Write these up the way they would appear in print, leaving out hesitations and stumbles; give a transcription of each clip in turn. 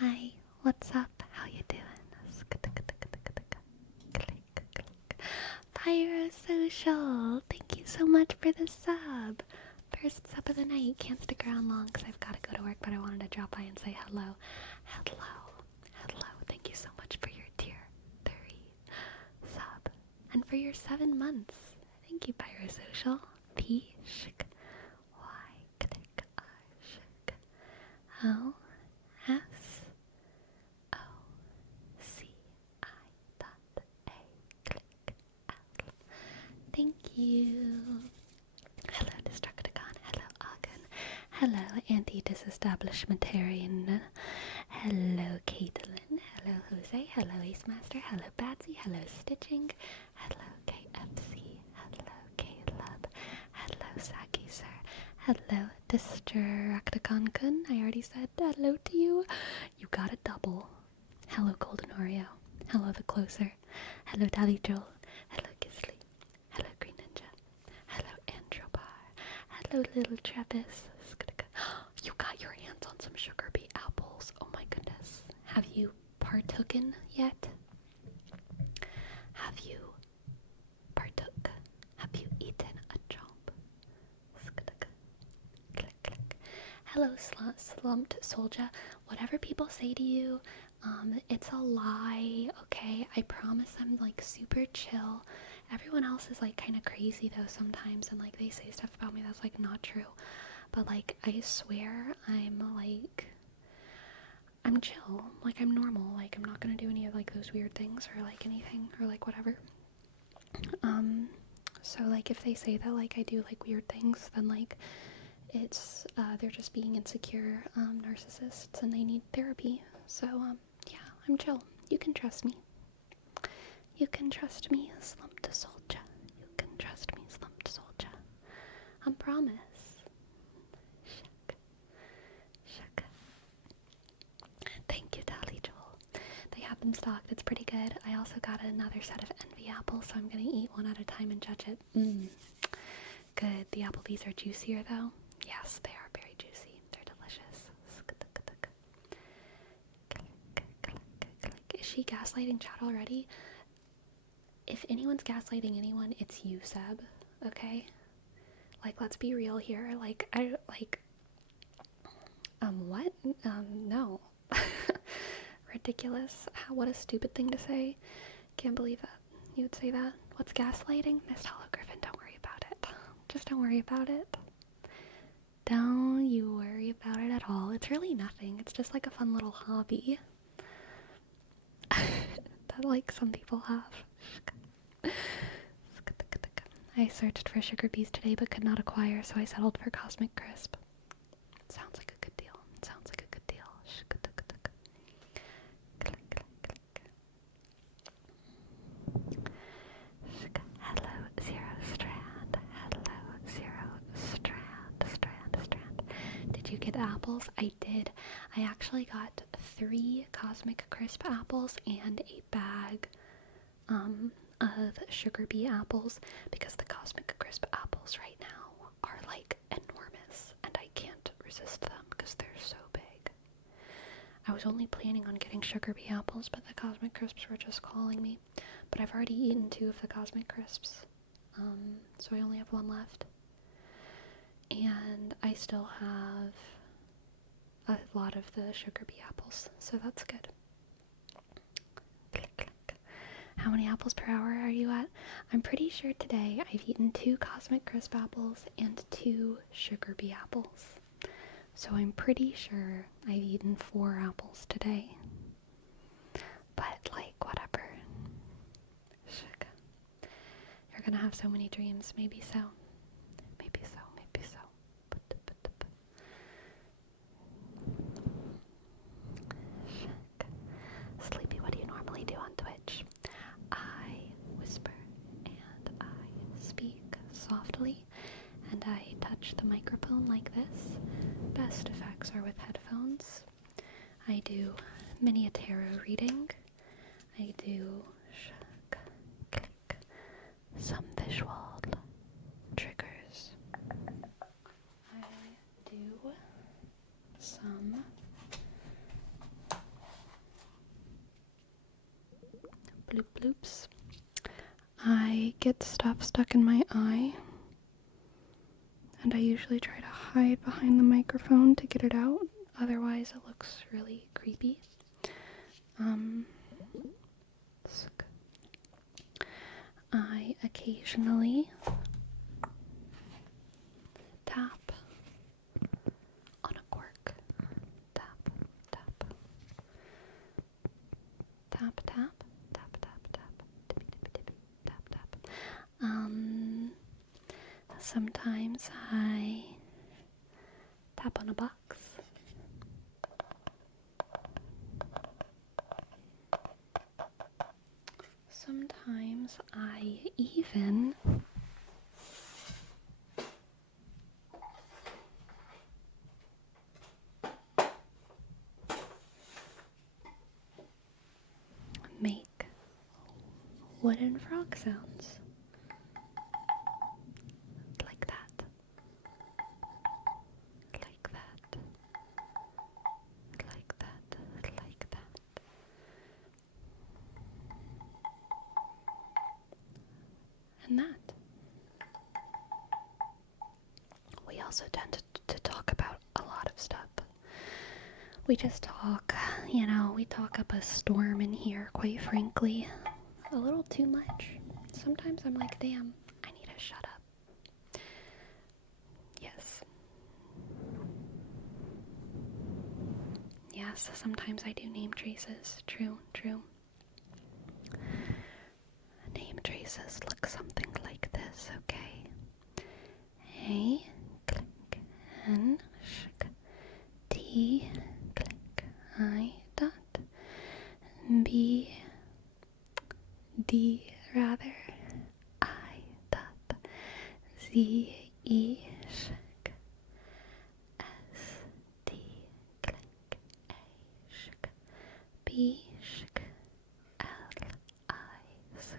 Hi, what's up? How you doing? Pyro thank you so much for the sub. First sub of the night. Can't stick around long because I've got to go to work, but I wanted to drop by and say hello. Hello. Thank you so much for your tier 3 sub. And for your 7 months. Thank you, Pyrosocial. P-shk. Y-k-k-I-shk. Thank you. Hello, Destructicon. Hello, Agon. Hello, Anti-Disestablishmentarian. Hello, Caitlin. Hello, Jose. Hello, Ace Master. Hello, Batsy. Hello, Stitching. Hello, KFC. Hello, Caleb. Hello, Saki Sir. Hello, Destructicon-kun. I already said hello to you. You got a double. Hello, Golden Oreo. Hello, The Closer. Hello, Daddy Joel. Hello, Gisley. Hello, Green Ninja. Hello, Androbar. Hello, Little Travis. You got your hands on some sugar beet apples. Oh my goodness. Have you partooken yet? Have you partook? Have you eaten a chomp? Hello, slumped soldier. Whatever people say to you, it's a lie, okay? I promise I'm like super chill. Everyone else is like kind of crazy though sometimes, and like they say stuff about me that's like not true. But like I swear I'm chill. Like I'm normal. Like I'm not gonna do any of like those weird things or like anything or like whatever. So like if they say that like I do like weird things, then like it's they're just being insecure narcissists and they need therapy. So yeah, I'm chill. You can trust me. You can trust me, slumped soldier. You can trust me, slumped soldier. I promise. Shuck. Thank you, Dolly Joel. They have them stocked. It's pretty good. I also got another set of envy apples, so I'm gonna eat one at a time and judge it. Good. The Applebees are juicier though. Yes, they are very juicy. They're delicious. Is she gaslighting chat already? If anyone's gaslighting anyone, it's you, Seb. Okay? Like, let's be real here. Like, what? No. Ridiculous. What a stupid thing to say. Can't believe that you would say that. What's gaslighting? Miss Hollow Griffin, don't worry about it. Just don't worry about it. Don't you worry about it at all. It's really nothing. It's just like a fun little hobby that like some people have. I searched for sugar bees today but could not acquire, so I settled for Cosmic Crisp. Sounds like a good deal. Sounds like a good deal. Hello, Zero Strand. Hello, Zero Strand. Did you get apples? I did. I actually got 3 Cosmic Crisp apples and a bag of sugar bee apples because the Cosmic Crisp apples right now are like enormous and I can't resist them because they're so big. I was only planning on getting sugar bee apples, but the Cosmic Crisps were just calling me. But I've already eaten 2 of the Cosmic Crisps, so I only have 1 left. And I still have a lot of the sugar bee apples, so that's good. How many apples per hour are you at? I'm pretty sure today I've eaten 2 Cosmic Crisp apples and 2 sugar bee apples. So I'm pretty sure I've eaten 4 apples today. But like, whatever. You're gonna have so many dreams. Maybe so. Maybe so. Sleepy, what do you normally do on Twitch? I whisper and I speak softly and I touch the microphone like this. Best effects are with headphones. I do mini tarot reading. I do click some visual triggers. I do some bloop bloops. I get stuff stuck in my eye, and I usually try to hide behind the microphone to get it out, otherwise it looks really creepy. I occasionally tap on a cork. Tap, tap. Tap, tap, tap, tap, tap. Tippy, tippy, tippy, tap, tap. Sometimes I tap on a box. Sometimes I even make wooden frog sounds. Like that. Like that. Like that. Like that. And that. We also tend to talk about a lot of stuff. We just talk, we talk up a storm in here, quite frankly. A little too much. Sometimes I'm like, damn, I need to shut up. Yes. Yes, sometimes I do name traces. True, true. Name traces look something like this, okay? A, click, N, sh, T, click, I, dot, B, D, rather, I, dot, Z, E, sh, S, T, click, A, sh, B, sh, L, I, S,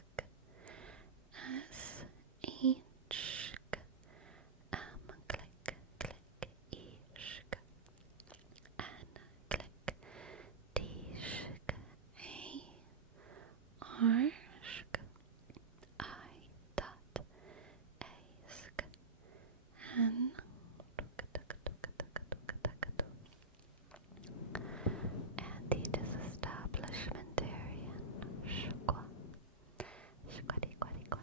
S, H, M, click, click, E, sh, N, click, T, sh, A, R, sh, I, dot, A, sh, N, anti-disestablishmentarian, shqua, shqua-dee-qua-dee-qua.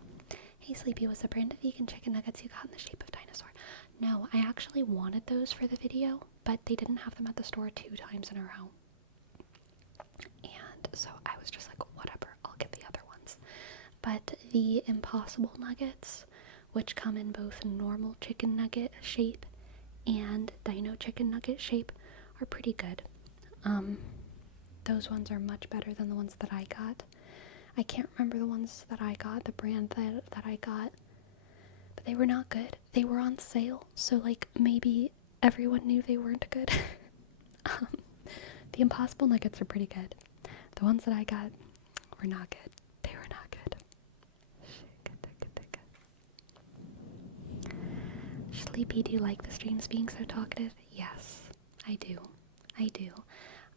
Hey Sleepy, was the brand of vegan chicken nuggets you got in the shape of dinosaur? No, I actually wanted those for the video, but they didn't have them at the store 2 times in a row. And so I was just like, whatever, I'll get the other ones. But the Impossible nuggets, which come in both normal chicken nugget shape and dino chicken nugget shape, are pretty good. Those ones are much better than the ones that I got. I can't remember the ones that I got, the brand that I got, but they were not good. They were on sale, so like maybe everyone knew they weren't good. The Impossible nuggets are pretty good. The ones that I got were not good. They were not good. Sleepy, do you like the streams being so talkative? Yes, I do. I do.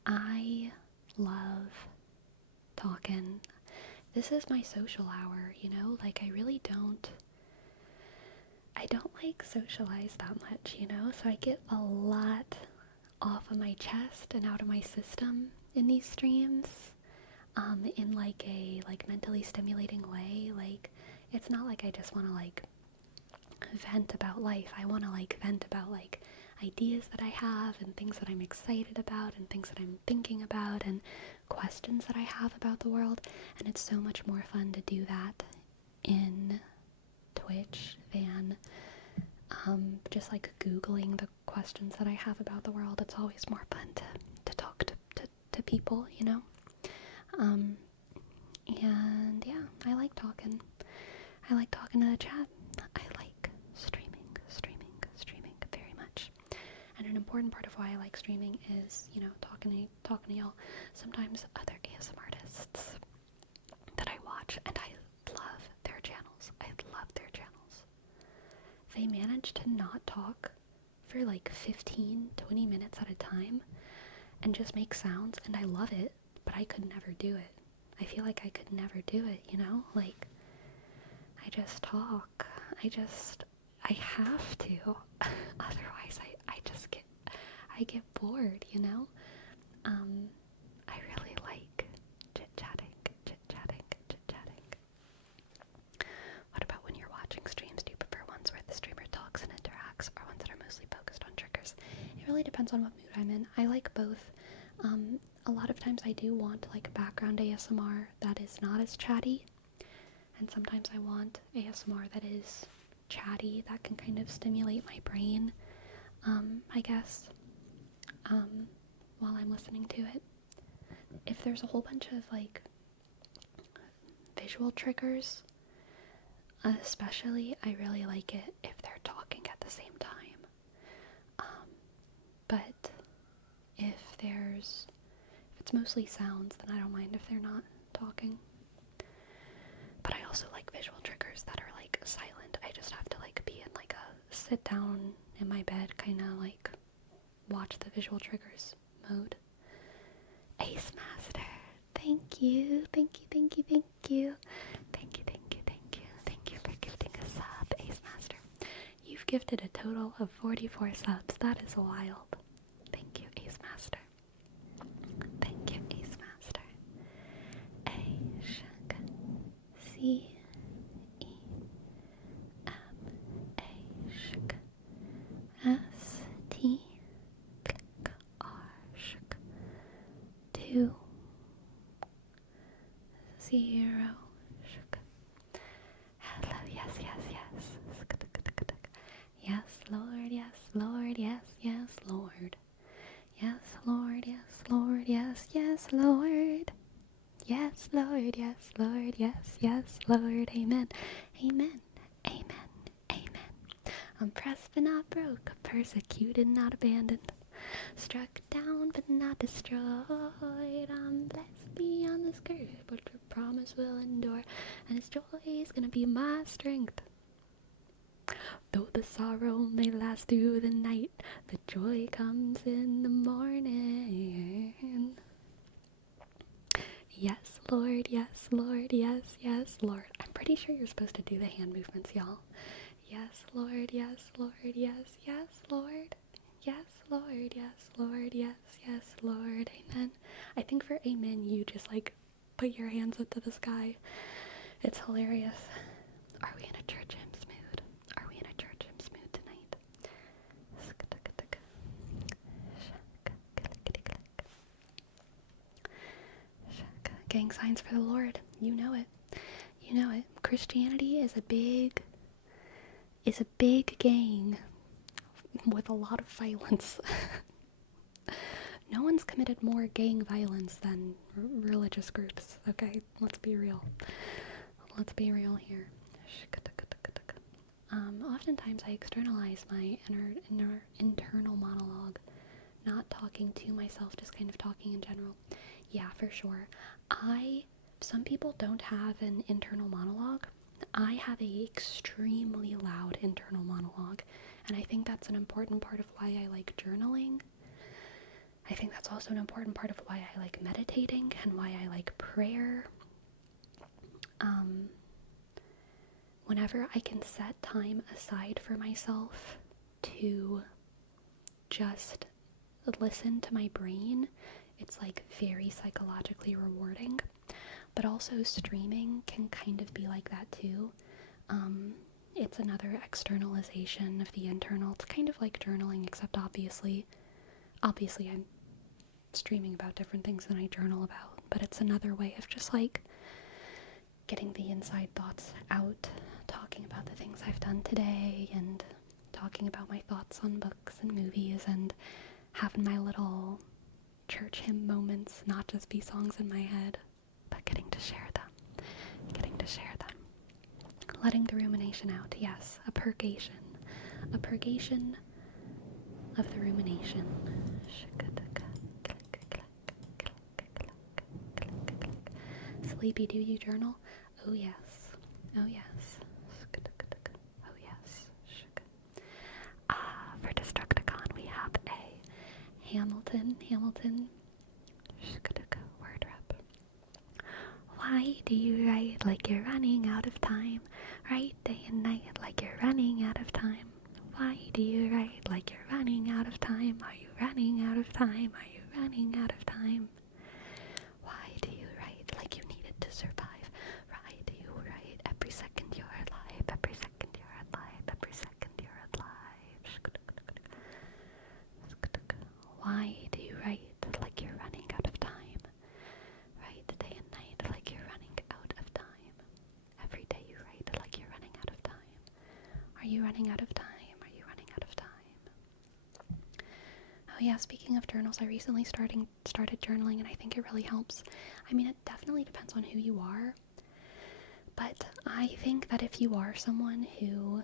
I love talking. This is my social hour, like I don't like socialize that much, so I get a lot off of my chest and out of my system in these streams, in like a mentally stimulating way. Like, it's not like I just want to vent about life. I want to vent about ideas that I have and things that I'm excited about and things that I'm thinking about and questions that I have about the world. And it's so much more fun to do that in Twitch than just Googling the questions that I have about the world. It's always more fun to talk to people, and yeah, I like talking. I like talking to the chat. I like streaming very much. And an important part of why I like streaming is, talking to y'all. Sometimes other ASM artists that I watch, and I love their channels. I love their channels. They manage to not talk for 15, 20 minutes at a time and just make sounds, and I love it, but I could never do it. I feel like I could never do it, you know? Like, I just talk. I have to. Otherwise, I get bored, you know? I really like chit-chatting. What about when you're watching streams? Do you prefer ones where the streamer talks and interacts, or ones that are mostly focused on triggers? It really depends on what mood I'm in. I like both. A lot of times I do want like background ASMR that is not as chatty, and sometimes I want ASMR that is chatty, that can kind of stimulate my brain, I guess, while I'm listening to it. If there's a whole bunch of like visual triggers, especially, I really like it if they're talking at the same time. But if it's mostly sounds, then I don't mind if they're not talking. But I also like visual triggers that are like silent. I just have to like be in like a sit down in my bed, kind of like watch the visual triggers mode. Ace Master, thank you for gifting a sub, Ace Master. You've gifted a total of 44 subs. That is wild. Thank you, Ace Master. Thank you, Ace Master. A-shk, C-E-M-A-shk, S-T, click, R-shk, 2, 0, shk. Hello, yes. Yes, Lord, yes, Lord, yes, Lord. Yes, Lord, yes, Lord, yes, Lord. Yes, Lord, yes, Lord, yes, Lord. Amen. I'm pressed but not broke, persecuted, not abandoned, struck down but not destroyed. I'm blessed beyond the scourge, but the promise will endure, and His joy is gonna be my strength. Though the sorrow may last through the night, the joy comes in the morning. Yes, Lord, yes, Lord, yes, Lord. I'm pretty sure you're supposed to do the hand movements, y'all. Yes, Lord, yes, Lord, yes, Lord. Yes, Lord, yes, Lord, yes, Lord. Amen. I think for amen, you just like put your hands up to the sky. It's hilarious. Are we in a church hymns mood? Tonight? Gang signs for the Lord. You know it. Christianity is a big gang with a lot of violence. No one's committed more gang violence than religious groups, okay? Let's be real here. Oftentimes I externalize my inner internal monologue, not talking to myself, just kind of talking in general. Yeah, for sure. Some people don't have an internal monologue. I have a extremely loud internal monologue, and I think that's an important part of why I like journaling. I think that's also an important part of why I like meditating and why I like prayer. Whenever I can set time aside for myself to just listen to my brain, it's like very psychologically rewarding. But also streaming can kind of be like that too. It's another externalization of the internal. It's kind of like journaling, except obviously I'm streaming about different things than I journal about, but it's another way of just like getting the inside thoughts out, talking about the things I've done today, and talking about my thoughts on books and movies, and having my little church hymn moments, not just be songs in my head, but getting to share them. Letting the rumination out, yes, a purgation of the rumination. Sleepy, do you journal? Oh yes. For Destructicon we have a Hamilton word rep. Why do you write like you're running out of time? Write day and night like you're running out of time. Why do you write like you're running out of time? Are you running out of time? Are you running out of time? Why do you write like you needed to survive? Why do you write every second you're alive? Every second you're alive. Every second you're alive. Why do you write like you're running out of time? Write day and night like you're running out of time. Every day you write like you're running out of time. Are you running out of time? Are you running out of time? Oh yeah, speaking of journals, I recently started journaling, and I think it really helps. I mean, it definitely depends on who you are, but I think that if you are someone who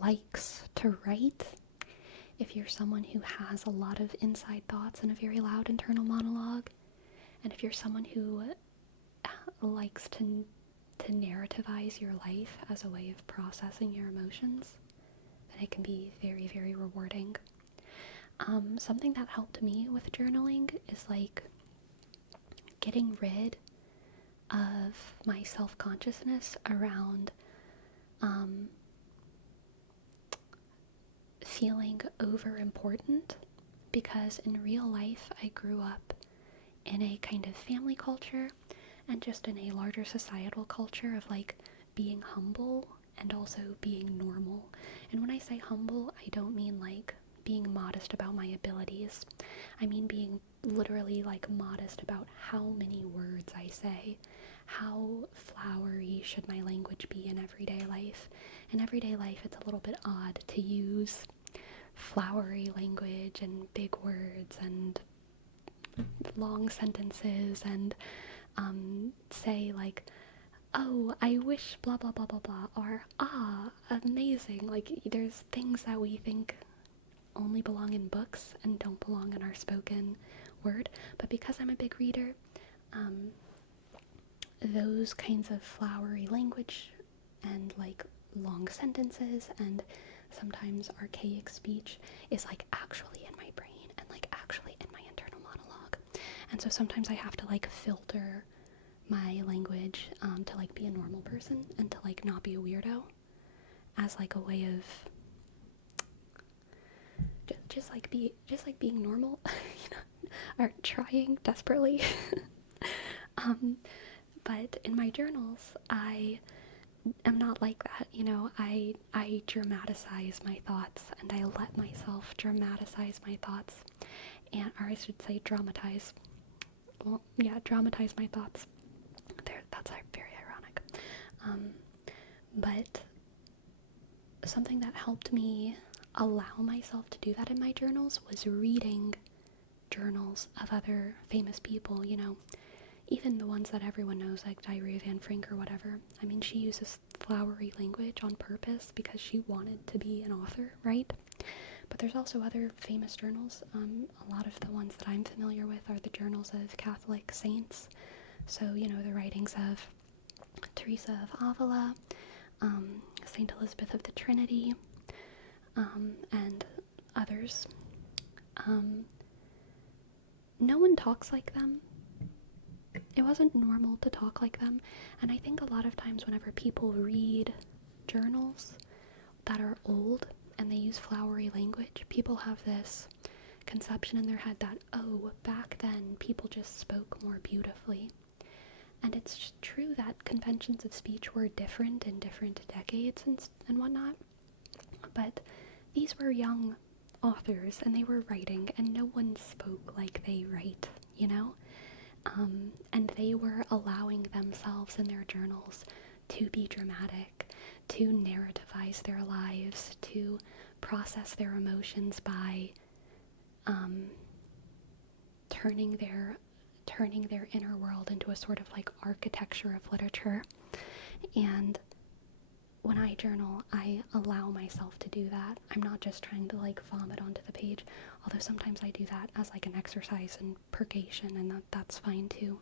likes to write, if you're someone who has a lot of inside thoughts and a very loud internal monologue, and if you're someone who likes to narrativize your life as a way of processing your emotions, then it can be very, very rewarding. Something that helped me with journaling is like getting rid of my self-consciousness around feeling over important, because in real life I grew up in a kind of family culture and just in a larger societal culture of like being humble and also being normal. And when I say humble, I don't mean like being modest about my abilities. I mean being literally like modest about how many words I say. How flowery should my language be in everyday life? In everyday life, it's a little bit odd to use flowery language and big words and long sentences and say like, oh, I wish blah blah blah blah blah, or ah, amazing. Like, there's things that we think only belong in books and don't belong in our spoken word. But because I'm a big reader, those kinds of flowery language and like long sentences and sometimes archaic speech is like actually in my brain and like actually in my internal monologue. And so sometimes I have to like filter my language to like be a normal person and to like not be a weirdo, as like a way of just like being normal, you know, or trying desperately. But in my journals, I am not like that, you know. I dramatize my thoughts, and I let myself dramatize my thoughts, and, or I should say dramatize. Well, yeah, dramatize my thoughts. There, that's very ironic. But something that helped me allow myself to do that in my journals was reading journals of other famous people, you know, even the ones that everyone knows, like Diary of Anne Frank or whatever. I mean, she uses flowery language on purpose because she wanted to be an author, right? But there's also other famous journals. A lot of the ones that I'm familiar with are the journals of Catholic saints. So, you know, the writings of Teresa of Avila, Saint Elizabeth of the Trinity, and others. No one talks like them. It wasn't normal to talk like them, and I think a lot of times whenever people read journals that are old and they use flowery language, people have this conception in their head that, oh, back then people just spoke more beautifully. And it's true that conventions of speech were different in different decades and whatnot, but these were young authors and they were writing, and no one spoke like they write, you know? And they were allowing themselves in their journals to be dramatic, to narrativize their lives, to process their emotions by turning their inner world into a sort of like architecture of literature. And when I journal, I allow myself to do that. I'm not just trying to like vomit onto the page, although sometimes I do that as like an exercise in purgation, and that's fine too.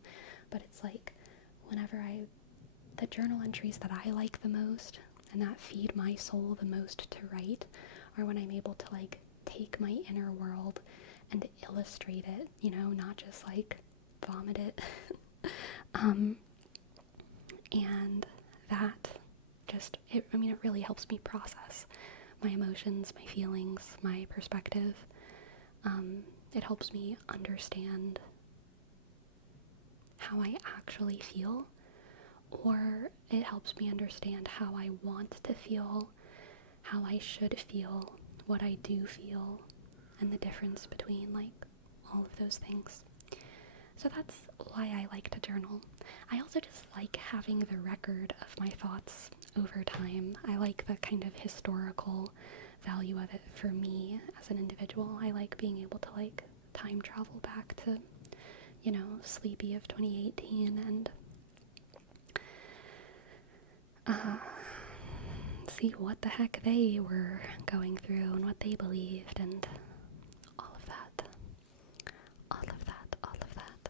But it's like whenever the journal entries that I like the most and that feed my soul the most to write are when I'm able to like take my inner world and illustrate it, you know, not just like vomit it. And that just, it really helps me process my emotions, my feelings, my perspective. It helps me understand how I actually feel, or it helps me understand how I want to feel, how I should feel, what I do feel, and the difference between like all of those things. So that's why I like to journal. I also just like having the record of my thoughts over time. I like the kind of historical value of it for me as an individual. I like being able to like time travel back to, you know, Sleepy of 2018 and see what the heck they were going through and what they believed and all of that. All of that, all of that.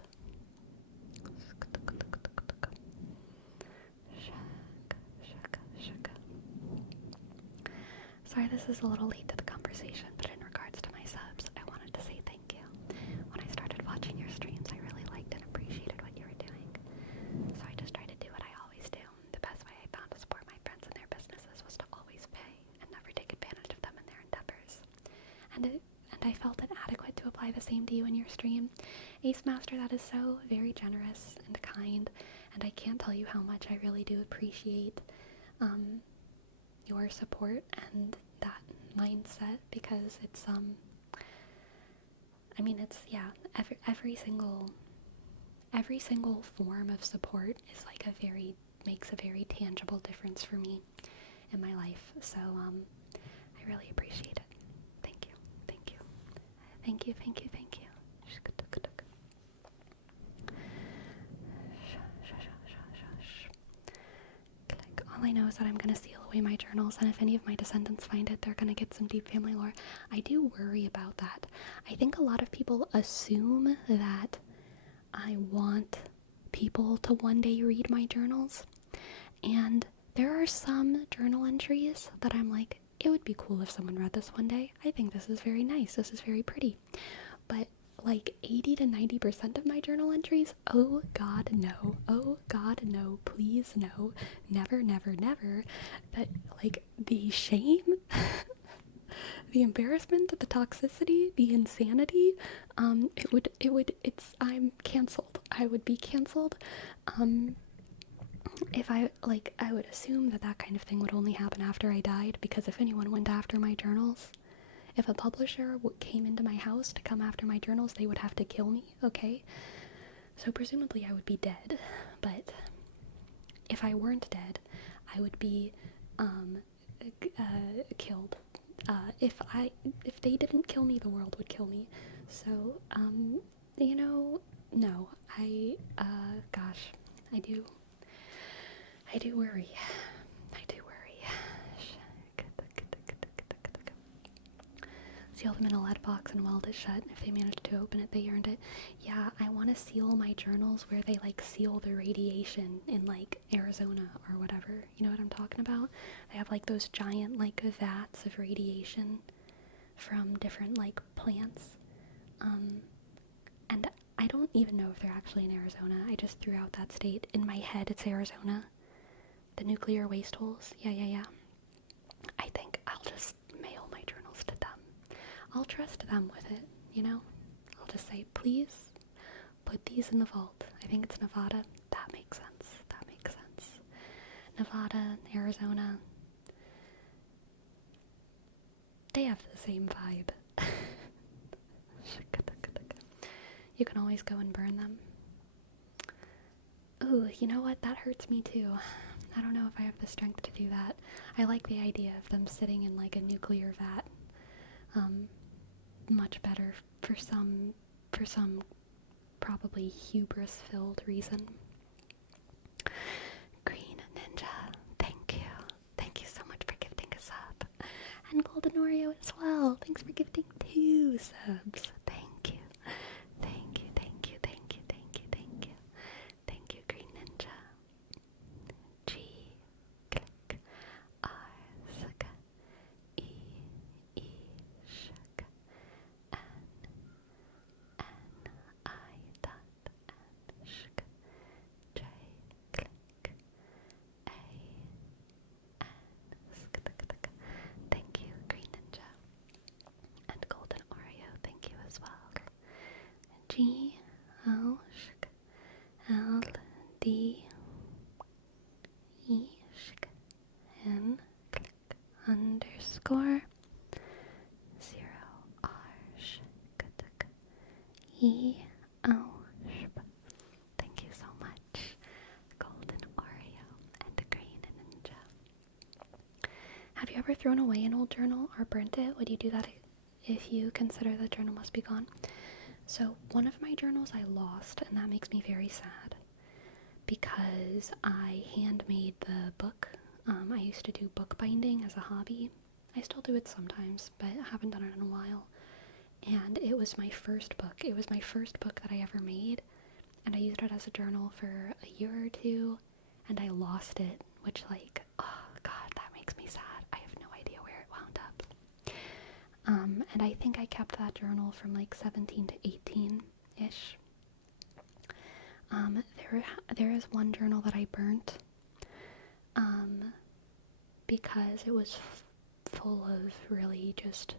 Shaka. Sorry, this is a little late to the conversation, but in regards to my subs, I wanted to say thank you. When I started watching your streams, I really liked and appreciated what you were doing. So I just tried to do what I always do. The best way I found to support my friends and their businesses was to always pay and never take advantage of them in their endeavors. And I felt it adequate to apply the same to you in your stream. Ace Master, that is so very generous and kind, and I can't tell you how much I really do appreciate your support and that mindset, because it's every single form of support is like makes a very tangible difference for me in my life. So I really appreciate it. Thank you. All I know is that I'm going to seal away my journals, and if any of my descendants find it, they're going to get some deep family lore. I do worry about that. I think a lot of people assume that I want people to one day read my journals, and there are some journal entries that I'm like, it would be cool if someone read this one day. I think this is very nice. This is very pretty. But like 80 to 90% of my journal entries, oh God, no. Oh God, no. Please, no. Never, never, never. But like the shame, the embarrassment, the toxicity, the insanity, I'm canceled. I would be canceled. If I would assume that kind of thing would only happen after I died, because if anyone went after my journals, if a publisher came into my house to come after my journals, they would have to kill me, okay? So presumably I would be dead, but if I weren't dead, I would be killed. If they didn't kill me, the world would kill me. So, no, gosh, I do worry. Seal them in a lead box and weld it shut. If they manage to open it, they earned it. Yeah, I want to seal my journals where they like seal the radiation in like Arizona or whatever. You know what I'm talking about? They have like those giant like vats of radiation from different like plants. And I don't even know if they're actually in Arizona. I just threw out that state. In my head, it's Arizona. The nuclear waste holes. Yeah. I think I'll just mail my journals to them. I'll trust them with it, you know? I'll just say, please put these in the vault. I think it's Nevada. That makes sense. Nevada, Arizona. They have the same vibe. You can always go and burn them. Ooh, you know what? That hurts me too. I don't know if I have the strength to do that. I like the idea of them sitting in like a nuclear vat. Much better for some probably hubris-filled reason. Green Ninja, thank you. Thank you so much for gifting a sub. And Golden Oreo as well. Thanks for gifting 2 subs. Thank you. Thank you, Green Ninja. G, click, R, suck, E, suck. G O L D E N underscore 0 R E O. Thank you so much, Golden Oreo and Green Ninja. Have you ever thrown away an old journal or burnt it? Would you do that if you consider the journal must be gone? So one of my journals I lost, and that makes me very sad because I handmade the book. I used to do bookbinding as a hobby. I still do it sometimes, but I haven't done it in a while. And it was my first book. It was my first book that I ever made, and I used it as a journal for a year or two, and I lost it, which, like, oh god, that makes me sad. I have no idea where it wound up. And I think I kept that journal from like 17 to 18-ish. There is one journal that I burnt, because it was full of really just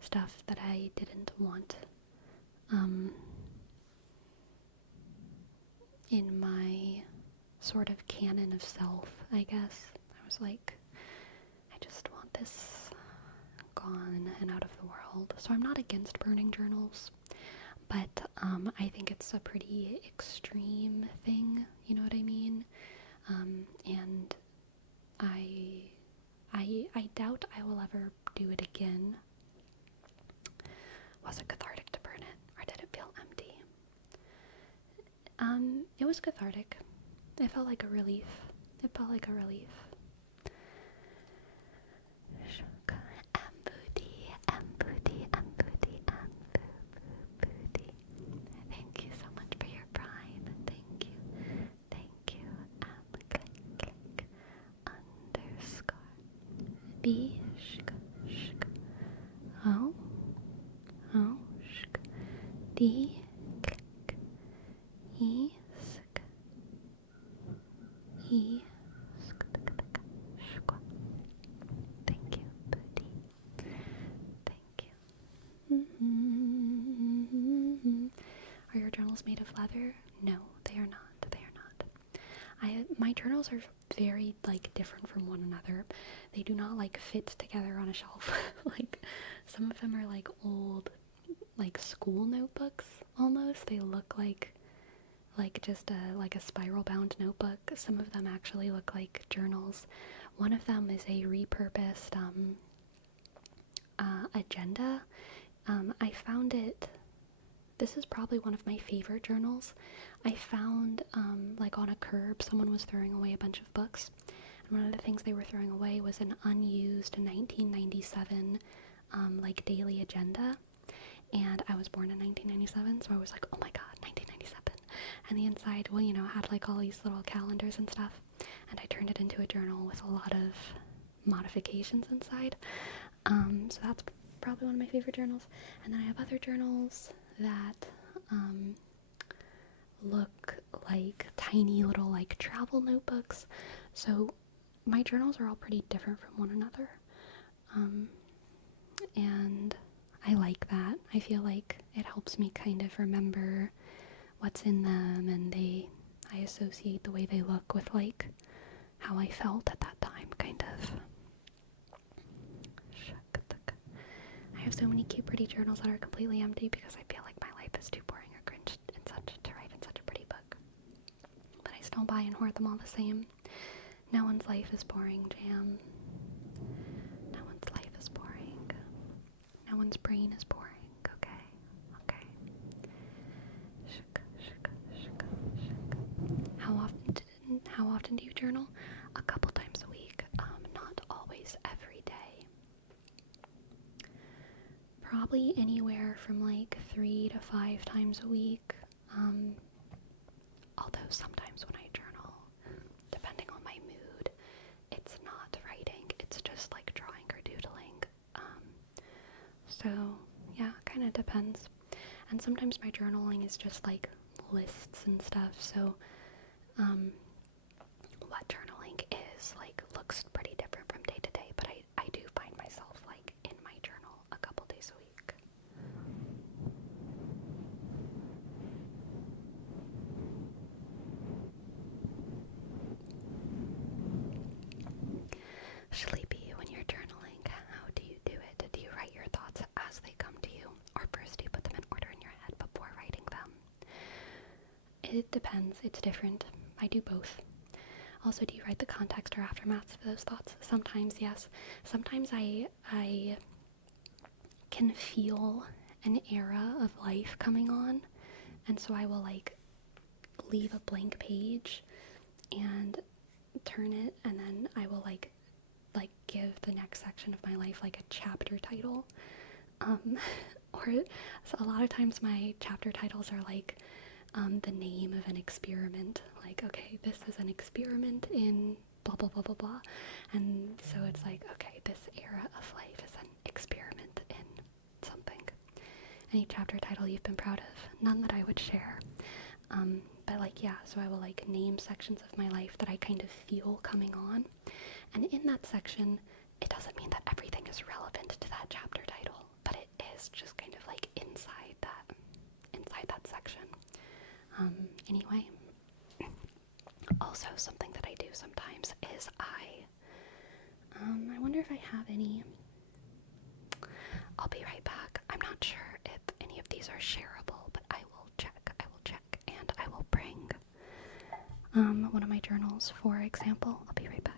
stuff that I didn't want, in my sort of canon of self, I guess. I was like, I just want this gone and out of the world. So I'm not against burning journals, but I think it's a pretty extreme thing, you know what I mean? And I doubt I will ever do it again. Was it cathartic to burn it, or did it feel empty? It was cathartic. It felt like a relief. Thank you so much for your prime. Thank you. Click, underscore. B, O, D, E, E, thank you, Booty. Thank you. Are your journals made of leather? No, they are not. My journals are very, like, different from one another. They do not, like, fit together on a shelf. Like, some of them are, like, old, like, school notebooks, almost. They look like just a spiral bound notebook. Some of them actually look like journals. One of them is a repurposed agenda. I found it. This is probably one of my favorite journals. I found, like, on a curb, someone was throwing away a bunch of books, and one of the things they were throwing away was an unused 1997 like daily agenda. And I was born in 1997, so I was like, oh my god, 1997. And the inside, well, you know, had like all these little calendars and stuff. And I turned it into a journal with a lot of modifications inside. So that's probably one of my favorite journals. And then I have other journals that look like tiny little, like, travel notebooks. So my journals are all pretty different from one another. And I like that. I feel like it helps me kind of remember what's in them, and I associate the way they look with, like, how I felt at that time, kind of. I have so many cute, pretty journals that are completely empty because I feel like my life is too boring or cringe to write in such a pretty book. But I still buy and hoard them all the same. No one's life is boring, Jam. No one's life is boring. No one's brain is boring. Okay. How often do you journal? A couple times a week. Not always every day. Probably anywhere from like 3 to 5 times a week. Although sometimes when I journal, depending on my mood, it's not writing, it's just like drawing or doodling. So yeah, kind of depends. And sometimes my journaling is just like lists and stuff. So what journaling is like looks pretty different from day to day, but I do find myself like in my journal a couple days a week. It depends. It's different. I do both. Also, do you write the context or aftermath for those thoughts? Sometimes, yes. Sometimes I can feel an era of life coming on, and so I will like leave a blank page and turn it, and then I will like give the next section of my life like a chapter title. Or so a lot of times my chapter titles are like the name of an experiment. Like, okay, this is an experiment in blah blah blah blah blah, and so it's like, okay, this era of life is an experiment in something. Any chapter title you've been proud of? None that I would share. But like, yeah, so I will like name sections of my life that I kind of feel coming on. And in that section, it doesn't mean that everything is relevant to that chapter title, but it is just kind of like inside that section. Anyway, also something that I do sometimes is I wonder if I have any. I'll be right back. I'm not sure if any of these are shareable, but I will check, and I will bring one of my journals, for example. I'll be right back.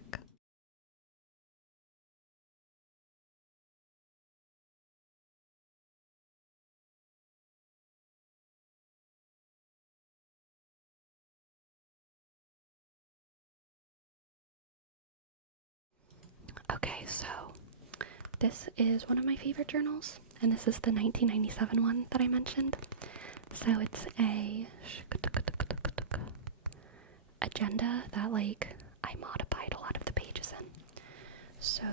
Okay, so this is one of my favorite journals, and this is the 1997 one that I mentioned. So it's a agenda that like I modified a lot of the pages in. So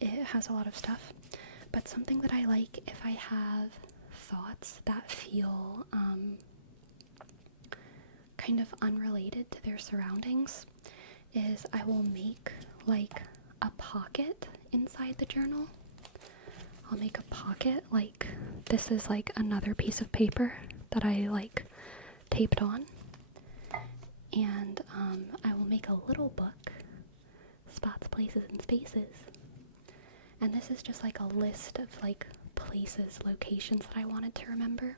it has a lot of stuff, but something that I like if I have thoughts that feel kind of unrelated to their surroundings is I will make like a pocket inside the journal. I'll make a pocket, like this is like another piece of paper that I like taped on, and I will make a little book, Spots, Places, and Spaces, and this is just like a list of like places, locations that I wanted to remember.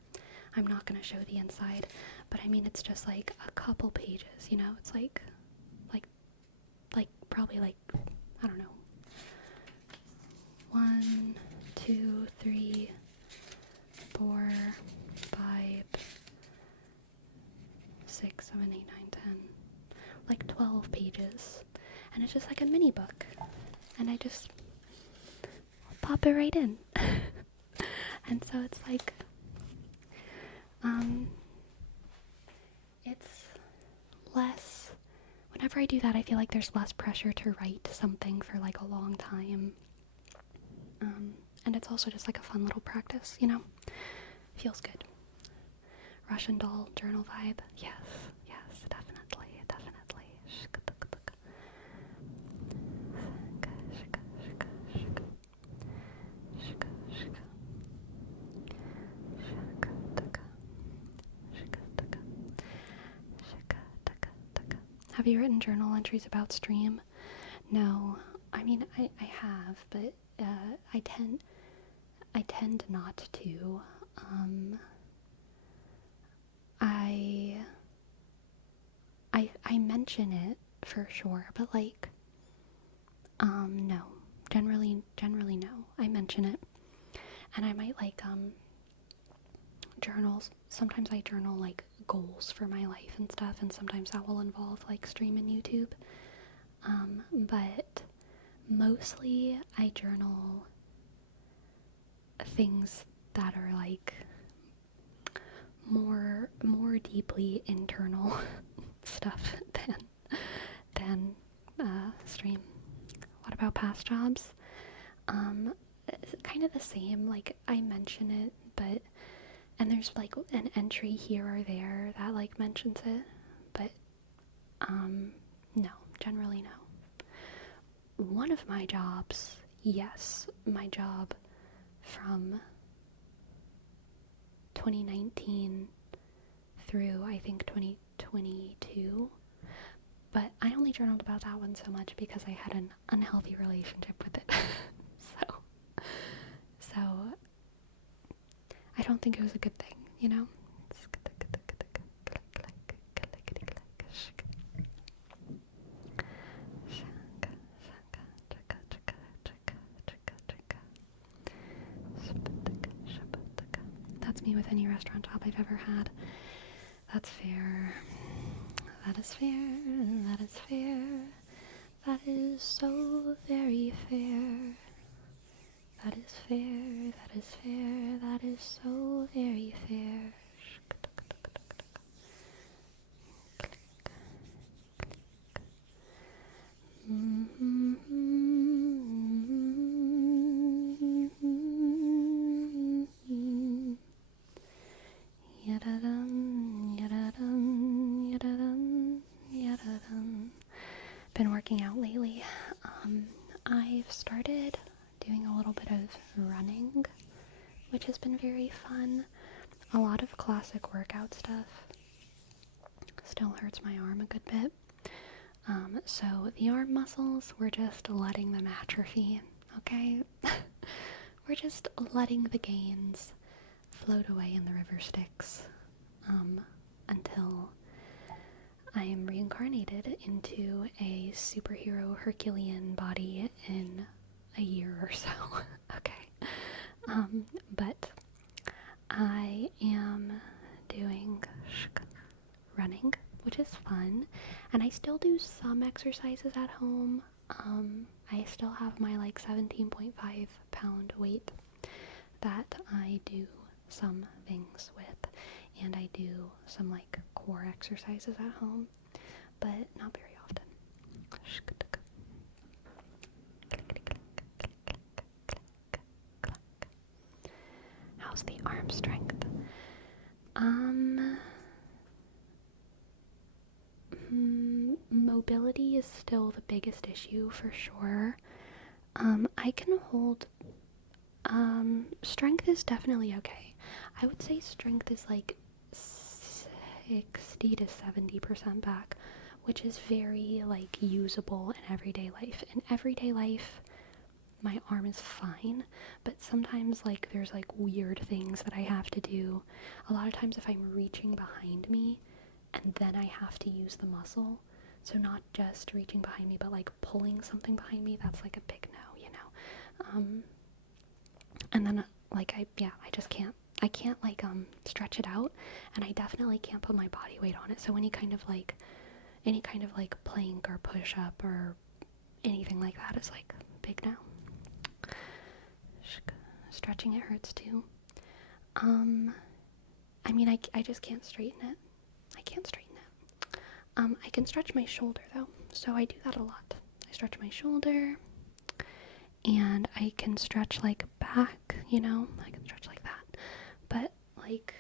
I'm not gonna show the inside, but I mean it's just like a couple pages, you know, it's like probably like, I don't know, 1, 2, 3, 4, 5, 6, 7, 8, 9, 10, like 12 pages, and it's just like a mini book, and I just pop it right in. And so it's like it's less, whenever I do that I feel like there's less pressure to write something for like a long time, and it's also just like a fun little practice, you know. Feels good. Russian doll journal vibe. Yes, definitely. Have you written journal entries about stream? No. I mean, I have, but I tend not to. I mention it for sure, but like, no. Generally no. I mention it, and I might like journals. Sometimes I journal like goals for my life and stuff, and sometimes that will involve like stream and YouTube. But mostly I journal things that are like more deeply internal stuff than stream. What about past jobs? Kind of the same. Like I mention it, but and there's like an entry here or there that like mentions it, but no, generally no. One of my jobs, yes, my job from 2019 through I think 2022, but I only journaled about that one so much because I had an unhealthy relationship with it. so I don't think it was a good thing, you know? It's good. That's me with any restaurant job I've ever had. That's fair. That is fair. That is fair. That is so very fair. That is fair. That is fair. That is so very fair. Been working out lately. I've started doing a little bit of running, which has been very fun. A lot of classic workout stuff. Still hurts my arm a good bit. So the arm muscles, we're just letting them atrophy, okay? We're just letting the gains float away in the river Styx, until I am reincarnated into a superhero Herculean body in a year or so. Okay. But I am doing running, which is fun, and I still do some exercises at home. I still have my like 17.5 pound weight that I do some things with, and I do some like core exercises at home, but not very often. How's the arm strength? Mobility is still the biggest issue for sure. I can hold, strength is definitely okay. I would say strength is like 60 to 70% back, which is very like usable in everyday life. In everyday life, my arm is fine, but sometimes like there's like weird things that I have to do. A lot of times if I'm reaching behind me and then I have to use the muscle, so not just reaching behind me but like pulling something behind me, that's like a big no, you know. And then like I just can't like stretch it out, and I definitely can't put my body weight on it. So any kind of like plank or push up or anything like that is like big no. Stretching, it hurts too. I mean, I just can't straighten it. I can't straighten it. I can stretch my shoulder though, so I do that a lot. I stretch my shoulder, and I can stretch like back, you know, I can stretch like that. But like,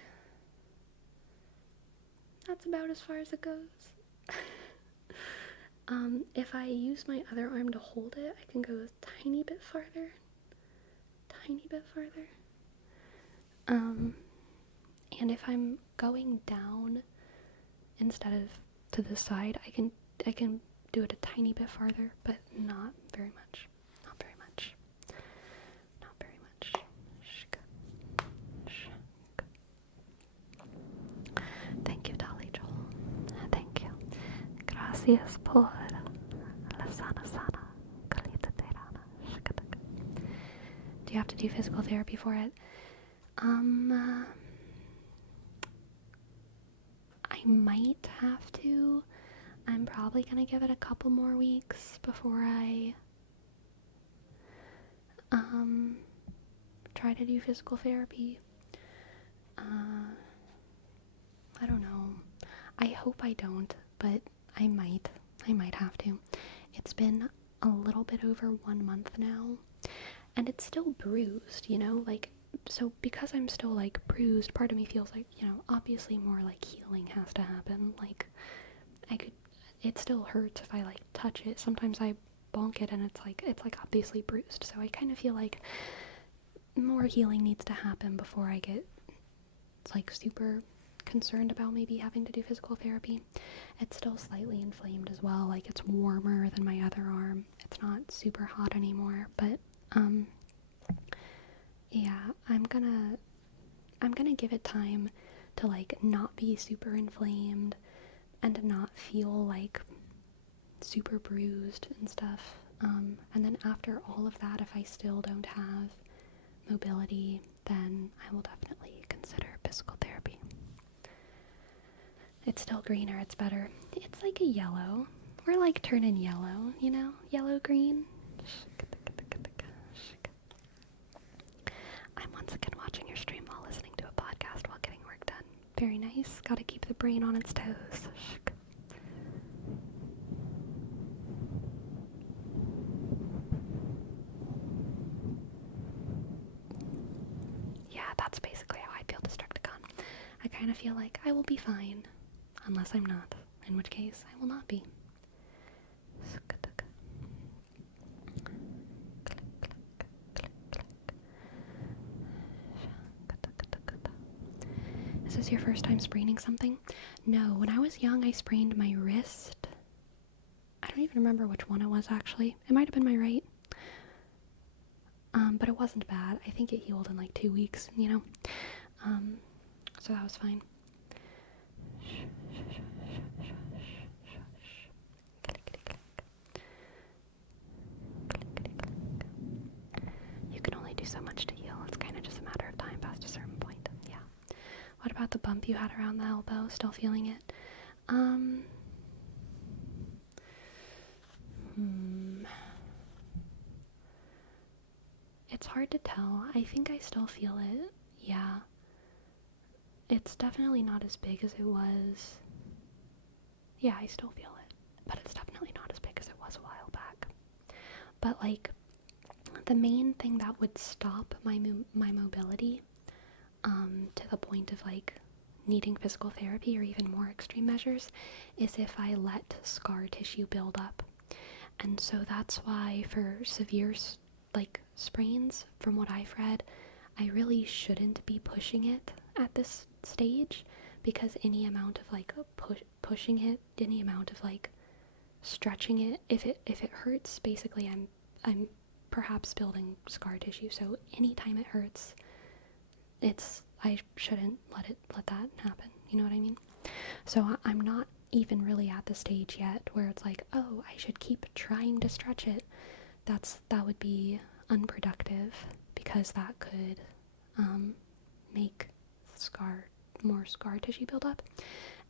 that's about as far as it goes. If I use my other arm to hold it, I can go a tiny bit farther. And if I'm going down instead of to the side, I can do it a tiny bit farther, but not very much. Thank you, Dolly Joel. Thank you. Gracias por la sana calita terana. Do you have to do physical therapy for it? I might have to. I'm probably gonna give it a couple more weeks before I try to do physical therapy. I don't know. I hope I don't, but I might have to. It's been a little bit over 1 month now, and it's still bruised, you know, like, so because I'm still like bruised, part of me feels like, you know, obviously more like healing has to happen. Like, it still hurts if I like touch it. Sometimes I bonk it and it's like obviously bruised, so I kind of feel like more healing needs to happen before I get like super concerned about maybe having to do physical therapy. It's still slightly inflamed as well, like it's warmer than my other arm. It's not super hot anymore, but yeah, I'm gonna give it time to like not be super inflamed and to not feel like super bruised and stuff. And then after all of that, if I still don't have mobility, then I will definitely consider It's still greener, it's better. It's like a yellow. We're like turning yellow, you know? Yellow-green. I'm once again watching your stream while listening to a podcast while getting work done. Very nice. Gotta keep the brain on its toes. Yeah, that's basically how I feel Destructicon. I kind of feel like I will be fine, unless I'm not, in which case I will not be. Is this your first time spraining something? No, when I was young I sprained my wrist. I don't even remember which one it was actually. It might have been my right. But it wasn't bad. I think it healed in like 2 weeks, you know? So that was fine. You can only do so much to heal. It's kind of just a matter of time past a certain point. Yeah. What about the bump you had around the elbow? Still feeling it? It's hard to tell. I think I still feel it. Yeah. It's definitely not as big as it was. Yeah, I still feel it. But it's definitely not as big as it was a while back. But like, the main thing that would stop my mobility, to the point of like needing physical therapy or even more extreme measures, is if I let scar tissue build up. And so that's why for severe like sprains, from what I've read, I really shouldn't be pushing it at this stage, because any amount of like pushing it, any amount of like stretching it, if it hurts, basically I'm perhaps building scar tissue. So anytime it hurts, I shouldn't let that happen. You know what I mean? So I'm not even really at the stage yet where it's like, oh, I should keep trying to stretch it. That would be unproductive, because that could make more scar tissue build up.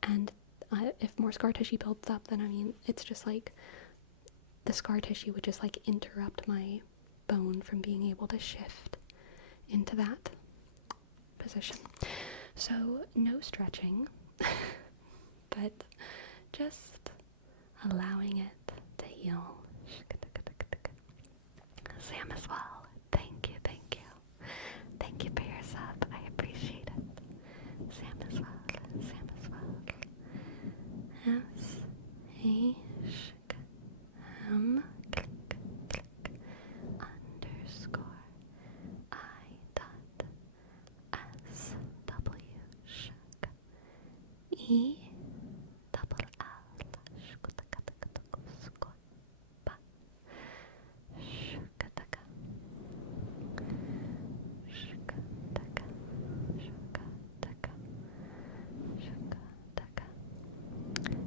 And if more scar tissue builds up, then I mean, it's just like the scar tissue would just like interrupt my bone from being able to shift into that position. So no stretching, but just allowing it to heal. Sam as well. Thank you. Thank you for your sub. I appreciate it. Sam as well. S-A-M underscore I.S.W E double L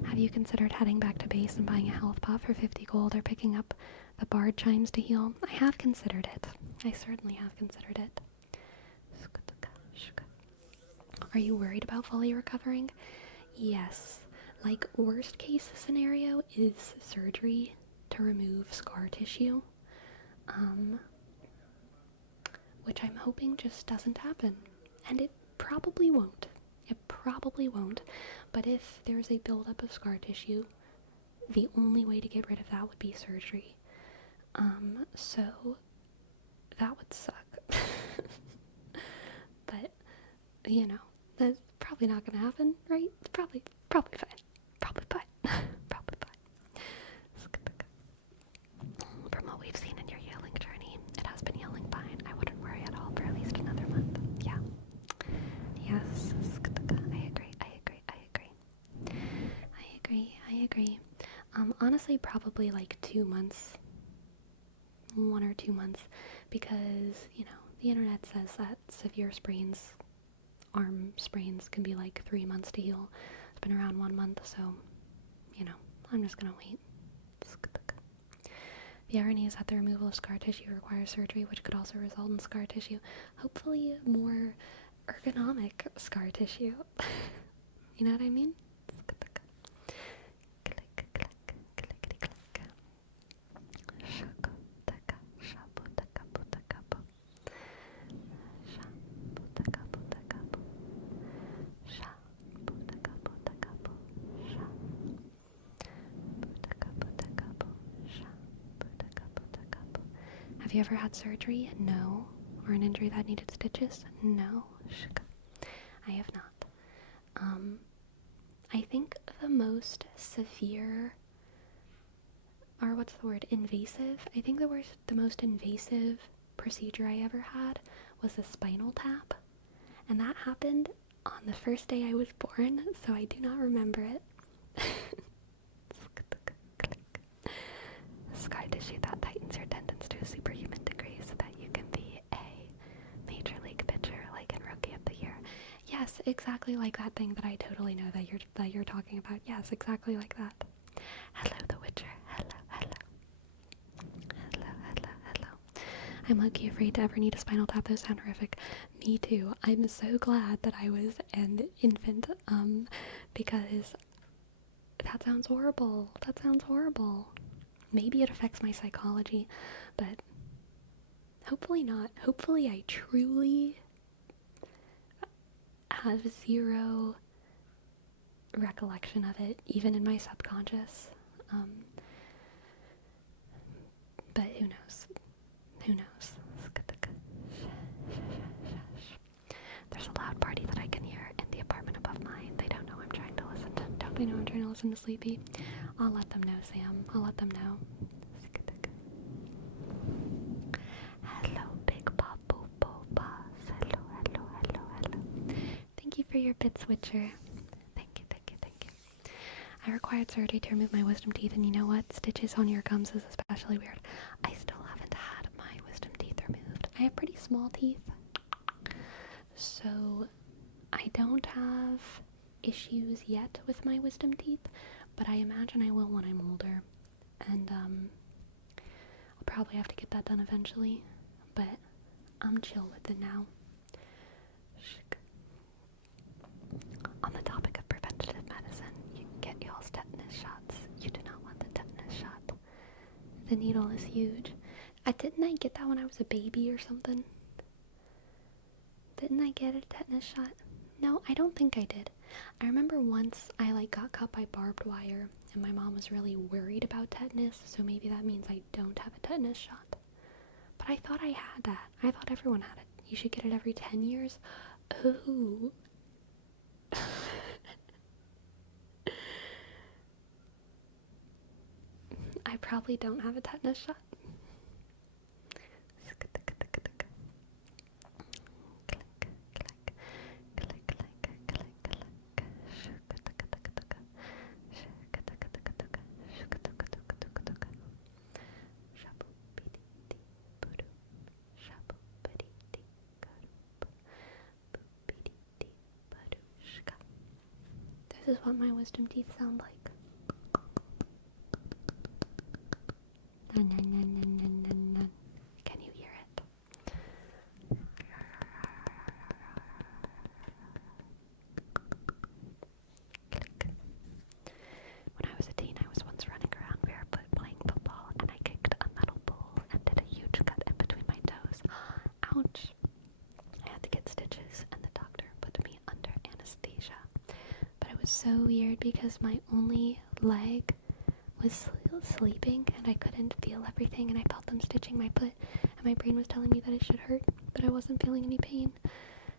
Have you considered heading back to base and buying a health pot for 50 gold, or picking up the bard chimes to heal? I have considered it. I certainly have considered it. Are you worried about fully recovering? Yes. Like, worst case scenario is surgery to remove scar tissue. Which I'm hoping just doesn't happen. And it probably won't. But if there's a buildup of scar tissue, the only way to get rid of that would be surgery. So that would suck. But, you know, that's probably not gonna happen, right? It's probably fine. Probably fine. From what we've seen in your healing journey, it has been healing fine. I wouldn't worry at all for at least another month. Yeah. Yes. I agree. Honestly, probably like 2 months. 1 or 2 months. Because, you know, the internet says that severe sprains, arm sprains, can be like 3 months to heal. It's been around 1 month, so, you know, I'm just gonna wait. The irony is that the removal of scar tissue requires surgery, which could also result in scar tissue. Hopefully more ergonomic scar tissue. You know what I mean? Have you ever had surgery? No. Or an injury that needed stitches? No. I have not. I think the most severe, or what's the word, invasive? I think the most invasive procedure I ever had was a spinal tap. And that happened on the first day I was born, so I do not remember it. Scar tissue that tightens your tendons to a superhuman degree so that you can be a major league pitcher like in Rookie of the Year. Yes, exactly like that thing that I totally know that you're talking about. Yes, exactly like that. Hello, The Witcher. Hello, hello. Hello, hello, hello. I'm low-key afraid to ever need a spinal tap. Those sound horrific. Me too. I'm so glad that I was an infant, because that sounds horrible. That sounds horrible. Maybe it affects my psychology, but hopefully not. Hopefully I truly have zero recollection of it, even in my subconscious. But who knows? Who knows? There's a loud party that I can hear in the apartment above mine. They don't know I'm trying to listen to. Don't they know I'm trying to listen to Sleepy? I'll let them know, Sam. I'll let them know. Hello, Big Papu Boba. Hello, hello, hello, hello. Thank you for your bits, Witcher. Thank you, thank you, thank you. I required surgery to remove my wisdom teeth, and you know what? Stitches on your gums is especially weird. I still haven't had my wisdom teeth removed. I have pretty small teeth, so I don't have issues yet with my wisdom teeth, but I imagine I will when I'm older, and I'll probably have to get that done eventually, but I'm chill with it now. On the topic of preventative medicine, you can get y'all's tetanus shots. You do not want the tetanus shot. The needle is huge. Didn't I get that when I was a baby or something? Didn't I get a tetanus shot? No, I don't think I did. I remember once I got cut by barbed wire, and my mom was really worried about tetanus, so maybe that means I don't have a tetanus shot. But I thought I had that. I thought everyone had it. You should get it every 10 years. Ooh. I probably don't have a tetanus shot. This is what my wisdom teeth sound like. Can you hear it? When I was a teen, I was once running around barefoot playing football, and I kicked a metal pole and did a huge cut in between my toes. Ouch! I had to get stitches, and the doctor put me under anesthesia. But it was so weird because my only leg was sleeping and I couldn't feel everything, and I felt them stitching my foot, and my brain was telling me that it should hurt, but I wasn't feeling any pain.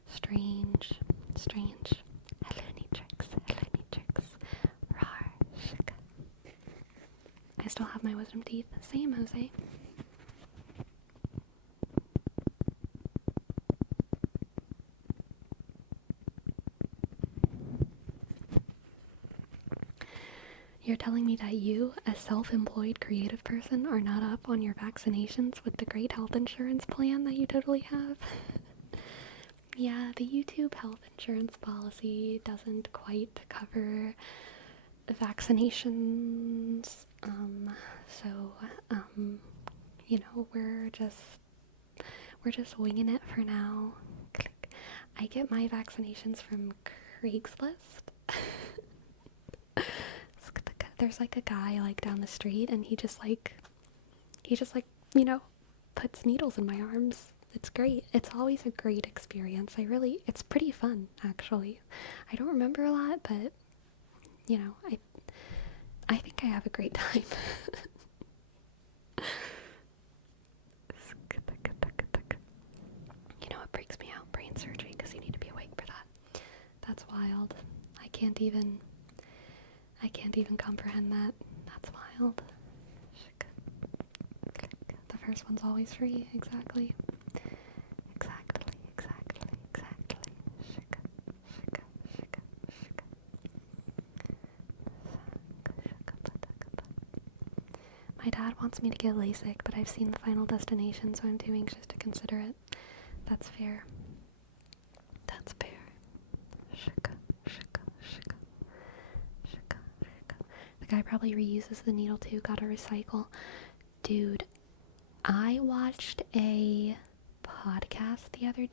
Strange. Hello, Nitrix. Rar. Shika. I still have my wisdom teeth. Same, Jose. You're telling me that you, a self-employed creative person, are not up on your vaccinations with the great health insurance plan that you totally have? Yeah, the YouTube health insurance policy doesn't quite cover vaccinations, you know, we're just winging it for now. I get my vaccinations from Craigslist. There's a guy down the street, and he just you know, puts needles in my arms. It's great. It's always a great experience. It's pretty fun, actually. I don't remember a lot, but you know, I think I have a great time. can't even comprehend that. That's wild. The first one's always free. Exactly. My dad wants me to get LASIK, but I've seen the Final Destination, so I'm too anxious to consider it. That's fair. The guy probably reuses the needle too, gotta recycle. Dude, I watched a podcast the other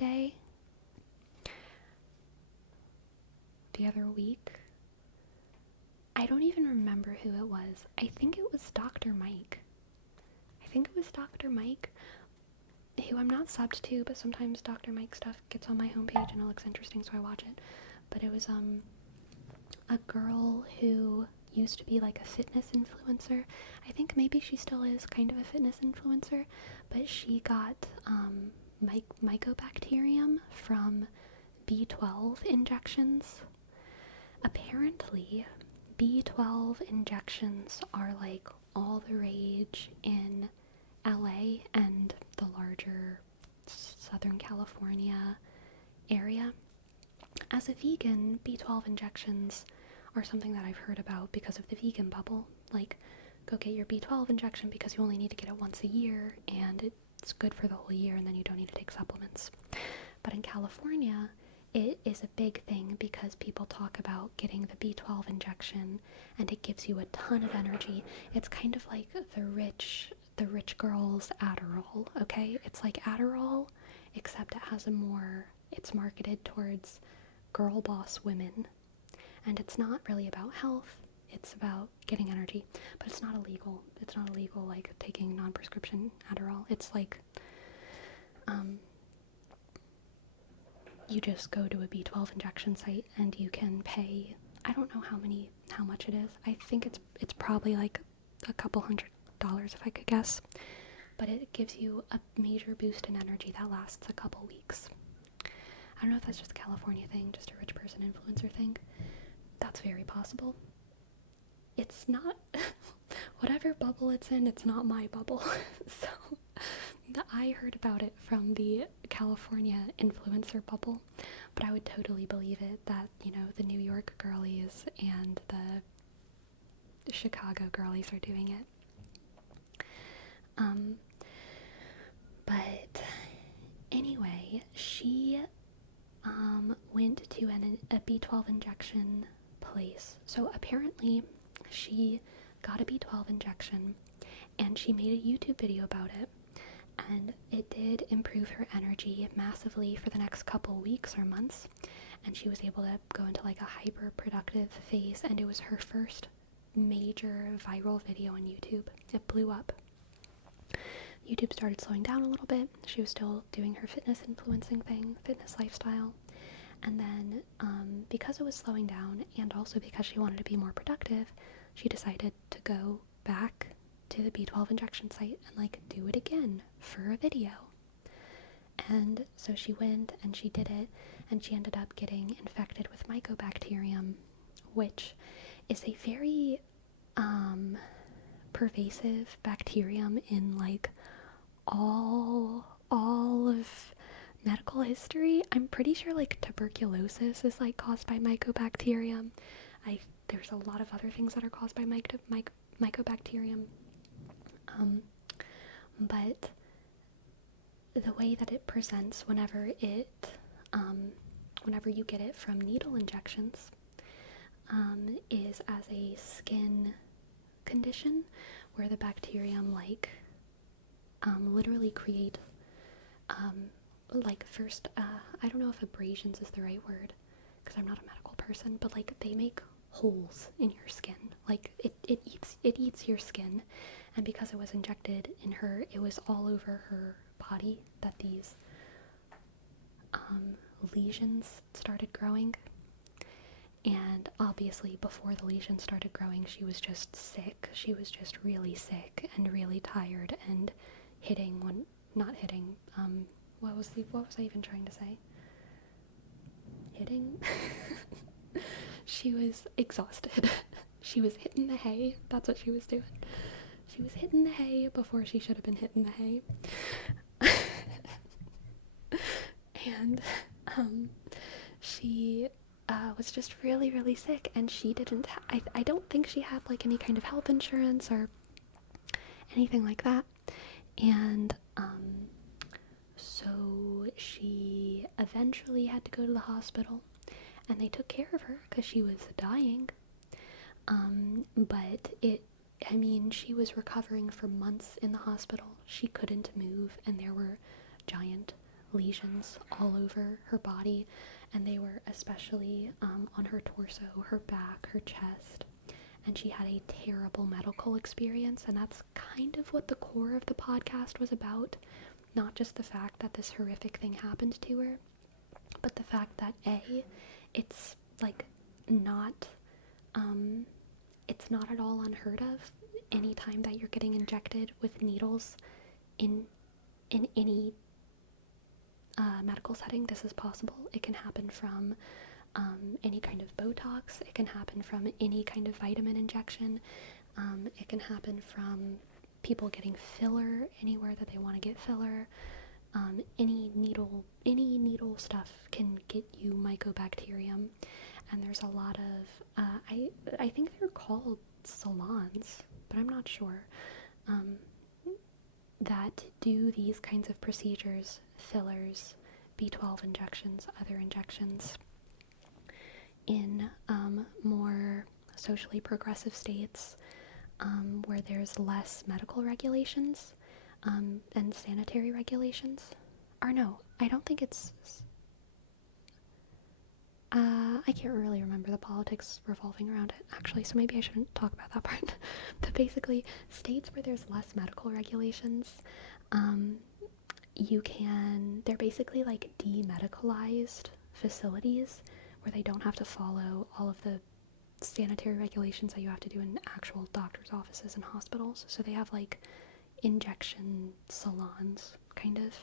week. I don't even remember who it was. I think it was Dr. Mike, who I'm not subbed to, but sometimes Dr. Mike stuff gets on my homepage and it looks interesting, so I watch it. But it was a girl who used to be like a fitness influencer. I think maybe she still is kind of a fitness influencer, but she got mycobacterium from B12 injections. Apparently, B12 injections are like all the rage in LA and the larger Southern California area. As a vegan, B12 injections are something that I've heard about because of the vegan bubble. Like, go get your B12 injection because you only need to get it once a year and it's good for the whole year and then you don't need to take supplements. But in California, it is a big thing because people talk about getting the B12 injection and it gives you a ton of energy. It's kind of like the rich girl's Adderall, okay? It's like Adderall, except it's marketed towards girl boss women. And it's not really about health, it's about getting energy. But it's not illegal. It's not illegal like taking non-prescription Adderall. It's like, you just go to a B12 injection site and you can pay, I don't know how much it is. I think it's probably like a couple $100 if I could guess. But it gives you a major boost in energy that lasts a couple weeks. I don't know if that's just a California thing, just a rich person influencer thing. That's very possible. It's not, whatever bubble it's in, it's not my bubble. So I heard about it from the California influencer bubble, but I would totally believe it that, the New York girlies and the Chicago girlies are doing it. But anyway, she went to a B12 injection place. So apparently she got a B12 injection and she made a YouTube video about it, and it did improve her energy massively for the next couple weeks or months, and she was able to go into like a hyper productive phase, and it was her first major viral video on YouTube. It blew up. YouTube started slowing down a little bit. She was still doing her fitness influencing thing, fitness lifestyle. And then because it was slowing down and also because she wanted to be more productive, she decided to go back to the B12 injection site and like do it again for a video. And so she went and she did it, and she ended up getting infected with mycobacterium, which is a very pervasive bacterium in like all of medical history. I'm pretty sure like tuberculosis is like caused by mycobacterium. There's a lot of other things that are caused by mycobacterium. But the way that it presents whenever you get it from needle injections, is as a skin condition where the bacterium literally create first, I don't know if abrasions is the right word because I'm not a medical person, but like they make holes in your skin. Like it eats your skin, and because it was injected in her, it was all over her body that these lesions started growing. And obviously before the lesions started growing, she was just sick. She was just really sick and really tired and what was I even trying to say? Hitting? she was exhausted. She was hitting the hay. That's what she was doing. She was hitting the hay before she should have been hitting the hay. And she was just really, really sick, and she didn't I don't think she had like any kind of health insurance or anything like that. And so she eventually had to go to the hospital, and they took care of her because she was dying. But she was recovering for months in the hospital. She couldn't move, and there were giant lesions all over her body, and they were especially on her torso, her back, her chest. And she had a terrible medical experience, and that's kind of what the core of the podcast was about. Not just the fact that this horrific thing happened to her, but the fact that it's like not it's not at all unheard of anytime that you're getting injected with needles in any medical setting. This is possible. It can happen from any kind of Botox. It can happen from any kind of vitamin injection. It can happen from people getting filler anywhere that they want to get filler. Any needle stuff can get you mycobacterium, and there's a lot of I think they're called salons, but I'm not sure, that do these kinds of procedures, fillers, B12 injections, other injections, in more socially progressive states, where there's less medical regulations and sanitary regulations. Or no, I don't think it's... I can't really remember the politics revolving around it, actually, so maybe I shouldn't talk about that part. But basically, states where there's less medical regulations, they're basically like demedicalized facilities where they don't have to follow all of the sanitary regulations that you have to do in actual doctor's offices and hospitals. So they have like injection salons, kind of.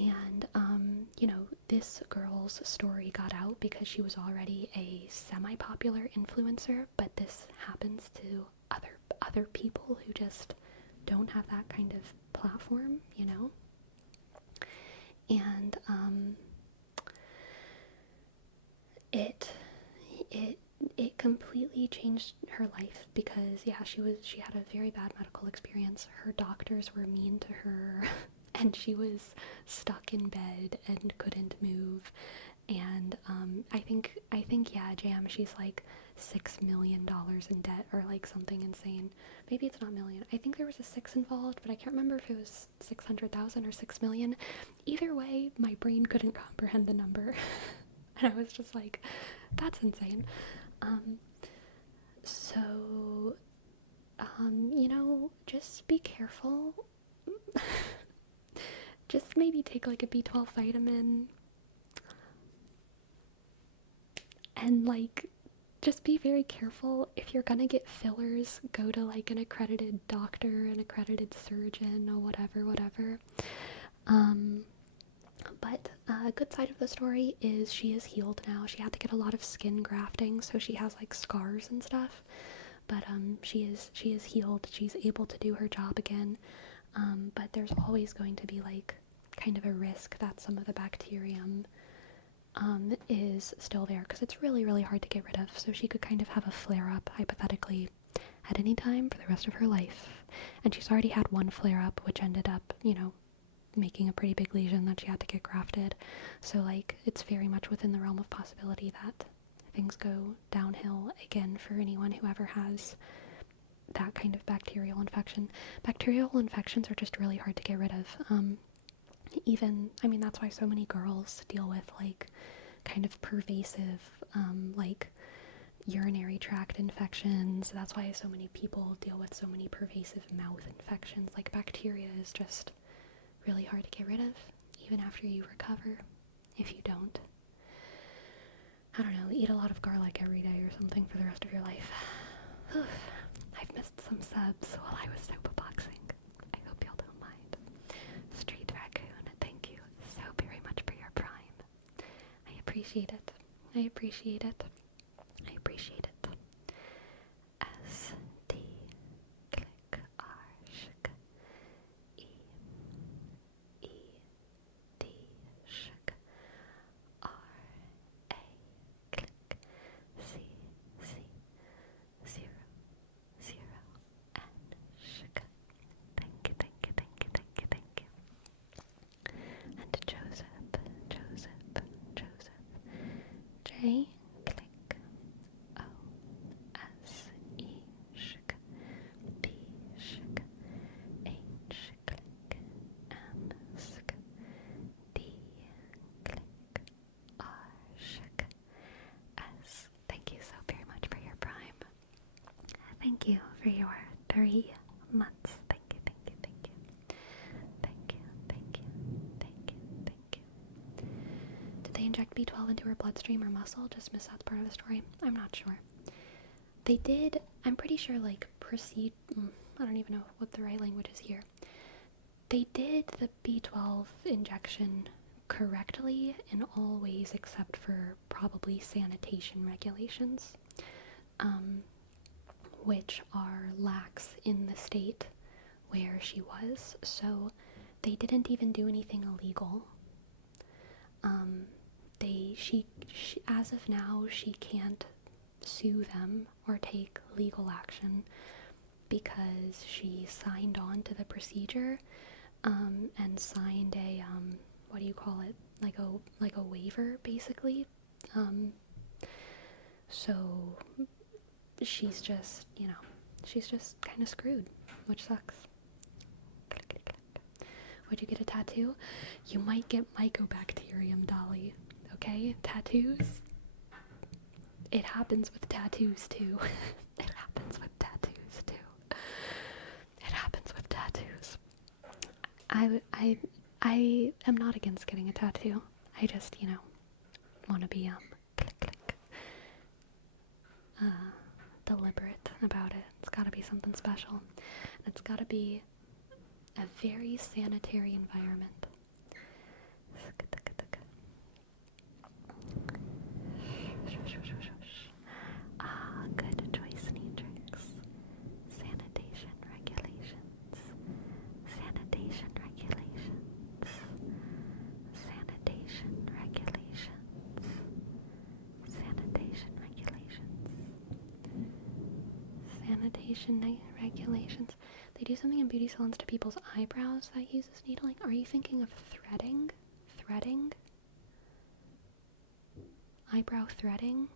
And, this girl's story got out because she was already a semi-popular influencer, but this happens to other people who just don't have that kind of platform, And, it completely changed her life because, she had a very bad medical experience. Her doctors were mean to her, and she was stuck in bed and couldn't move. And I think Jam, she's like $6 million in debt or like something insane. Maybe it's not million. I think there was a 6 involved, but I can't remember if it was 600,000 or 6 million. Either way, my brain couldn't comprehend the number. And I was just like, that's insane. So, just be careful. Just maybe take like a B12 vitamin. And like, just be very careful. If you're gonna get fillers, go to like an accredited doctor, an accredited surgeon, or whatever. But a good side of the story is she is healed now. She had to get a lot of skin grafting, so she has like scars and stuff. But she is healed. She's able to do her job again. But there's always going to be like kind of a risk that some of the bacterium is still there, because it's really, really hard to get rid of. So she could kind of have a flare-up, hypothetically, at any time for the rest of her life. And she's already had one flare-up, which ended up, making a pretty big lesion that she had to get grafted. So, like, it's very much within the realm of possibility that things go downhill again for anyone who ever has that kind of bacterial infection. Bacterial infections are just really hard to get rid of. That's why so many girls deal with, like, kind of pervasive, like, urinary tract infections. That's why so many people deal with so many pervasive mouth infections. Like, bacteria is just really hard to get rid of, even after you recover, if you don't. I don't know, eat a lot of garlic every day or something for the rest of your life. I've missed some subs while I was soap boxing. I hope y'all don't mind. Street Raccoon, thank you so very much for your prime. I appreciate it. A, click, O, S, E, shk, B, shk, H, click, N, sk, D, click, R, shk, S. Thank you so very much for your Prime. Thank you for your 3 months. Thank you, thank you, thank you. Thank you, thank you, thank you, thank you. Did they inject B12 into her bloodstream or muscle? Just missed that part of the story. I'm not sure. They did, I'm pretty sure, like, I don't even know what the right language is here. They did the B12 injection correctly in all ways except for probably sanitation regulations, which are lax in the state where she was, so they didn't even do anything illegal. She as of now, she can't sue them or take legal action because she signed on to the procedure, and signed a, what do you call it? Like a waiver, basically. So she's just, she's just kind of screwed, which sucks. Would you get a tattoo? You might get mycobacterium, Dolly. Okay? Tattoos? It happens with tattoos, too. It happens with tattoos, too. It happens with tattoos. I am not against getting a tattoo. I just, want to be, deliberate about it. It's gotta be something special. It's gotta be a very sanitary environment. Good choice, Neatrix. Sanitation regulations. Sanitation regulations. Sanitation regulations. Sanitation regulations. Sanitation regulations. They do something in beauty salons to people's eyebrows that uses needling. Are you thinking of threading? Threading? Eyebrow threading?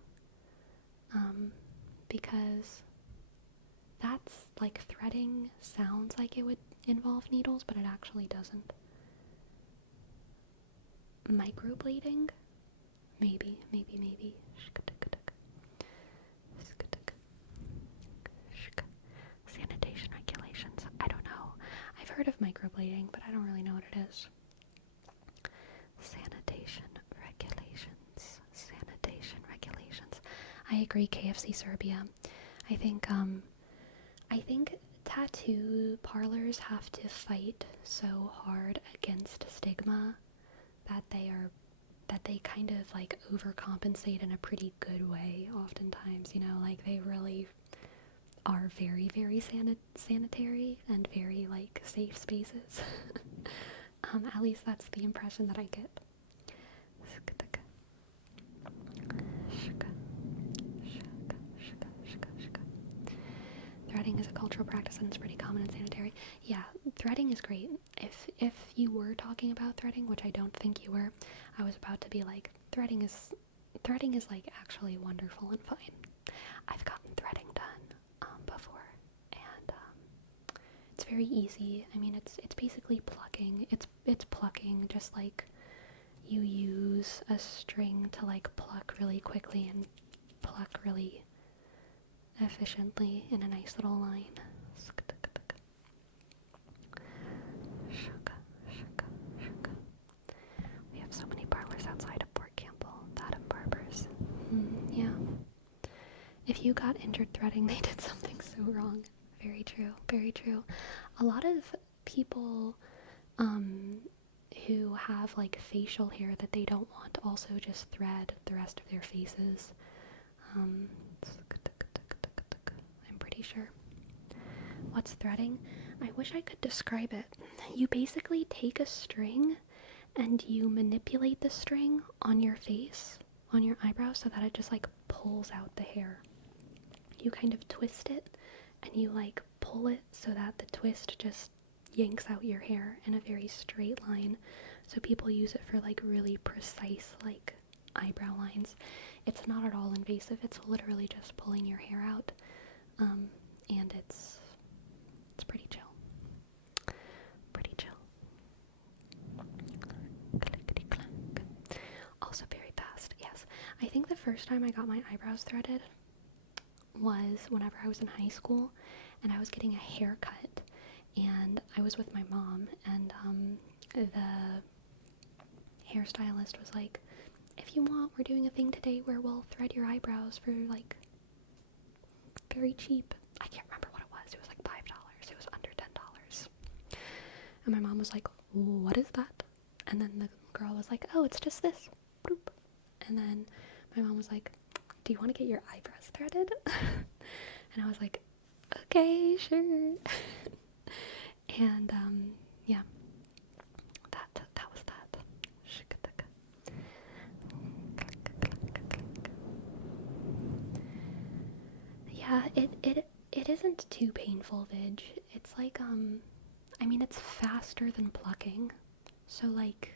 Because that's, like, threading sounds like it would involve needles, but it actually doesn't. Microblading? Maybe. Sanitation regulations. I don't know. I've heard of microblading, but I don't really know what it is. Sanitation regulations. Sanitation regulations. I agree, KFC Serbia. I think tattoo parlors have to fight so hard against stigma that they kind of, like, overcompensate in a pretty good way oftentimes, like, they really are very, very sanitary and very, like, safe spaces. At least that's the impression that I get. Threading is a cultural practice and it's pretty common and sanitary. Yeah, threading is great. If you were talking about threading, which I don't think you were, I was about to be like, threading is like actually wonderful and fine. I've gotten threading done before, and it's very easy. I mean, it's basically plucking. It's plucking, just like you use a string to, like, pluck really quickly and pluck really efficiently in a nice little line. We have so many parlors outside of Port Campbell, that of barbers. Yeah. If you got injured threading, they did something so wrong. Very true, very true. A lot of people who have, like, facial hair that they don't want also just thread the rest of their faces. I'm pretty sure. What's threading? I wish I could describe it. You basically take a string and you manipulate the string on your face, on your eyebrow, so that it just, like, pulls out the hair. You kind of twist it and you, like, pull it so that the twist just yanks out your hair in a very straight line. So people use it for, like, really precise, like, eyebrow lines. It's not at all invasive. It's literally just pulling your hair out, and it's pretty chill. Pretty chill. Clickety clank. Also very fast. Yes, I think the first time I got my eyebrows threaded was whenever I was in high school, and I was getting a haircut, and I was with my mom, and the hairstylist was like, if you want, we're doing a thing today where we'll thread your eyebrows for like very cheap. I can't remember what it was. It was like $5. It was under $10. And my mom was like, what is that? And then the girl was like, oh, it's just this. Bloop. And then my mom was like, do you want to get your eyebrows threaded? And I was like, okay, sure. And yeah, that was that. Yeah, it isn't too painful, Vidge. It's like I mean, it's faster than plucking, so like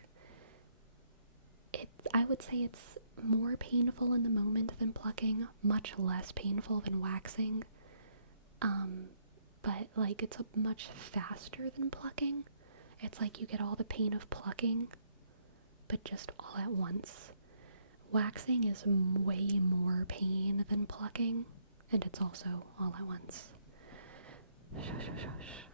I would say it's more painful in the moment than plucking, much less painful than waxing. But like it's much faster than plucking. It's like you get all the pain of plucking, but just all at once. Waxing is way more pain than plucking, and it's also all at once. Shush, shush, shush.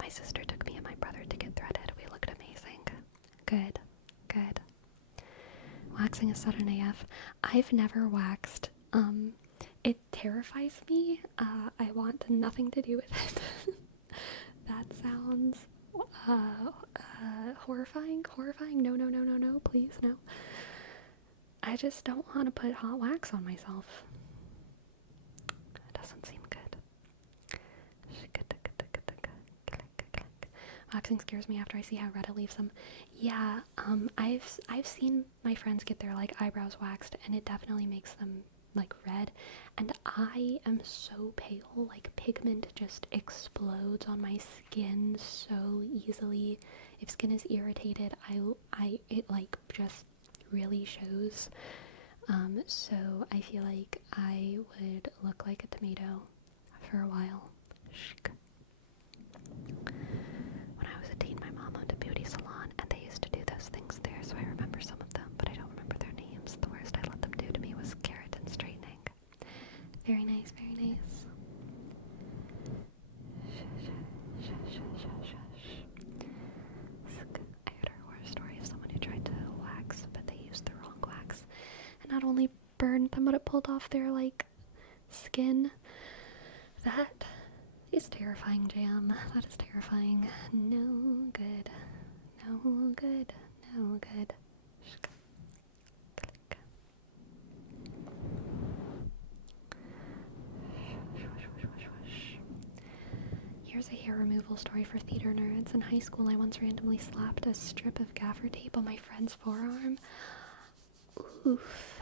My sister took me and my brother to get threaded. We looked amazing. Good, good. Waxing is sudden AF. I've never waxed. It terrifies me. I want nothing to do with it. That sounds horrifying. No, please, no. I just don't want to put hot wax on myself. It doesn't seem good. Waxing scares me after I see how red it leaves them. Yeah, I've seen my friends get their like eyebrows waxed, and it definitely makes them like red, and I am so pale, like pigment just explodes on my skin so easily. If skin is irritated, it like just really shows. So I feel like I would look like a tomato for a while. When I was a teen, my mom owned a beauty salon, and they used to do those things there, so I remember some of them, but I don't remember their names. The worst I let them do to me was keratin straightening. Very nice, very nice. I heard a horror story of someone who tried to wax, but they used the wrong wax, and not only burned them, but it pulled off their, like, skin. That is terrifying, Jam. That is terrifying. No good. No good. No good. Here's a hair removal story for theater nerds. In high school, I once randomly slapped a strip of gaffer tape on my friend's forearm. Oof.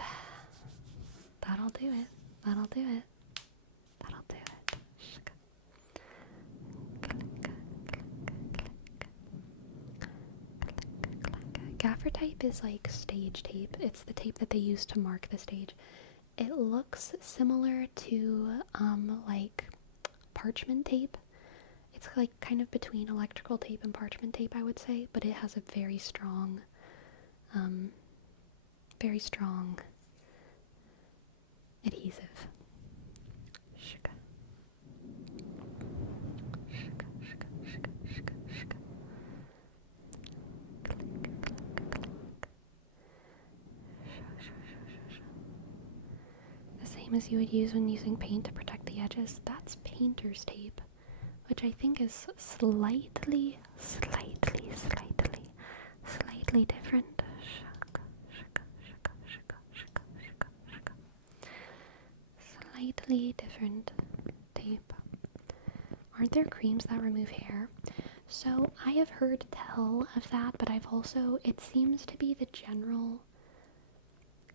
That'll do it. That'll do it. That'll do it. Gaffer tape is like stage tape. It's the tape that they use to mark the stage. It looks similar to like parchment tape. It's like kind of between electrical tape and parchment tape, I would say, but it has a very strong adhesive. The same as you would use when using paint to protect the edges. That's painter's tape, which I think is slightly different. Slightly different tape. Aren't there creams that remove hair? So I have heard tell of that, but it seems to be the general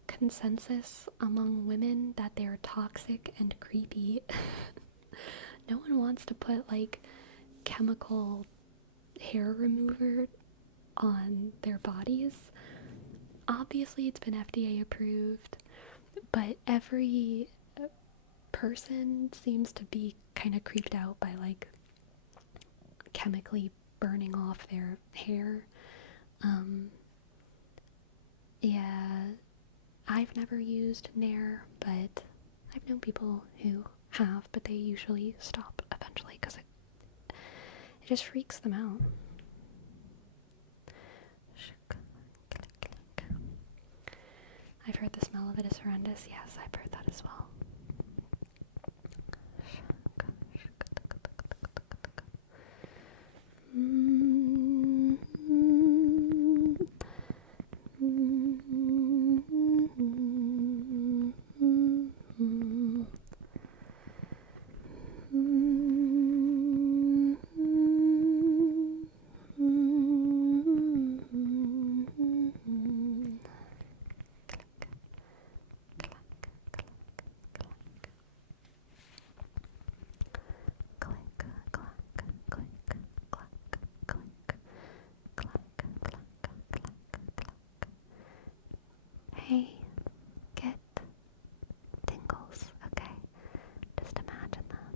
consensus among women that they're toxic and creepy. No one wants to put like chemical hair remover on their bodies. obviously it's been FDA approved, but every person seems to be kind of creeped out by like chemically burning off their hair. Yeah, I've never used Nair, but I've known people who have, but they usually stop eventually because it just freaks them out. I've heard the smell of it is horrendous. Yes, I've heard that as well. Hey, get tingles, okay? Just imagine them.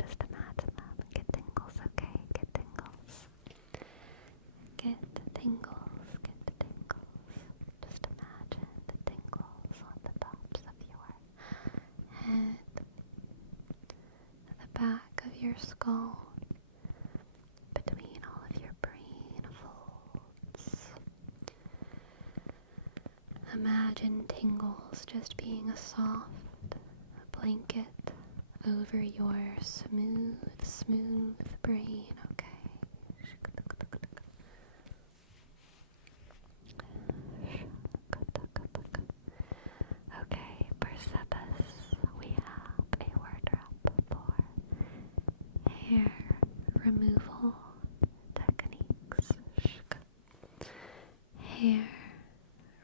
Just imagine them. Get tingles, okay? Get tingles. Get tingles, get tingles. Just imagine the tingles on the tops of your head, the back of your skull, between all of your brain folds. Imagine tingles just being a soft blanket over your smooth brain, okay? Okay, Persephus, we have a word wrap for hair removal techniques. Hair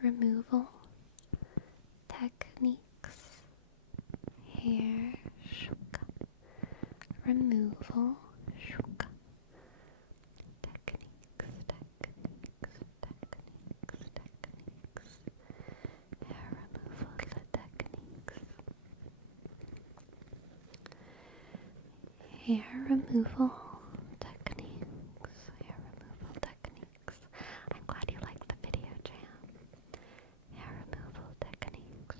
removal techniques. Hair removal techniques. Hair removal techniques. Hair removal techniques. Hair removal techniques. I'm glad you liked the video, Jam. Hair removal techniques.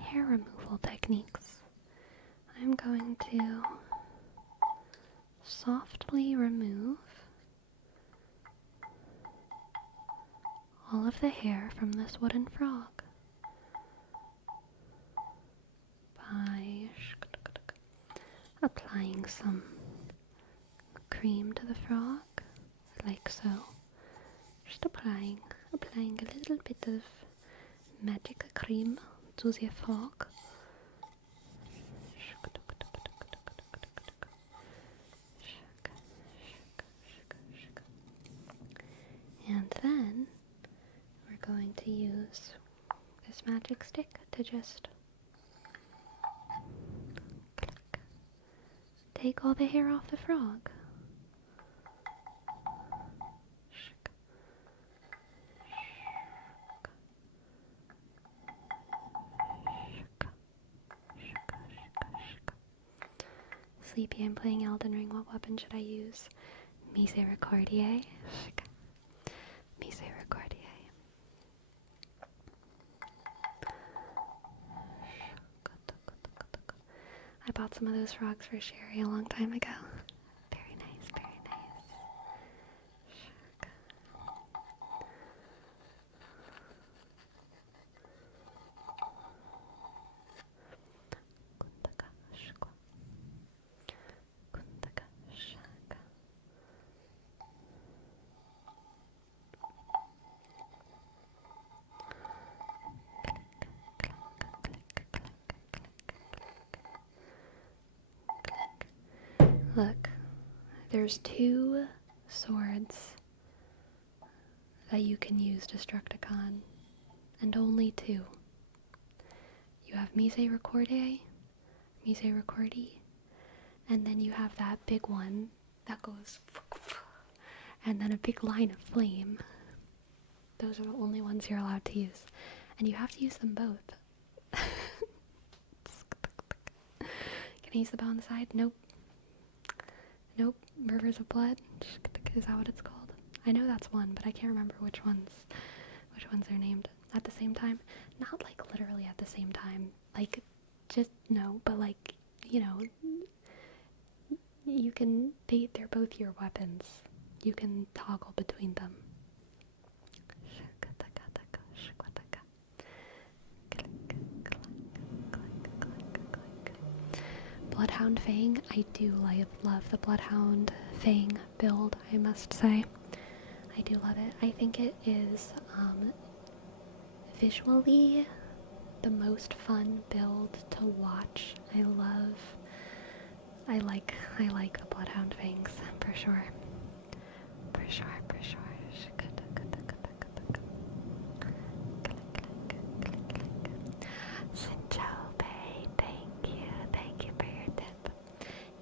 Hair removal techniques. I'm going to softly remove all of the hair from this wooden frog by applying some cream to the frog, like so. Just applying a little bit of magic cream to the frog. And then we're going to use this magic stick to just take all the hair off the frog. Sleepy, I'm playing Elden Ring. What weapon should I use? Misericordiae. Misericordiae. I bought some of those frogs for Sherry a long time ago. Very nice, very nice. Look, there's 2 swords that you can use Destructicon, and only 2. You have Misericordiae, and then you have that big one that goes, and then a big line of flame. Those are the only ones you're allowed to use, and you have to use them both. Can I use the bow on the side? Nope. Nope. Rivers of Blood? Is that what it's called? I know that's one, but I can't remember which ones are named at the same time. Not like literally at the same time. Like, just, no, but like, you know, you can, they're both your weapons. You can toggle between them. Bloodhound Fang, I do love the Bloodhound Fang build, I must say. I do love it. I think it is visually the most fun build to watch. I like the Bloodhound Fangs, for sure. For sure. Thank you for your tip.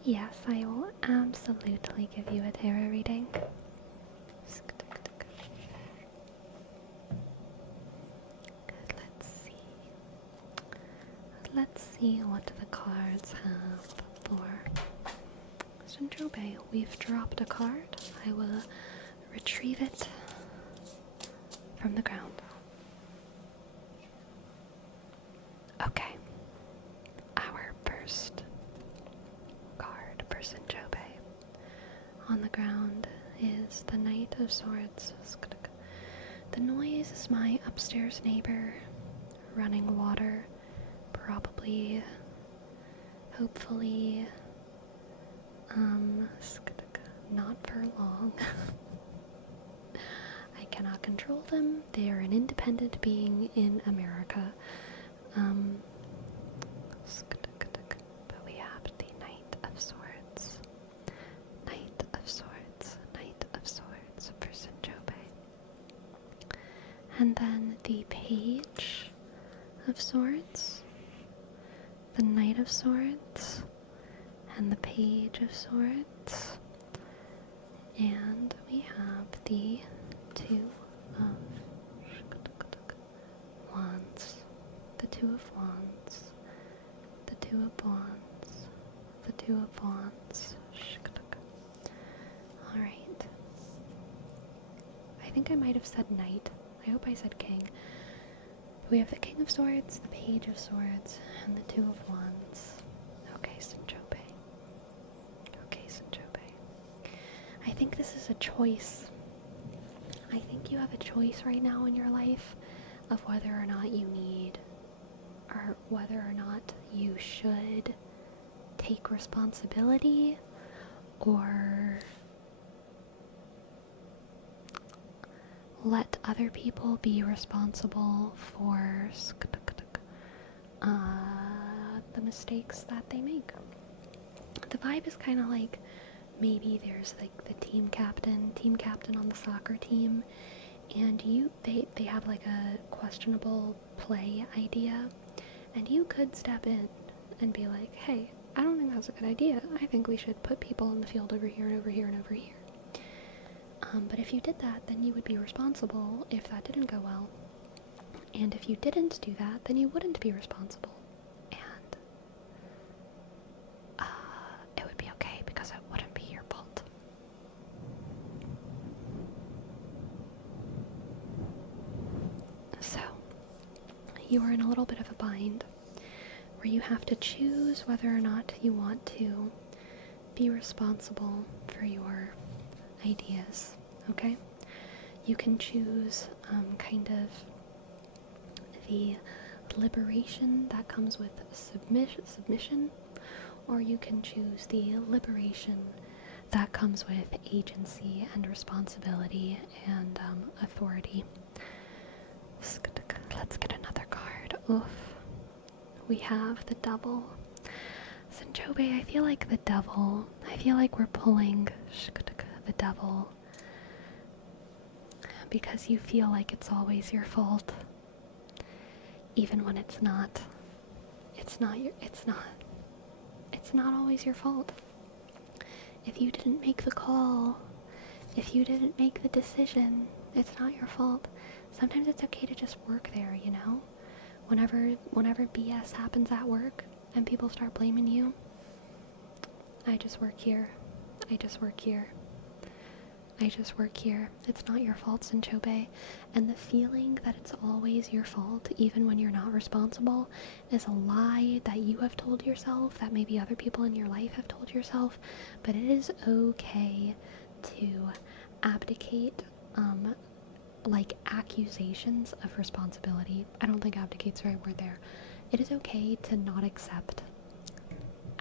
Yes, I will absolutely give you a tarot reading. Let's see what the cards have for Saint-Tropez. We've dropped a card. I will retrieve it from the ground. Okay. Our first card for Saint-Tropez on the ground is the Knight of Swords. The noise is my upstairs neighbor running water. Probably, hopefully, not for long. I cannot control them. They are an independent being in America. But we have the Knight of Swords. Knight of Swords. Knight of Swords for Saint-Tropez. And then the Page of Swords. The Knight of Swords and the Page of Swords, and we have the Two of Wands, the Two of Wands, the Two of Wands, the Two of Wands. Alright. I think I might have said Knight. I hope I said King. We have the King of Swords, the Page of Swords, and the Two of Wands. Okay, Saint-Tropez. I think this is a choice. I think you have a choice right now in your life of whether or not you need, or whether or not you should take responsibility, or let other people be responsible for the mistakes that they make. The vibe is kind of like, maybe there's like the team captain on the soccer team, and they have like a questionable play idea, and you could step in and be like, hey, I don't think that's a good idea. I think we should put people on the field over here and over here and over here. But if you did that, then you would be responsible if that didn't go well. And if you didn't do that, then you wouldn't be responsible. And it would be okay because it wouldn't be your fault. So, you are in a little bit of a bind where you have to choose whether or not you want to be responsible for your ideas. Okay? You can choose kind of the liberation that comes with submission, or you can choose the liberation that comes with agency and responsibility and authority. Let's get another card. Oof. We have the Devil. Saint-Tropez, I feel like the Devil. I feel like we're pulling the Devil because you feel like it's always your fault, even when it's not. It's not always your fault. If you didn't make the call, if you didn't make the decision, it's not your fault. Sometimes it's okay to just work there, you know? Whenever BS happens at work and people start blaming you, I just work here. I just work here. I just work here. It's not your fault, Sinchobe. And the feeling that it's always your fault, even when you're not responsible, is a lie that you have told yourself, that maybe other people in your life have told yourself. But it is okay to abdicate, like accusations of responsibility. I don't think abdicate's the right word there. It is okay to not accept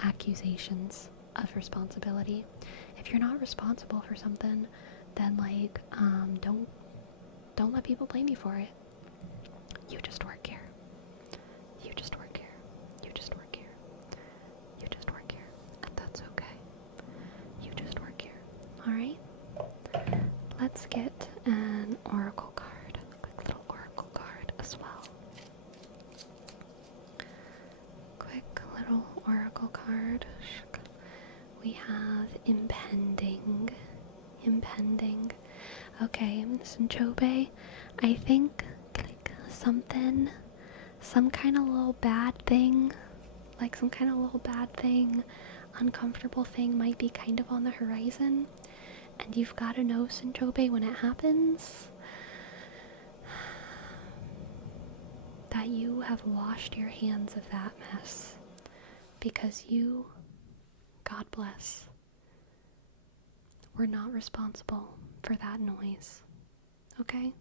accusations of responsibility. If you're not responsible for something, then like don't let people blame you for it. You just work here. You just work here. You just work here. You just work here. And that's okay. You just work here. Alright? Let's get an oracle card. A quick little oracle card as well. Quick little oracle card. We have impending. Okay, Sinchobe, I think like some kind of little bad thing, uncomfortable thing might be kind of on the horizon. And you've got to know, Sinchobe, when it happens, that you have washed your hands of that mess. Because you, God bless, were not responsible for that noise. Okay?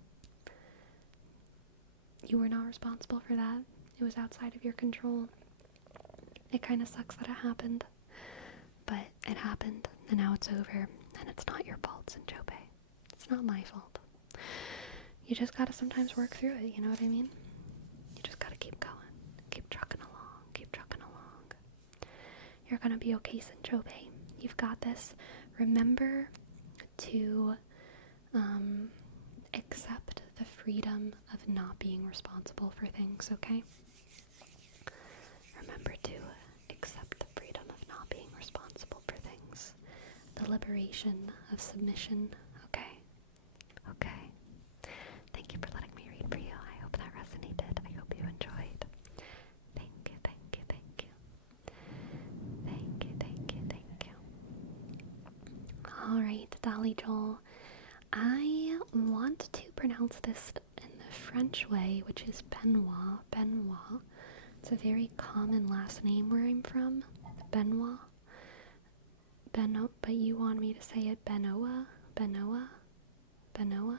You were not responsible for that. It was outside of your control. It kind of sucks that it happened. But it happened, and now it's over. And it's not your fault, Sinchobe. It's not my fault. You just gotta sometimes work through it, you know what I mean? You just gotta keep going. Keep trucking along. Keep trucking along. You're gonna be okay, Sinchobe. You've got this. Remember to accept the freedom of not being responsible for things, okay? Remember to accept the freedom of not being responsible for things. The liberation of submission, okay? Okay. Thank you for letting me read for you. I hope that resonated. I hope you enjoyed. Thank you, thank you, thank you. Thank you, thank you, thank you. Alright, Dolly Joel. I want to pronounce this in the French way, which is Benoit. Benoit. It's a very common last name where I'm from. Benoit. But you want me to say it Benoit? Benoit? Benoit?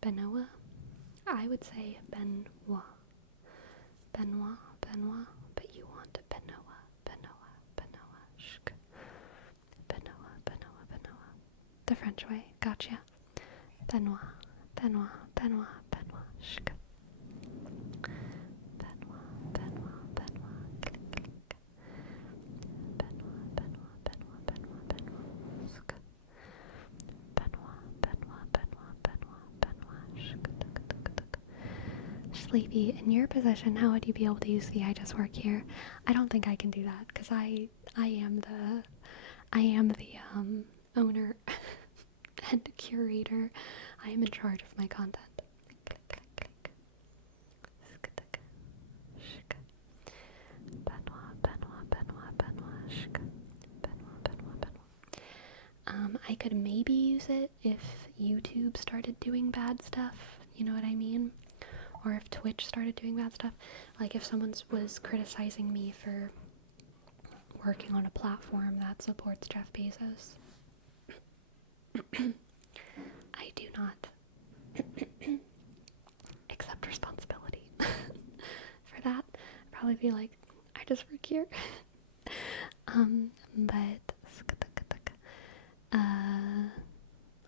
Benoit? I would say Benoit. Benoit, Benoit, but you want Benoit, Benoit, Benoit, Benoit, Benoit, Benoit. The French way, gotcha. Benoit, Benoit, Benoit, Benoit, Benoit, Benoit, Benoit, click, click. Benoit, Benoit, Benoit, Benoit, Benoit, Benoit, Benoit, Benoit, Benoit, Benoit, Sleepy, in your position, how would you be able to use the I just work here? I don't think I can do that, because I am the owner and curator. I am in charge of my content. Click, click, click. Benoit, Benoit, Benoit, Benoit, Benoit, Benoit, Benoit. I could maybe use it if YouTube started doing bad stuff, you know what I mean? Or if Twitch started doing bad stuff. Like if someone was criticizing me for working on a platform that supports Jeff Bezos. I do not accept responsibility for that. I'd probably be like, I just work here. But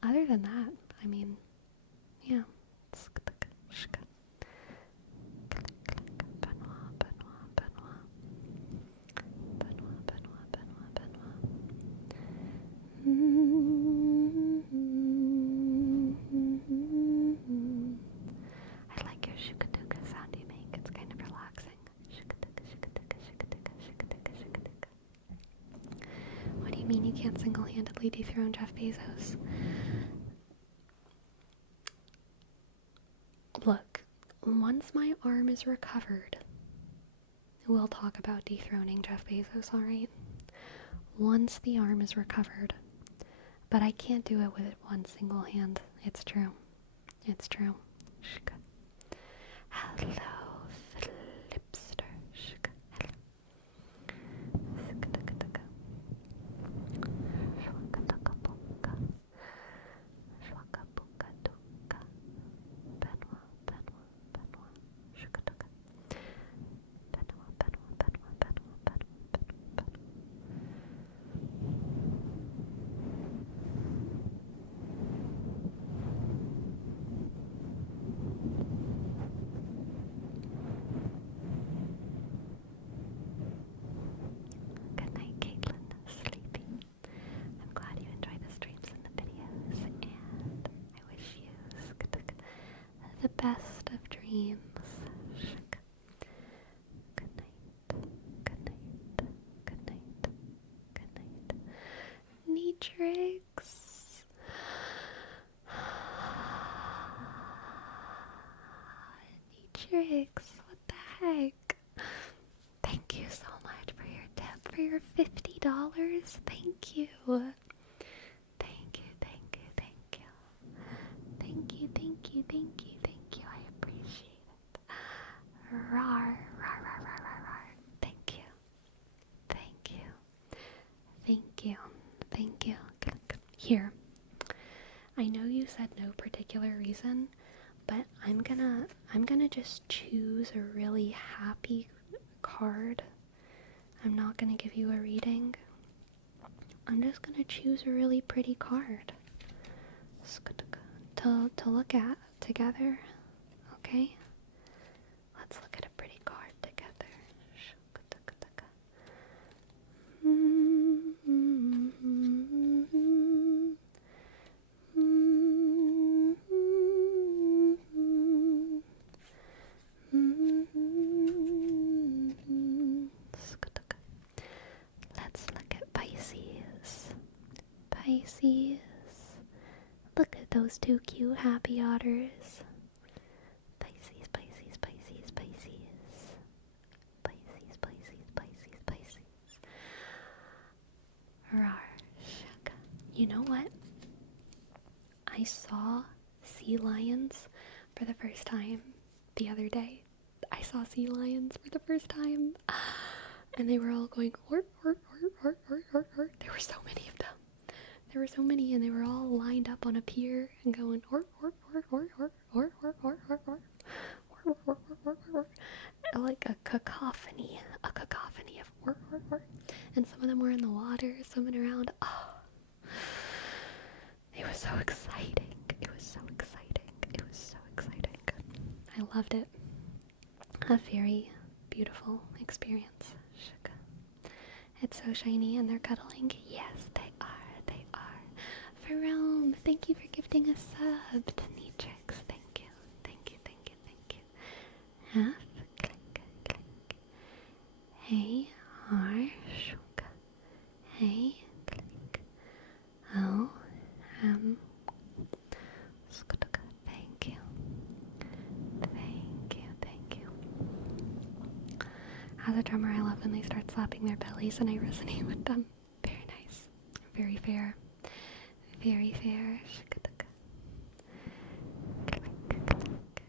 other than that, I mean, yeah. Benoit, Benoit, Benoit. Benoit, Benoit, Benoit, Benoit. I like your shukatuka sound you make. It's kind of relaxing. Shukatuka, shukatuka, shukatuka, shukatuka, shukatuka. mean you can't single-handedly dethrone Jeff Bezos? Look, once my arm is recovered, we'll talk about dethroning Jeff Bezos, alright? Once the arm is recovered. But I can't do it with one single hand. It's true. It's true. Hello, Flipster. Good night, Caitlin. Sleepy. I'm glad you enjoy the streams and the videos, and I wish you the best of dreams. Good night. Good night. Good night. Good night. Neatrix. Neatrix, what the heck? Thank you so much for your tip, for your $50. Thank you. Thank you, thank you, thank you. Thank you, thank you, thank you, thank you. I appreciate it. Rawr, rawr, rawr, rawr, rawr, rawr. Thank you. Thank you. Thank you. Thank you. Here. I know you said no particular reason, but I'm gonna just choose a really happy card. I'm not gonna give you a reading. I'm just gonna choose a really pretty card to look at together. Okay? Let's look at a pretty card together. Let's look at Pisces. Pisces. Look at those two cute happy otters. Pisces, Pisces, Pisces, Pisces. Pisces, Pisces, Pisces, Pisces. Rawr, shuck. You know what? I saw sea lions for the first time the other day. I saw sea lions for the first time. And they were all going, or. There were so many of them. There were so many, and they were all lined up on a pier and going, like a cacophony of and some of them were in the water, swimming around. Oh, it was so exciting. It was so exciting. It was so exciting. I loved it. A very beautiful experience. It's so shiny and they're cuddling. Yes, they are. They are. Jerome, thank you for gifting a sub to Neatrix. Thank you. Thank you, thank you, thank you. Half, click, click. Hey, R, shuka. Hey, click. O, skutuka. Thank you. Thank you, thank you. As a drummer, I love when they start slapping their bellies and I resonate with them. Very nice. Very fair. Very fair. Shakataka. Click, click.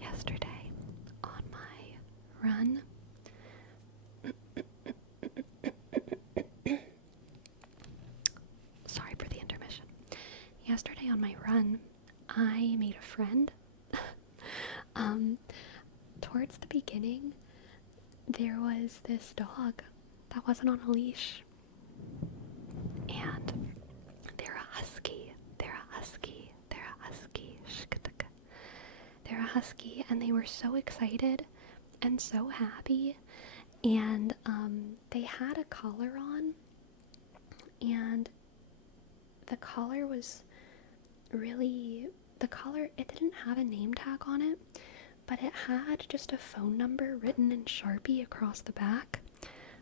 Yesterday, on my run, sorry for the intermission. Yesterday on my run, I made a friend. Towards the beginning, there was this dog that wasn't on a leash. And they're a husky. They're a husky. They're a husky. husky, and they were so excited and so happy. And they had a collar on, and the collar was it didn't have a name tag on it, but it had just a phone number written in Sharpie across the back.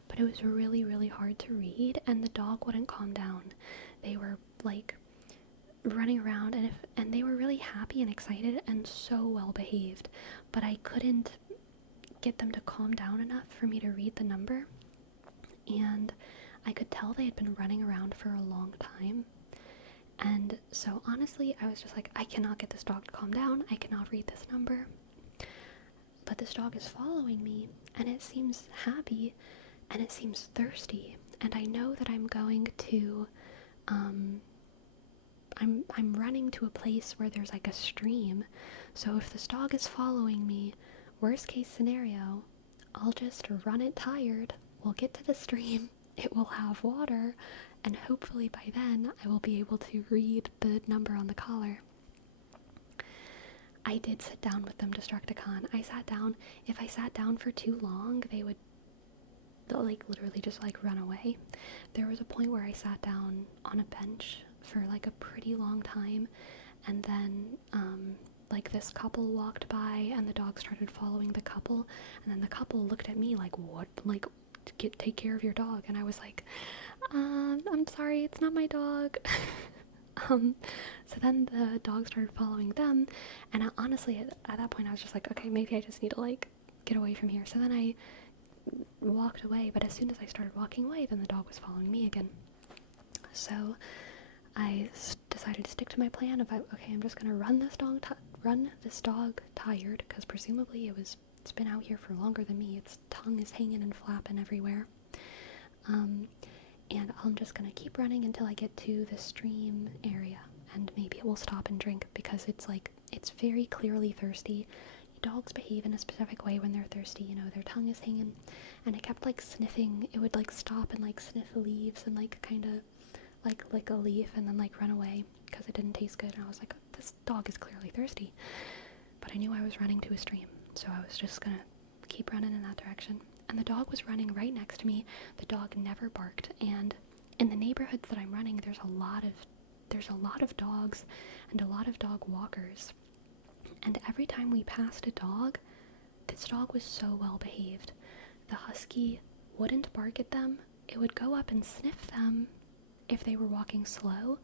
But it was really, really hard to read, and the dog wouldn't calm down. They were like running around, and they were really happy and excited and so well behaved, but I couldn't get them to calm down enough for me to read the number, and I could tell they had been running around for a long time. And so honestly, I was just like, I cannot get this dog to calm down. I cannot read this number. But this dog is following me, and it seems happy, and it seems thirsty. And I know that I'm going to, I'm running to a place where there's like a stream. So if this dog is following me, worst case scenario, I'll just run it tired. We'll get to the stream. It will have water, and hopefully by then I will be able to read the number on the collar. I did sit down with them, Destructicon. I sat down. If I sat down for too long, they'll like literally just like run away. There was a point where I sat down on a bench for like a pretty long time, and then like this couple walked by, and the dog started following the couple, and then the couple looked at me like, what, like, take care of your dog. And I was like, I'm sorry, it's not my dog. So then the dog started following them, and honestly at that point I was just like, okay, maybe I just need to like get away from here. So then I walked away, but as soon as I started walking away, then the dog was following me again. So I decided to stick to my plan of, okay, I'm just gonna run this dog tired, because presumably it's been out here for longer than me. Its tongue is hanging and flapping everywhere. And I'm just gonna keep running until I get to the stream area, and maybe it will stop and drink, because it's very clearly thirsty. Dogs behave in a specific way when they're thirsty, you know, their tongue is hanging, and it kept like sniffing. It would like stop and like sniff the leaves and like kind of like lick a leaf and then like run away because it didn't taste good. And I was like, this dog is clearly thirsty. But I knew I was running to a stream, so I was just gonna keep running in that direction. And the dog was running right next to me. The dog never barked, and in the neighborhoods that I'm running, there's a lot of dogs and a lot of dog walkers. And every time we passed a dog, this dog was so well behaved. The husky wouldn't bark at them. It would go up and sniff them if they were walking slow,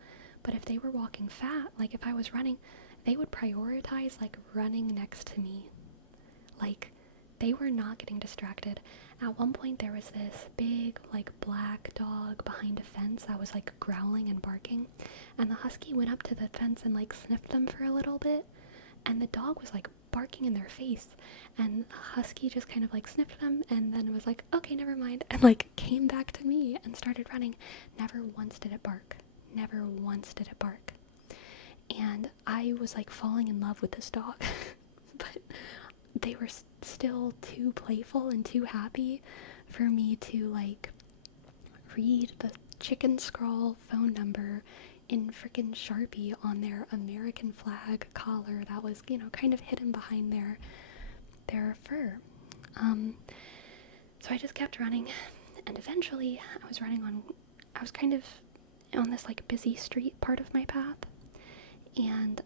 but if they were walking fast, like if I was running, they would prioritize like running next to me. Like, they were not getting distracted. At one point there was this big like black dog behind a fence that was like growling and barking, and the husky went up to the fence and like sniffed them for a little bit, and the dog was like barking in their face, and husky just kind of like sniffed them and then was like, okay, never mind, and like came back to me and started running. Never once did it bark. Never once did it bark. And I was like falling in love with this dog. But they were still too playful and too happy for me to like read the chicken scrawl phone number in freaking Sharpie on their American flag collar that was, you know, kind of hidden behind their fur. So I just kept running, and eventually I was kind of on this like busy street part of my path, and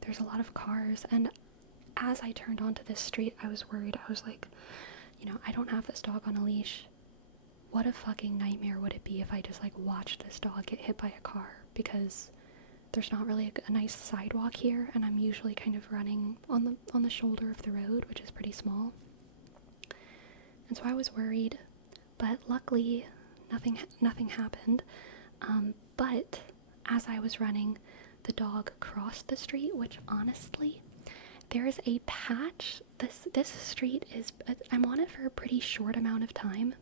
there's a lot of cars, and as I turned onto this street, I was worried. I was like, you know, I don't have this dog on a leash. What a fucking nightmare would it be if I just like watched this dog get hit by a car, because there's not really a nice sidewalk here, and I'm usually kind of running on the shoulder of the road, which is pretty small. And so I was worried, but luckily nothing happened. But as I was running, the dog crossed the street, which honestly, there is a patch. This street is, I'm on it for a pretty short amount of time,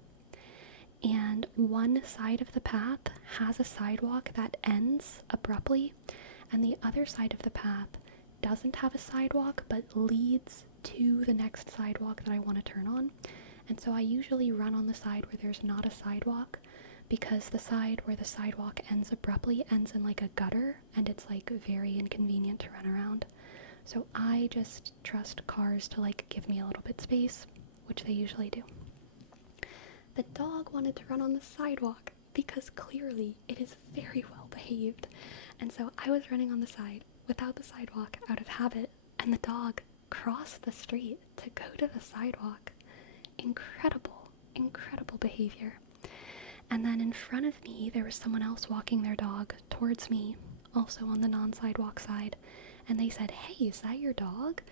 and one side of the path has a sidewalk that ends abruptly, and the other side of the path doesn't have a sidewalk but leads to the next sidewalk that I want to turn on. And so I usually run on the side where there's not a sidewalk, because the side where the sidewalk ends abruptly ends in like a gutter, and it's like very inconvenient to run around. So I just trust cars to like give me a little bit space, which they usually do. The dog wanted to run on the sidewalk because clearly it is very well behaved. And so I was running on the side without the sidewalk out of habit, and the dog crossed the street to go to the sidewalk. Incredible, incredible behavior. And then in front of me, there was someone else walking their dog towards me, also on the non-sidewalk side. And they said, "Hey, is that your dog?"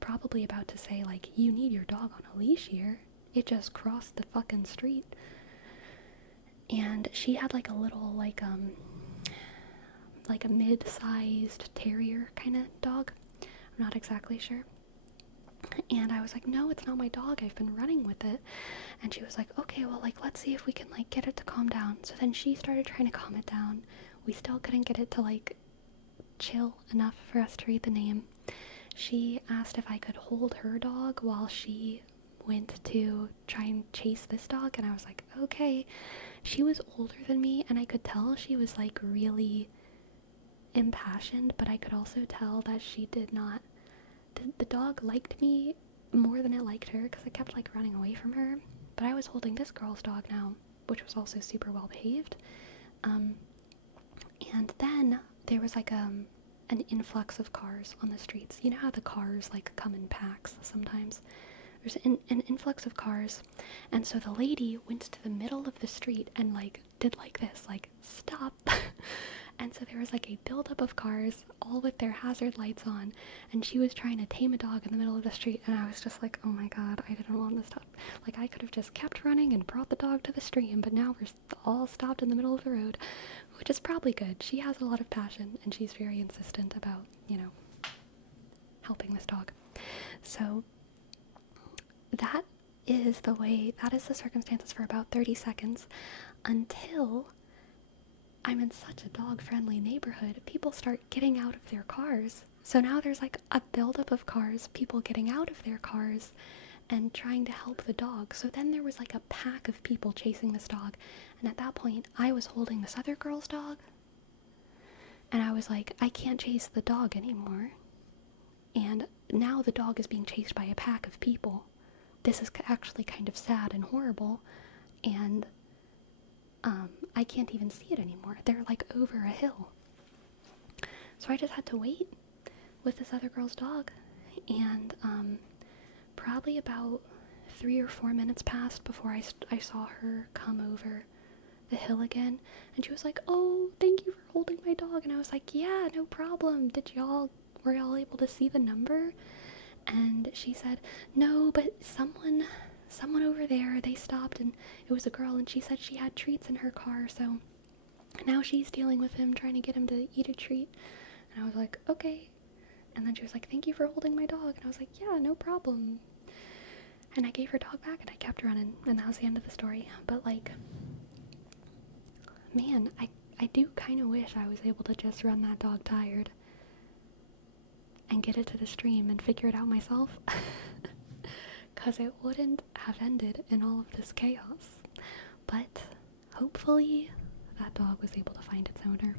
Probably about to say, like, "You need your dog on a leash here. It just crossed the fucking street." And she had like a little, like a mid-sized terrier kind of dog. I'm not exactly sure. And I was like, "No, it's not my dog. I've been running with it." And she was like, "Okay, well, like, let's see if we can, like, get it to calm down." So then she started trying to calm it down. We still couldn't get it to, like, chill enough for us to read the name. She asked if I could hold her dog while she went to try and chase this dog, and I was like, okay. She was older than me, and I could tell she was, like, really impassioned, but I could also tell that she did not. The dog liked me more than it liked her, because I kept, like, running away from her. But I was holding this girl's dog now, which was also super well behaved. And then there was, like, an influx of cars on the streets. You know how the cars, like, come in packs sometimes? There's an influx of cars, and so the lady went to the middle of the street and, like, did like this, like, stop. And so there was, like, a buildup of cars, all with their hazard lights on, and she was trying to tame a dog in the middle of the street, and I was just like, oh my god, I didn't want this to. Like, I could have just kept running and brought the dog to the stream, but now we're all stopped in the middle of the road, which is probably good. She has a lot of passion, and she's very insistent about, helping this dog. So that is the circumstances for about 30 seconds until I'm in such a dog-friendly neighborhood. People start getting out of their cars. So now there's like a buildup of cars, people getting out of their cars and trying to help the dog. So then there was like a pack of people chasing this dog. And at that point, I was holding this other girl's dog. And I was like, I can't chase the dog anymore. And now the dog is being chased by a pack of people. This is actually kind of sad and horrible, and I can't even see it anymore. They're like over a hill. So I just had to wait with this other girl's dog, and probably about 3 or 4 minutes passed before I saw her come over the hill again, and she was like, "Oh, thank you for holding my dog." And I was like, "Yeah, no problem. Were y'all able to see the number?" And she said, "No, but someone over there, they stopped, and it was a girl, and she said she had treats in her car, so now she's dealing with him, trying to get him to eat a treat." And I was like, "Okay." And then she was like, "Thank you for holding my dog." And I was like, "Yeah, no problem." And I gave her dog back, and I kept running, and that was the end of the story. But, like, man, I do kind of wish I was able to just run that dog tired and get it to the stream and figure it out myself, because it wouldn't have ended in all of this chaos. But hopefully that dog was able to find its owner.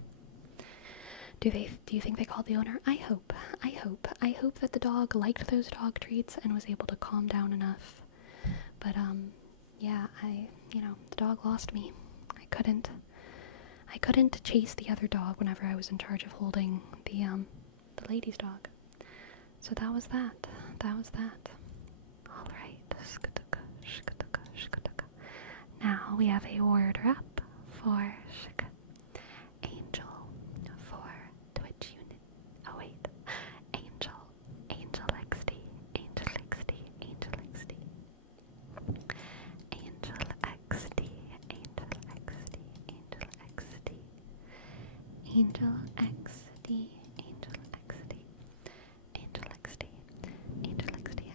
Do you think they called the owner? I hope that the dog liked those dog treats and was able to calm down enough. But yeah, the dog lost me. I couldn't chase the other dog whenever I was in charge of holding the lady's dog. So that was that. Alright. Now we have a word wrap for Angel for Twitch unit. Oh wait. Angel XD. Angel XD.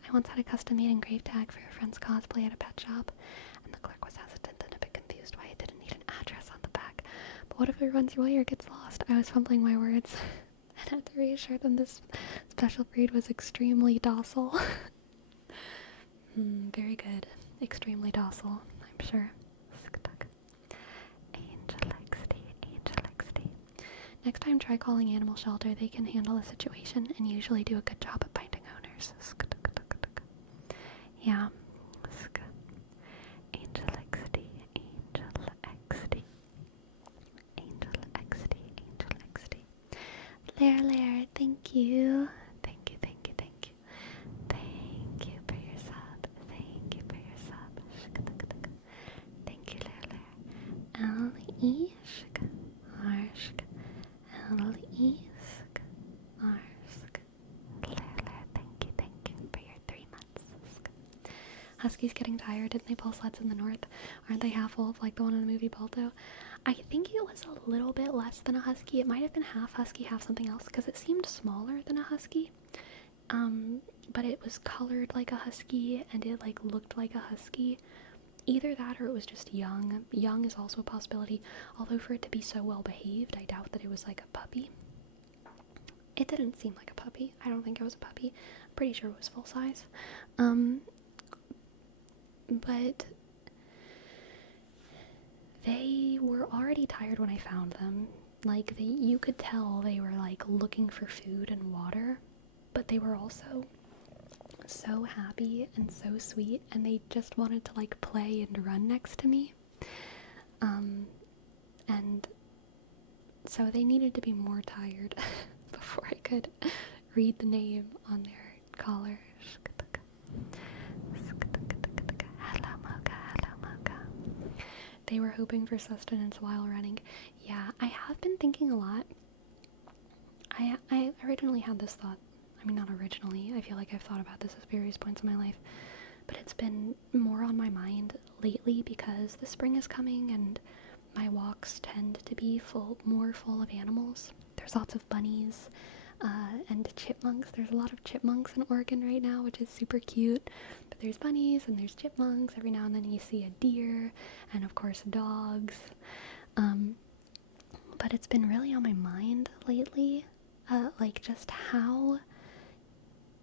I once had a custom-made engraved tag for a friend's cosplay at a pet shop, and the clerk was hesitant and a bit confused why it didn't need an address on the back. But what if it runs away or gets lost? I was fumbling my words and had to reassure them this special breed was extremely docile. Very good. Extremely docile, I'm sure. Angel XD. Next time, try calling animal shelter. They can handle the situation and usually do a good job at finding owners. Yeah. Angel XD, Angel XD, Angel XD, Angel XD. Lair, thank you. Thank you, thank you, thank you. Thank you for your sub. Thank you for your sub. Thank you, Lair. L-E-shk, arshk, L-E-shk, arshk. Lair, thank you for your 3 months. Husky's getting tired. Didn't they pull sleds in the north? Aren't they half wolf like the one in the movie Balto? I think it was a little bit less than a husky. It might have been half husky, half something else, because it seemed smaller than a husky. But it was colored like a husky, and it like looked like a husky. Either that or it was just young. Young is also a possibility, although for it to be so well behaved, I doubt that it was like a puppy. It didn't seem like a puppy. I don't think it was a puppy. I'm pretty sure it was full size. But they were already tired when I found them. Like, you could tell they were like looking for food and water, but they were also so happy and so sweet, and they just wanted to like play and run next to me. And so they needed to be more tired before I could read the name on their collar. Hello, Mocha. They were hoping for sustenance while running. Yeah, I have been thinking a lot. I originally had this thought. I mean, not originally. I feel like I've thought about this at various points in my life. But it's been more on my mind lately because the spring is coming and my walks tend to be more full of animals. There's lots of bunnies and chipmunks. There's a lot of chipmunks in Oregon right now, which is super cute. But there's bunnies and there's chipmunks. Every now and then you see a deer and, of course, dogs. But it's been really on my mind lately, like just how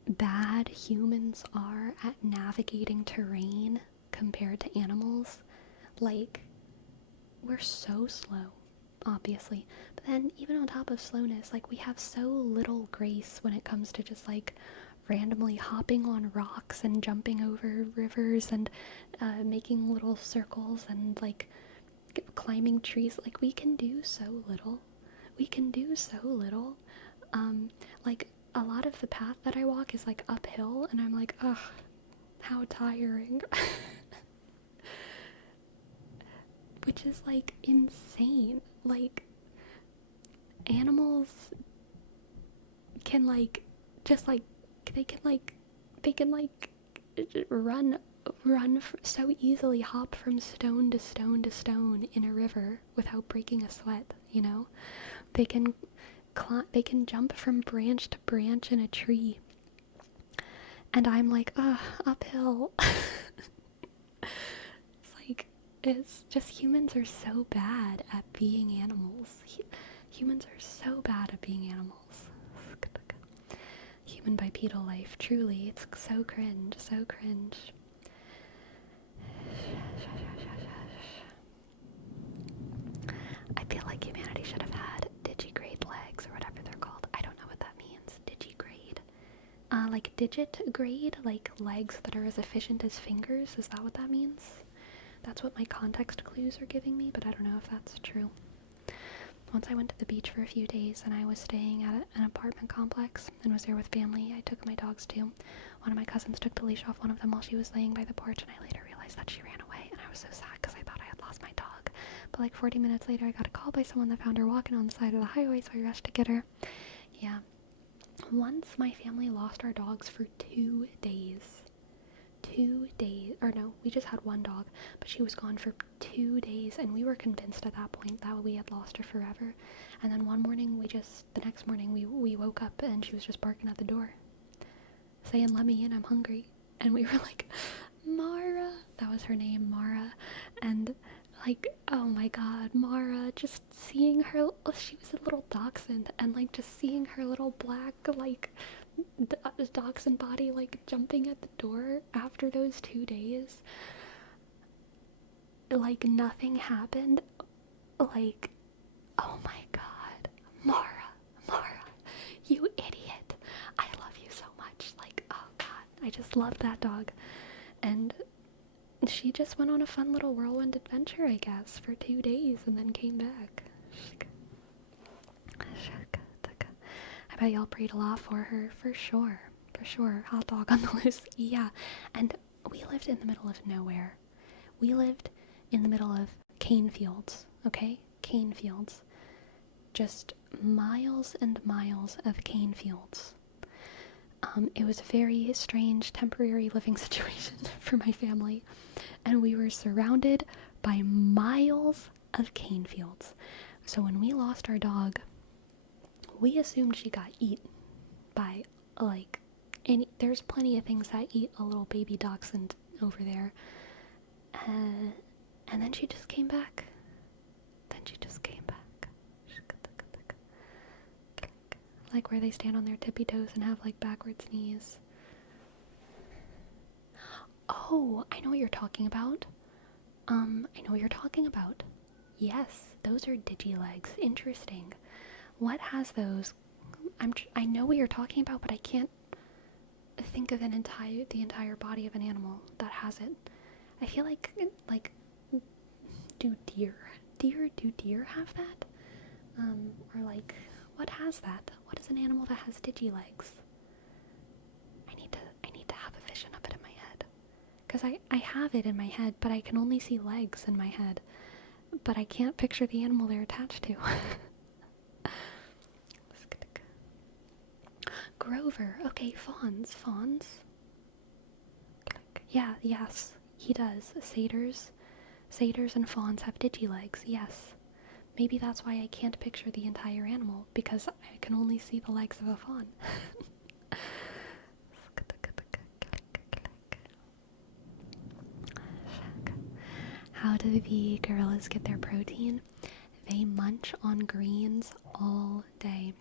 bad humans are at navigating terrain compared to animals. Like, we're so slow, obviously, but then even on top of slowness, like, we have so little grace when it comes to just like randomly hopping on rocks and jumping over rivers and making little circles and like climbing trees. Like, we can do so little. Like, a lot of the path that I walk is like uphill, and I'm like, ugh, how tiring. Which is like insane. Like, animals can like just like they can run so easily, hop from stone to stone to stone in a river without breaking a sweat, you know? They can jump from branch to branch in a tree. And I'm like, uphill. It's just humans are so bad at being animals. Humans are so bad at being animals. Human bipedal life, truly. It's so cringe, so cringe. I feel like humanity should have had digigrade legs or whatever they're called. I don't know what that means. Digigrade. Like digit grade, like legs that are as efficient as fingers. Is that what that means? That's what my context clues are giving me, but I don't know if that's true. Once I went to the beach for a few days and I was staying at an apartment complex and was there with family. I took my dogs too. One of my cousins took the leash off one of them while she was laying by the porch, and I later realized that she ran away, and I was so sad because I thought I had lost my dog. But like 40 minutes later, I got a call by someone that found her walking on the side of the highway, so I rushed to get her. Yeah. Once my family lost our dogs for 2 days. 2 days, or no, we just had one dog, but she was gone for 2 days, and we were convinced at that point that we had lost her forever. And then the next morning we woke up and she was just barking at the door saying, "Let me in, I'm hungry." And we were like, Mara, that was her name, Mara. And like, oh my god, Mara, just seeing her, she was a little dachshund, and like just seeing her little black like dachshund body like jumping at the door after those 2 days, like nothing happened. Like, oh my god, Mara, you idiot. I love you so much. Like, oh god, I just love that dog. And she just went on a fun little whirlwind adventure, I guess, for 2 days and then came back. I bet y'all prayed a lot for her, for sure. For sure. Hot dog on the loose. Yeah. And we lived in the middle of nowhere. We lived in the middle of cane fields, okay? Cane fields. Just miles and miles of cane fields. It was a very strange temporary living situation for my family. And we were surrounded by miles of cane fields. So when we lost our dog, we assumed she got eaten by, like, there's plenty of things that eat a little baby dachshund over there. And then she just came back. Like where they stand on their tippy toes and have like backwards knees. Oh, I know what you're talking about. Yes, those are digilegs. Interesting. What has those? I know what you're talking about, but I can't think of the entire body of an animal that has it. I feel like do deer have that? Or like, what has that? What is an animal that has digilegs? I need to have a vision of it in my head. Because I have it in my head, but I can only see legs in my head. But I can't picture the animal they're attached to. Grover. Okay, fawns. Yeah, yes, he does. Satyrs and fawns have digilegs, yes. Maybe that's why I can't picture the entire animal, because I can only see the legs of a fawn. How do the gorillas get their protein? They munch on greens all day.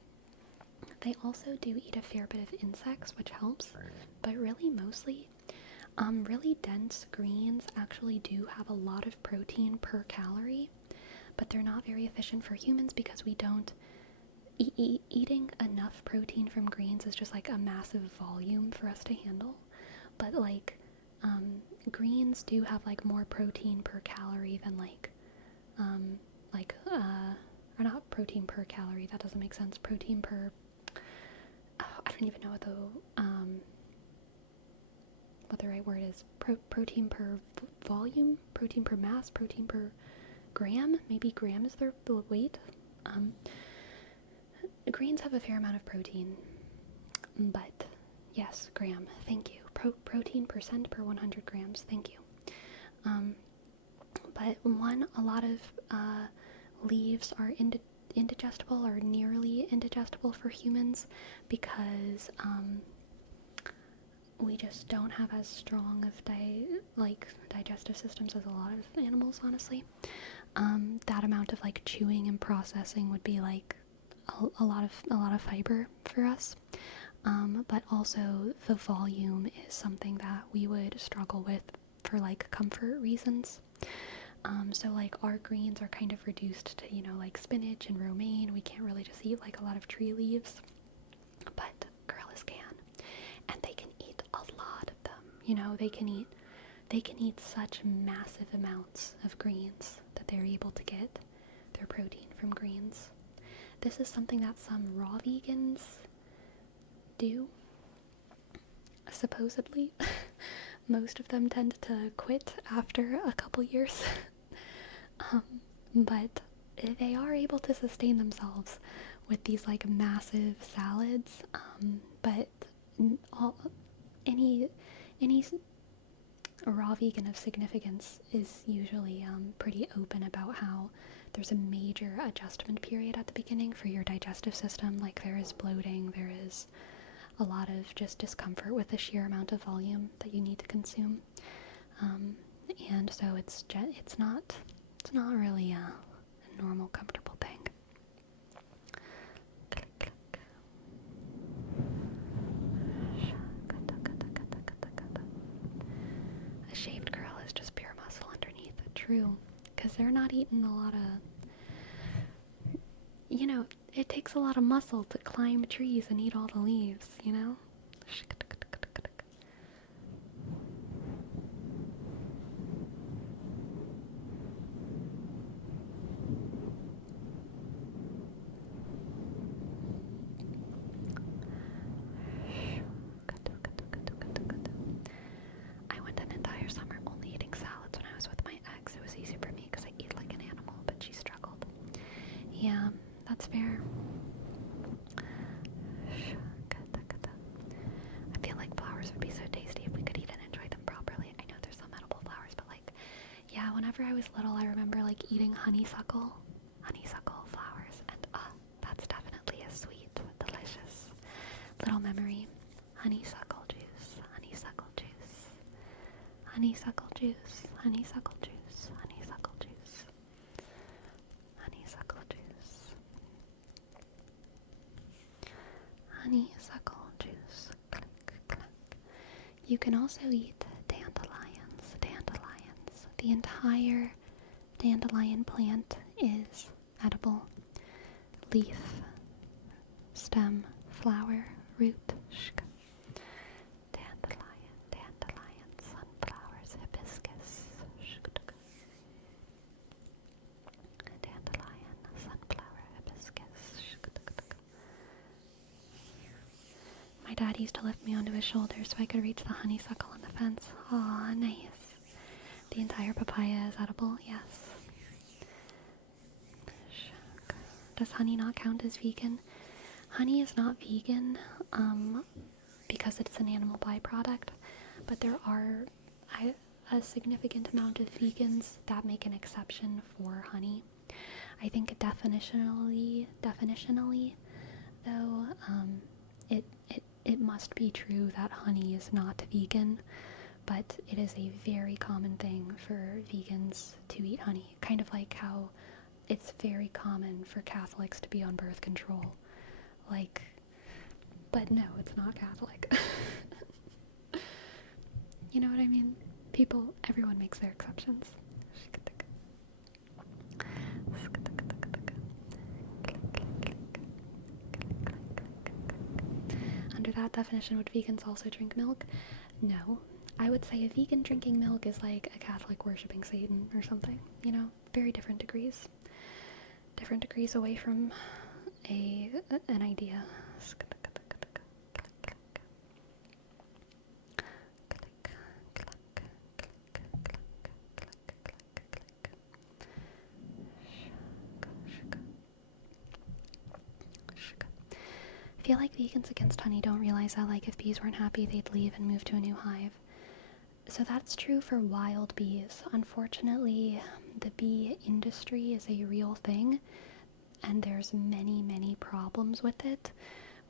They also do eat a fair bit of insects, which helps, but really mostly, really dense greens actually do have a lot of protein per calorie, but they're not very efficient for humans because we don't, eating enough protein from greens is just like a massive volume for us to handle, but like, greens do have like more protein per calorie than or not protein per calorie, that doesn't make sense, protein per, I don't even know what the right word is. Protein per volume, protein per mass, protein per gram. Maybe gram is their weight. Greens have a fair amount of protein, but yes, gram. Thank you. Protein percent per 100 grams. Thank you. But a lot of leaves are indigestible or nearly indigestible for humans because we just don't have as strong of digestive systems as a lot of animals, honestly. That amount of like chewing and processing would be like a lot of fiber for us. But also the volume is something that we would struggle with for like comfort reasons. So like our greens are kind of reduced to, like spinach and romaine. We can't really just eat like a lot of tree leaves, but gorillas can, and they can eat a lot of them. They can eat such massive amounts of greens that they're able to get their protein from greens. This is something that some raw vegans do, supposedly. Most of them tend to quit after a couple years. But they are able to sustain themselves with these like massive salads. But any raw vegan of significance is usually pretty open about how there's a major adjustment period at the beginning for your digestive system. Like there is bloating, there is a lot of just discomfort with the sheer amount of volume that you need to consume, and so it's not really a normal, comfortable thing. A shaved girl is just pure muscle underneath. True, because they're not eating a lot of. It takes a lot of muscle to climb trees and eat all the leaves, you know? I went an entire summer only eating salads when I was with my ex. It was easy for me because I eat like an animal, but she struggled. Yeah, that's fair. I feel like flowers would be so tasty if we could eat and enjoy them properly. I know there's some edible flowers, but like, yeah, whenever I was little, I remember like eating honeysuckle flowers, and that's definitely a sweet, delicious little memory. Honeysuckle juice, honeysuckle juice, honeysuckle juice, honeysuckle juice, honeysuckle juice, honeysuckle juice, honeysuckle juice. Click, click. You can also eat dandelions, dandelions. The entire dandelion plant is edible. Leaf, stem, flower, root, dandelion, dandelion, sunflowers, hibiscus, dandelion, sunflower, hibiscus. My dad used to lift me onto his shoulder so I could reach the honeysuckle on the fence. Aw, nice. The entire papaya is edible, yes. Does honey not count as vegan? Honey is not vegan because it's an animal byproduct, but there are a significant amount of vegans that make an exception for honey. I think definitionally though, it must be true that honey is not vegan, but it is a very common thing for vegans to eat honey, kind of like how it's very common for Catholics to be on birth control. Like, but no, it's not Catholic. You know what I mean? Everyone makes their exceptions. Under that definition, would vegans also drink milk? No. I would say a vegan drinking milk is like a Catholic worshipping Satan or something, you know? Very different degrees. Different degrees away from an idea. I feel like vegans against honey don't realize that, like, if bees weren't happy, they'd leave and move to a new hive. So that's true for wild bees. Unfortunately, the bee industry is a real thing, and there's many, many problems with it,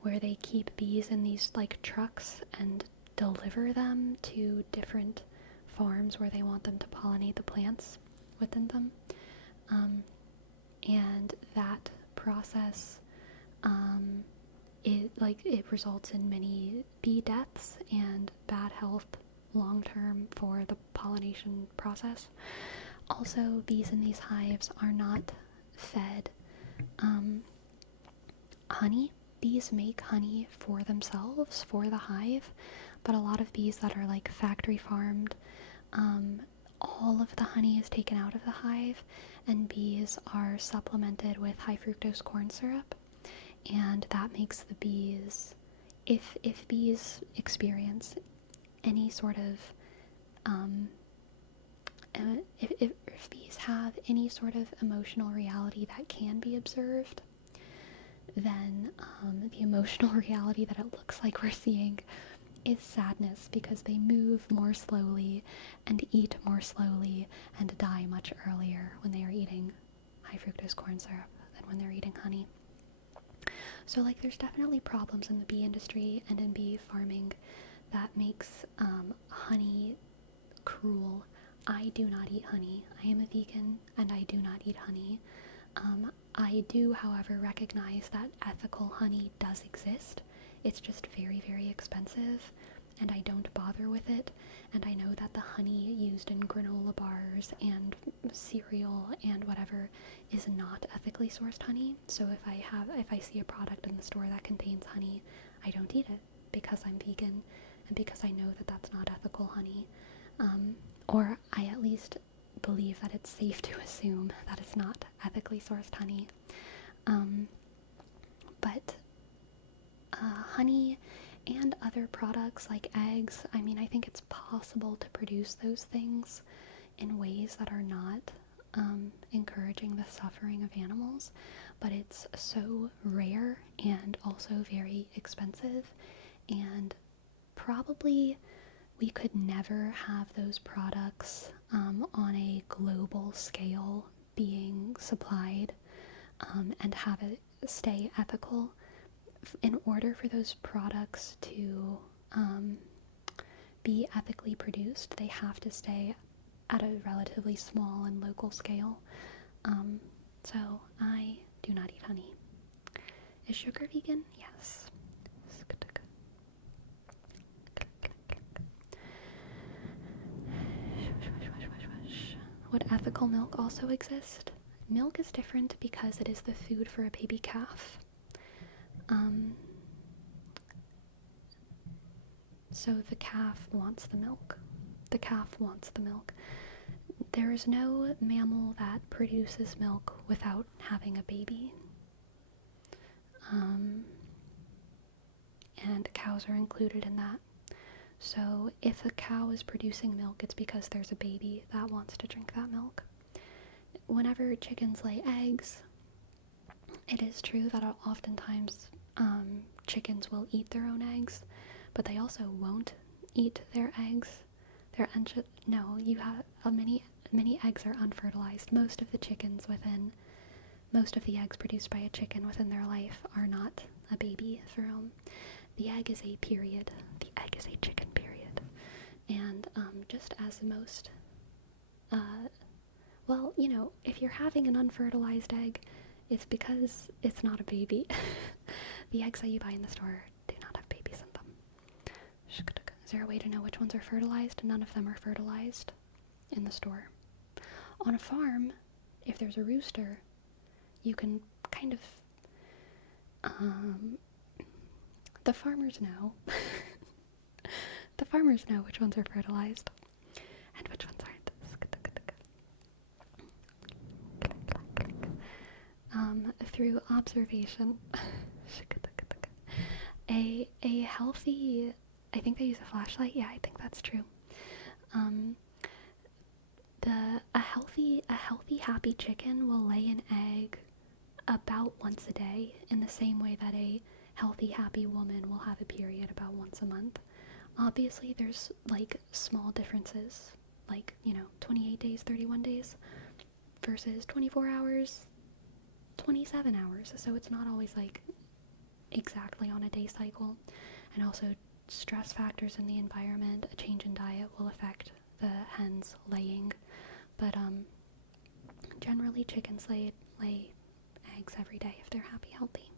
where they keep bees in these, like, trucks and deliver them to different farms where they want them to pollinate the plants within them. And that process, it results in many bee deaths and bad health long-term for the pollination process. Also, bees in these hives are not fed honey. Bees make honey for themselves, for the hive, but a lot of bees that are like factory farmed, all of the honey is taken out of the hive, and bees are supplemented with high fructose corn syrup, and that makes the bees, if bees experience any sort of if bees have any sort of emotional reality that can be observed, then the emotional reality that it looks like we're seeing is sadness, because they move more slowly and eat more slowly and die much earlier when they are eating high fructose corn syrup than when they're eating honey. So, like, there's definitely problems in the bee industry and in bee farming that makes honey cruel. I do not eat honey. I am a vegan and I do not eat honey. I do, however, recognize that ethical honey does exist. It's just very, very expensive, and I don't bother with it, and I know that the honey used in granola bars and cereal and whatever is not ethically sourced honey. So if I see a product in the store that contains honey, I don't eat it because I'm vegan and because I know that that's not ethical honey. Or I at least believe that it's safe to assume that it's not ethically sourced honey. But honey and other products like eggs, I mean, I think it's possible to produce those things in ways that are not encouraging the suffering of animals, but it's so rare and also very expensive, and probably we could never have those products on a global scale being supplied and have it stay ethical. In order for those products to be ethically produced, they have to stay at a relatively small and local scale. So I do not eat honey. Is sugar vegan? Yes. Would ethical milk also exist? Milk is different because it is the food for a baby calf. So the calf wants the milk. The calf wants the milk. There is no mammal that produces milk without having a baby. And cows are included in that. So if a cow is producing milk, it's because there's a baby that wants to drink that milk. Whenever chickens lay eggs, it is true that oftentimes chickens will eat their own eggs, but they also won't eat their eggs. Many eggs are unfertilized. Most of the eggs produced by a chicken within their life are not a baby thrown. The egg is a period. The egg is a chicken period. And just as most, if you're having an unfertilized egg, it's because it's not a baby. The eggs that you buy in the store do not have babies in them. Is there a way to know which ones are fertilized? None of them are fertilized in the store. On a farm, if there's a rooster, you can kind of, the farmers know. The farmers know which ones are fertilized and which ones aren't. Through observation, a healthy, I think they use a flashlight. Yeah, I think that's true. A healthy, happy chicken will lay an egg about once a day, in the same way that a healthy, happy woman will have a period about once a month. Obviously, there's like small differences, like 28 days, 31 days versus 24 hours, 27 hours. So it's not always like exactly on a day cycle. And also stress factors in the environment, a change in diet will affect the hens laying. But generally chickens lay eggs every day if they're happy, healthy.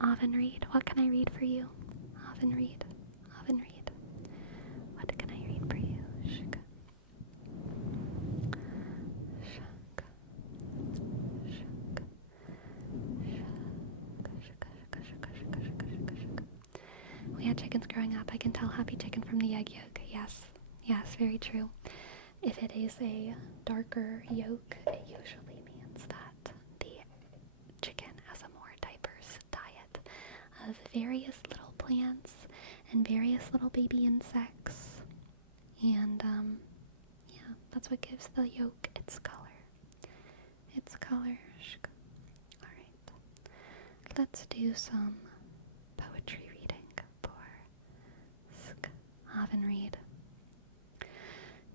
Oven read. What can I read for you? Oven read. Oven read. What can I read for you? We had chickens growing up. I can tell happy chicken from the egg yolk. Yes, very true. If it is a darker yolk, it usually means that the chicken has a more diverse diet of various little plants and various little baby insects. And that's what gives the yolk its color. Alright. Let's do some poetry reading for Oven Read.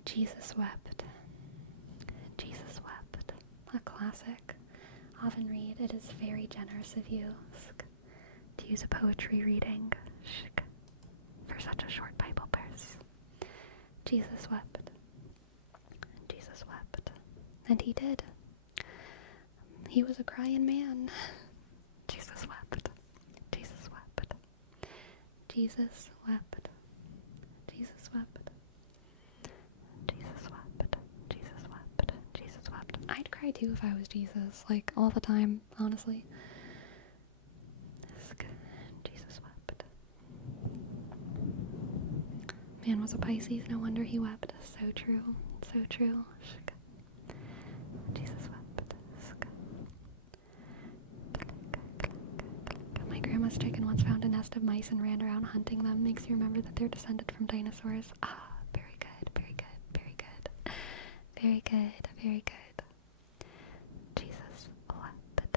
Jesus wept. Jesus wept. A classic. Oven Read, it is very generous of you to use a poetry reading for such a short Bible verse. Jesus wept. Jesus wept. And he did. He was a crying man. Jesus wept. Jesus wept. Jesus wept. Jesus wept. Jesus wept. Jesus wept. Jesus wept. I'd cry too if I was Jesus, like all the time, honestly. Jesus wept. Man was a Pisces, no wonder he wept. So true. So true. Jesus wept. My grandma's chicken once found a nest of mice and ran around hunting them. Makes you remember that they're descended from dinosaurs. Ah, very good, very good, very good. Very good, very good. Jesus wept.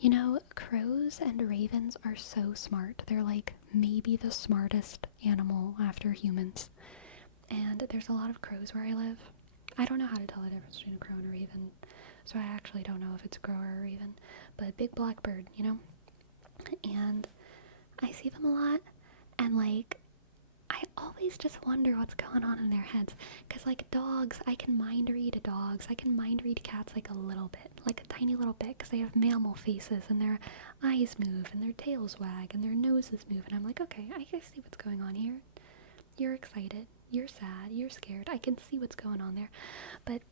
You know, crows and ravens are so smart. They're like maybe the smartest animal after humans. And there's a lot of crows where I live. I don't know how to tell the difference between a crow and a raven, so I actually don't know if it's a crow or a raven. But big black bird, you know? And I see them a lot, and like, I always just wonder what's going on in their heads. Because like dogs, I can mind read dogs. I can mind read cats like a little bit, like a tiny little bit, because they have mammal faces and their eyes move and their tails wag and their noses move. And I'm like, okay, I can see what's going on here. You're excited. You're sad. You're scared. I can see what's going on there. But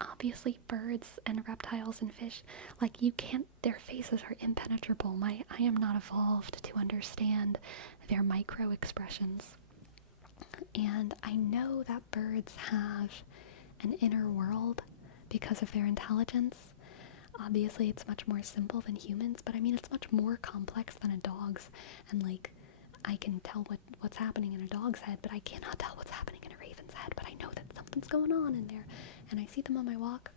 obviously birds and reptiles and fish, like you can't, their faces are impenetrable. I am not evolved to understand their micro expressions. And I know that birds have an inner world because of their intelligence. Obviously it's much more simple than humans, but I mean it's much more complex than a dog's. And like, I can tell what's happening in a dog's head, but I cannot tell what's happening in a raven's head. But I know that something's going on in there. And I see them on my walk,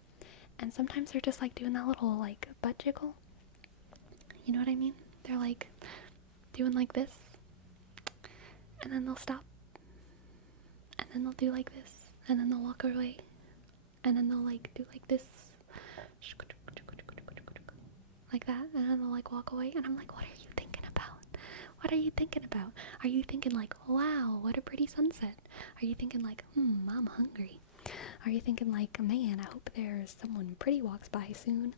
and sometimes they're just like doing that little like butt jiggle. You know what I mean? They're like doing like this, and then they'll stop, and then they'll do like this, and then they'll walk away, and then they'll like do like this, like that, and then they'll like walk away. And I'm like, what are you thinking about? What are you thinking about? Are you thinking like, wow, what a pretty sunset? Are you thinking like, I'm hungry? Are you thinking like, man, I hope there's someone pretty walks by soon?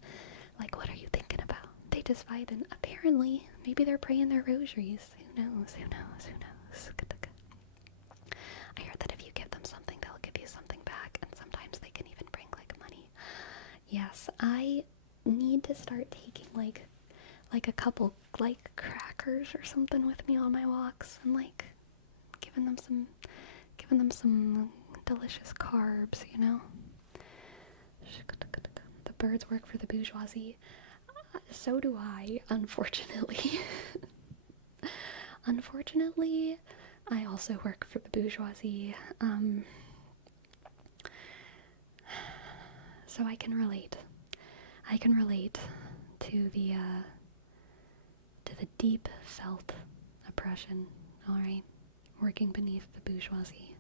Like, what are you thinking about? They just vibe, and apparently, maybe they're praying their rosaries. Who knows? Who knows? Who knows? I heard that if you give them something, they'll give you something back, and sometimes they can even bring like money. Yes, I need to start taking like a couple like crackers or something with me on my walks, and like giving them some delicious carbs, you know. The birds work for the bourgeoisie. So do I, unfortunately. Unfortunately, I also work for the bourgeoisie. So I can relate. I can relate to the deep felt oppression, alright? Working beneath the bourgeoisie.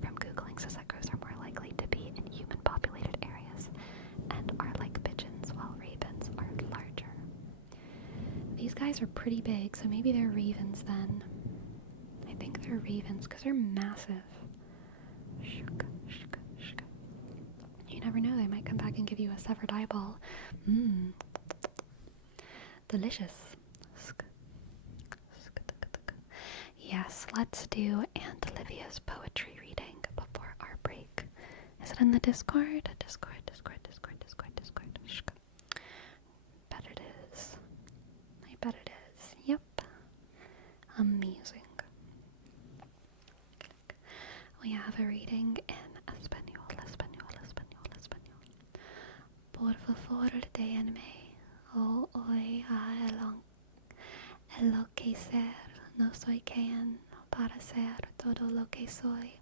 From Googling, says that crows are more likely to be in human populated areas and are like pigeons, while ravens are larger. These guys are pretty big, so maybe they're ravens then. I think they're ravens because they're massive. You never know, they might come back and give you a severed eyeball. Delicious. Yes, let's do Aunt Olivia's poetry reading before our break. Is it in the Discord? Discord. Bet it is. I bet it is. Yep. Amazing. We have a reading in Espanol. Por favor, déjenme hoy a enloquecer. No soy quien para ser todo lo que soy.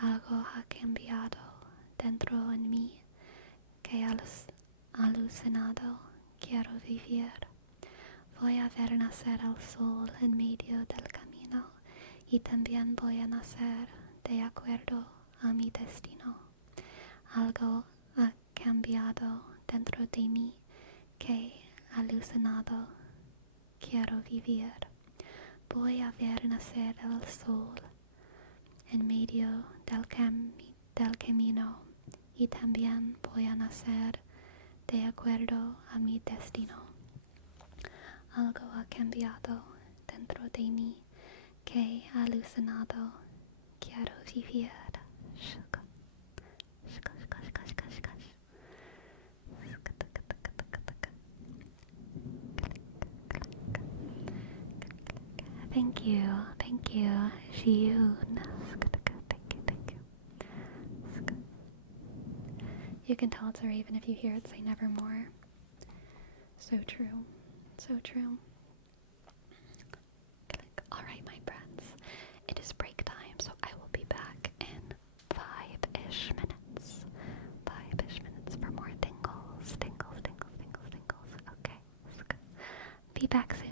Algo ha cambiado dentro en mí que alucinado quiero vivir. Voy a ver nacer el sol en medio del camino y también voy a nacer de acuerdo a mi destino. Algo ha cambiado dentro de mí que alucinado quiero vivir. Voy a ver nacer el sol en medio del camino y también voy a nacer de acuerdo a mi destino. Algo ha cambiado dentro de mí que ha alucinado. Quiero vivir. Shka, shka, shka, shka, shka, shka. Thank you, Jiyun. Thank you. You can tell it's a raven if you hear it say nevermore. So true, so true. Alright, my friends, it is break time, so I will be back in 5-ish minutes. 5-ish minutes for more tingles. Okay, be back soon.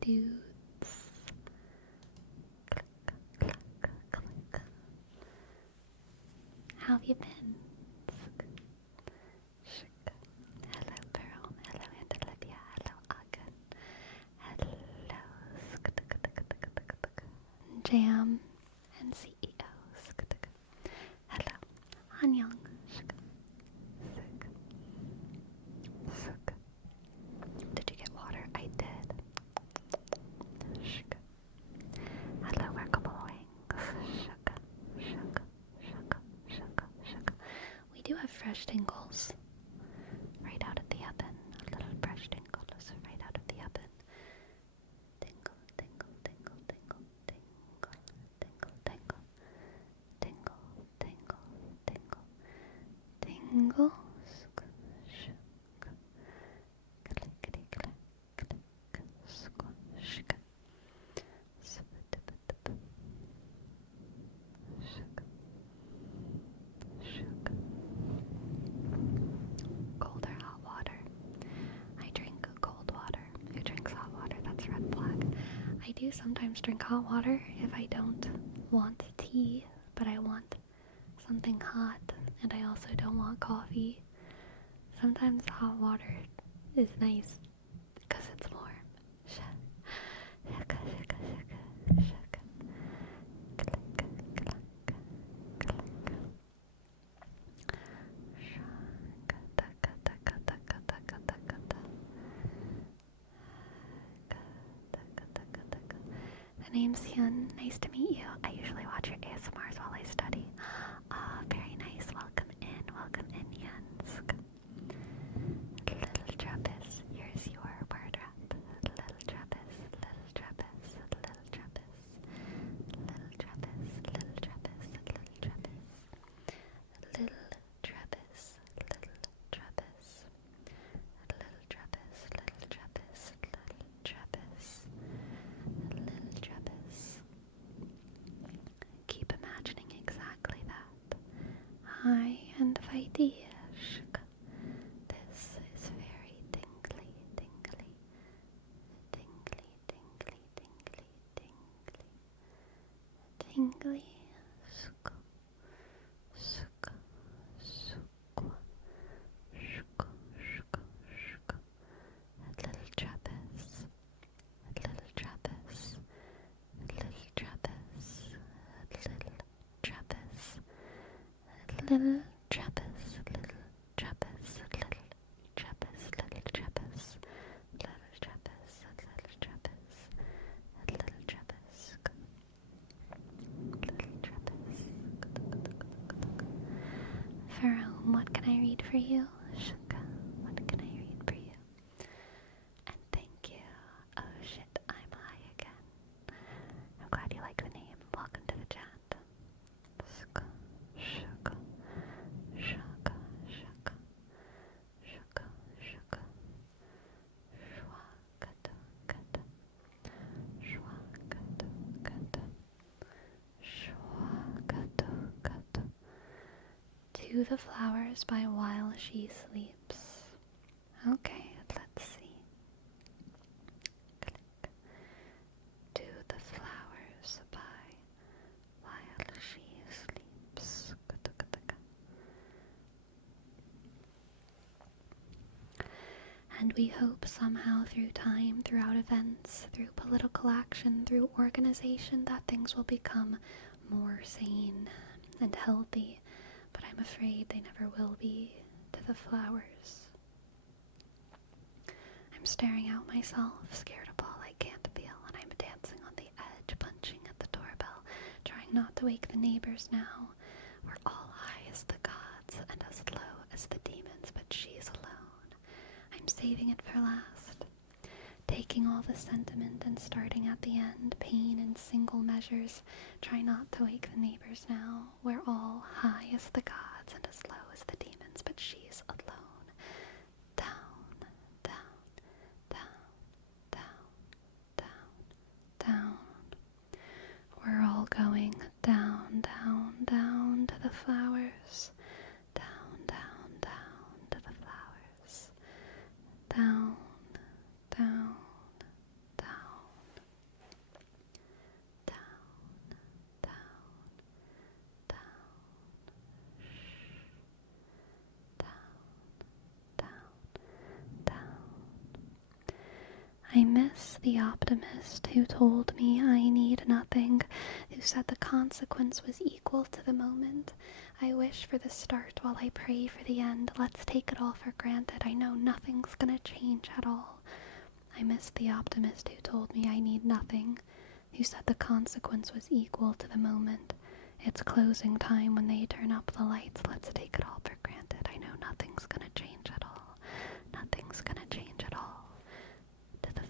dudes. Click, click, click. How have you been? Hello, Pearl. Hello, Aunt Olivia. Hello, Agan. Hello, Jam and CEO. Hello, Hanyoung. Did you get water? I did. Hello, workable wings. We do have fresh tingles right out of the oven. A little fresh tingles right out of the oven. Tingle, tingle, tingle, tingle, tingle, tingle, tingle, tingle, tingle, tingle, tingle. Clickety click, click, squish. Cold or hot water? I drink cold water. Who drinks hot water? That's red flag. I do sometimes drink hot water if I don't want tea, but I want something hot, and I also don't want coffee. Sometimes hot water is nice because it's warm. The name's Hyun. Nice to meet you. I usually watch your ASMRs while I study. Very nice. Welcome in, Hyun. Little Travis, here's your word wrap. Little Travis, little Travis, little Travis, little Travis, little Travis, little Travis, little Travis, little Travis, little Travis, little Travis, little Travis, little Travis. Keep imagining exactly that. Hi and Vaidi. This is very tingly, tingly, tingly, tingly, tingly, tingly, tingly. Suka, suka, suka, suka, suka, suka. Little Travis, little Travis, little Travis, little Travis, little Travis, little Travis, little Travis, little Travis, little Travis, little Travis, little Travis, little Travis. Pharaoh, what can I read for you? Shaka, what can I read for you? And thank you. Oh shit, I'm high again. I'm glad you like the name. Welcome to the chat. Shaka, shaka, shaka, shaka, shaka, shaka. Shwakata, kata, shwakata, kata, shwakata, kata. To the flowers by While She Sleeps. Okay, let's see. Click. To the flowers by While She Sleeps. And we hope somehow through time, throughout events, through political action, through organization, that things will become more sane and healthy. But I'm afraid they never will be to the flowers. I'm staring out myself, scared of all I can't feel, and I'm dancing on the edge, punching at the doorbell, trying not to wake the neighbors now. We're all high as the gods and as low as the demons, but she's alone. I'm saving it for last, taking all the sentiment and starting at the end, pain in single measures. Try not to wake the neighbors now. We're all high as the gods and as low as the demons, but she's alone. Down, down, down, down, down, down. We're all going down, down, down to the flowers. Down, down, down to the flowers. Down, down, down. I miss the optimist who told me I need nothing, who said the consequence was equal to the moment. I wish for the start while I pray for the end. Let's take it all for granted. I know nothing's gonna change at all. I miss the optimist who told me I need nothing, who said the consequence was equal to the moment. It's closing time when they turn up the lights. Let's take it all for granted. I know nothing's gonna change at all. Nothing's gonna change at all. To the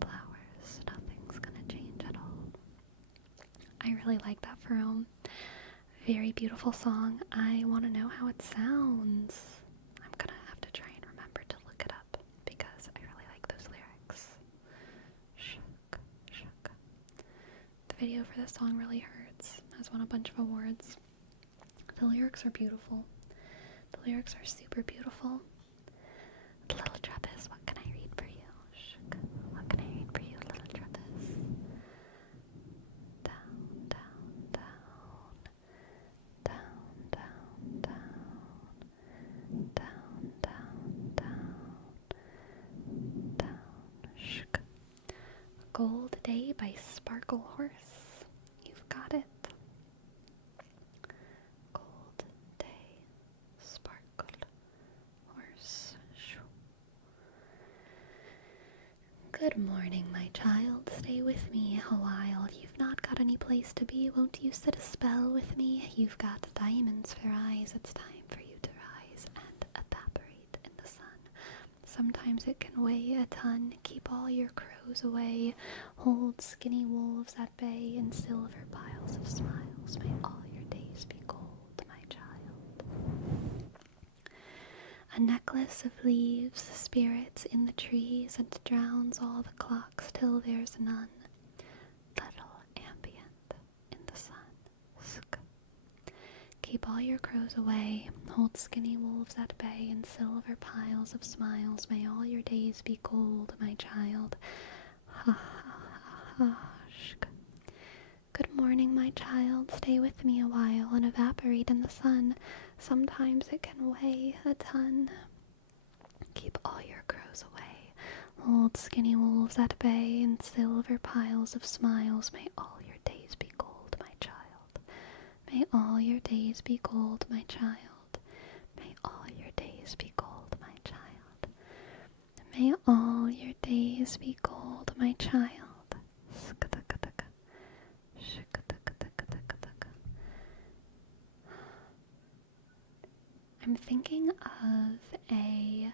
flowers, nothing's gonna change at all. I really like that from. Very beautiful song. I want to know how it sounds. I'm gonna have to try and remember to look it up because I really like those lyrics. Shook, shook. The video for this song really hurts. It has won a bunch of awards. The lyrics are beautiful. The lyrics are super beautiful. Little Travis, what can I read for you? Shook. What can I read for you, Little Travis? Down, down, down. Down, down, down. Down, down, down. Down. Shook. Gold Day by Sparkle Horse. You've got it. Gold Day. Sparkle Horse. Shoo. Good morning, my child. Stay with me a while. You've not got any place to be. Won't you sit a spell with me? You've got diamonds for eyes. It's time for you to rise and evaporate in the sun. Sometimes it can weigh a ton. Keep all your crows away. Hold skinny wolves at bay in silver piles of smiles. May all your days be gold, my child. A necklace of leaves, spirits in the trees, and drowns all the clocks till there's none. Little ambient in the sun. Sk. Keep all your crows away. Hold skinny wolves at bay in silver piles of smiles. May all your days be gold, my child. Ha ha ha ha. Shk. Good morning, my child. Stay with me a while and evaporate in the sun. Sometimes it can weigh a ton. Keep all your crows away. Hold skinny wolves at bay in silver piles of smiles. May all your days be gold, my child. May all your days be gold, my child. May all your days be gold, my child. May all your days be gold, my child. Skadakadaka. Shikadakadakadakadaka. I'm thinking of a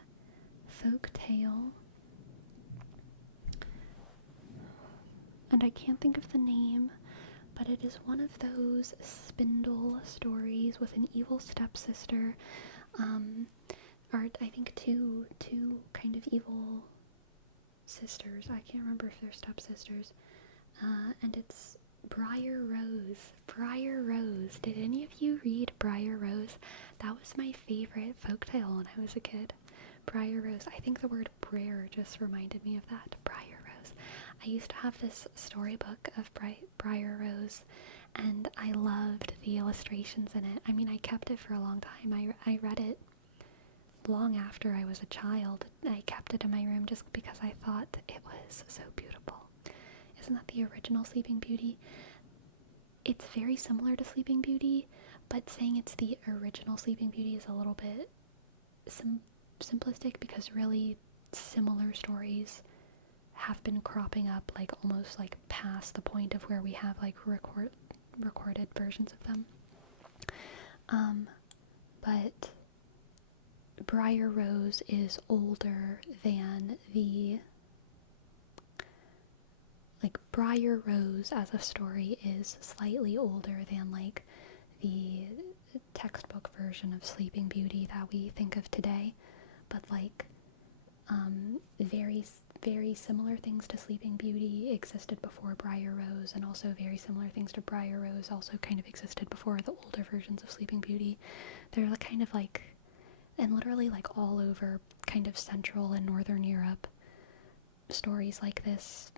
folk tale, and I can't think of the name, but it is one of those spindle stories with an evil stepsister, or I think two kind of evil sisters. I can't remember if they're stepsisters, and it's Briar Rose. Briar Rose. Did any of you read Briar Rose? That was my favorite folktale when I was a kid. Briar Rose. I think the word Briar just reminded me of that. Briar Rose. I used to have this storybook of Briar Rose, and I loved the illustrations in it. I mean, I kept it for a long time. I read it long after I was a child. I kept it in my room just because I thought it was so beautiful. Isn't that the original Sleeping Beauty? It's very similar to Sleeping Beauty, but saying it's the original Sleeping Beauty is a little bit simplistic because really similar stories have been cropping up like almost like past the point of where we have like recorded versions of them. But Briar Rose is older than the Briar Rose as a story is slightly older than like the textbook version of Sleeping Beauty that we think of today, but like very similar things to Sleeping Beauty existed before Briar Rose, and also very similar things to Briar Rose also kind of existed before the older versions of Sleeping Beauty. They're kind of like, and literally like all over kind of Central and Northern Europe, stories like this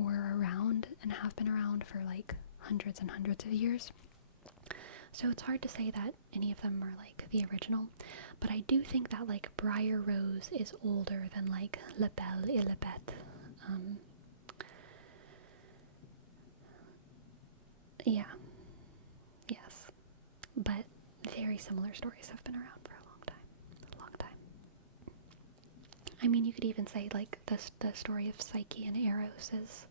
were around and have been around for like hundreds and hundreds of years. So it's hard to say that any of them are like the original, but I do think that like Briar Rose is older than like La Belle et la Bête. Yeah, yes, but very similar stories have been around for a long time. A long time. I mean, you could even say like the story of Psyche and Eros is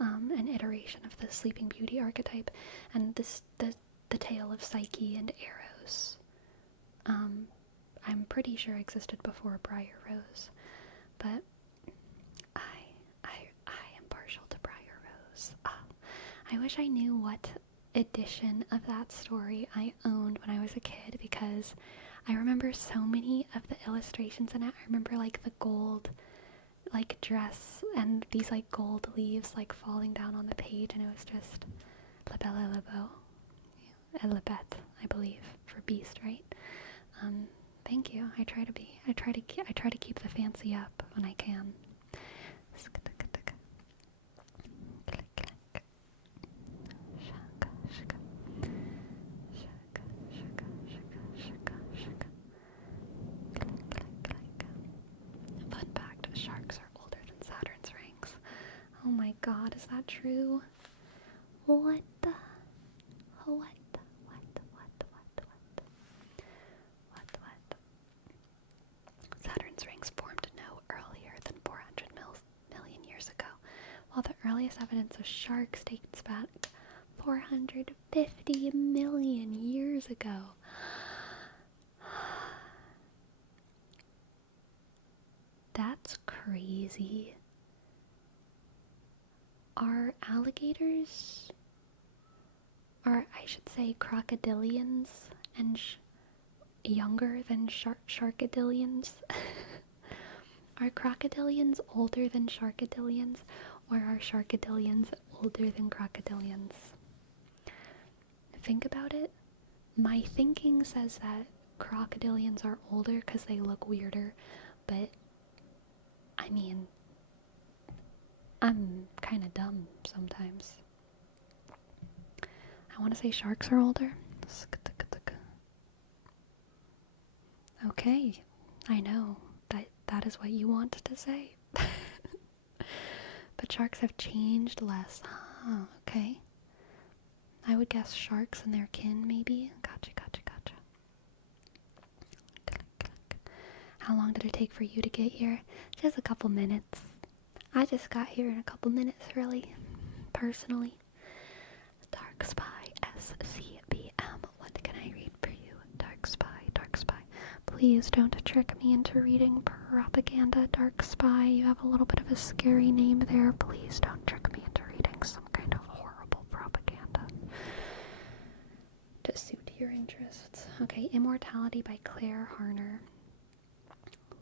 an iteration of the Sleeping Beauty archetype, and the tale of Psyche and Eros, I'm pretty sure existed before Briar Rose, but I am partial to Briar Rose. I wish I knew what edition of that story I owned when I was a kid, because I remember so many of the illustrations in it. I remember like the gold like dress and these like gold leaves like falling down on the page, and it was just La Belle et la Beau, et la Bête, I believe, for beast, right? Thank you. I try to keep the fancy up when I can. Fun fact, sharks are older than Saturn's rings. Oh my god, is that true? What the? What? Saturn's rings formed no earlier than 400 million years ago, while the earliest evidence of sharks dates back 450 million years ago. That's crazy. Are alligators, or I should say crocodilians, and younger than sharkadilians? Are crocodilians older than sharkadilians, or are sharkadilians older than crocodilians? Think about it. My thinking says that crocodilians are older because they look weirder, but I mean, I'm kind of dumb sometimes. I want to say sharks are older. Okay, I know that is what you want to say. But sharks have changed less. Huh, okay. I would guess sharks and their kin, maybe. Gotcha. How long did it take for you to get here? Just a couple minutes. I just got here in a couple minutes, really. Personally. Dark Spy, SCBM. What can I read for you? Dark Spy. Please don't trick me into reading propaganda, Dark Spy. You have a little bit of a scary name there. Please don't trick me into reading some kind of horrible propaganda to suit your interests. Okay, Immortality by Claire Harner.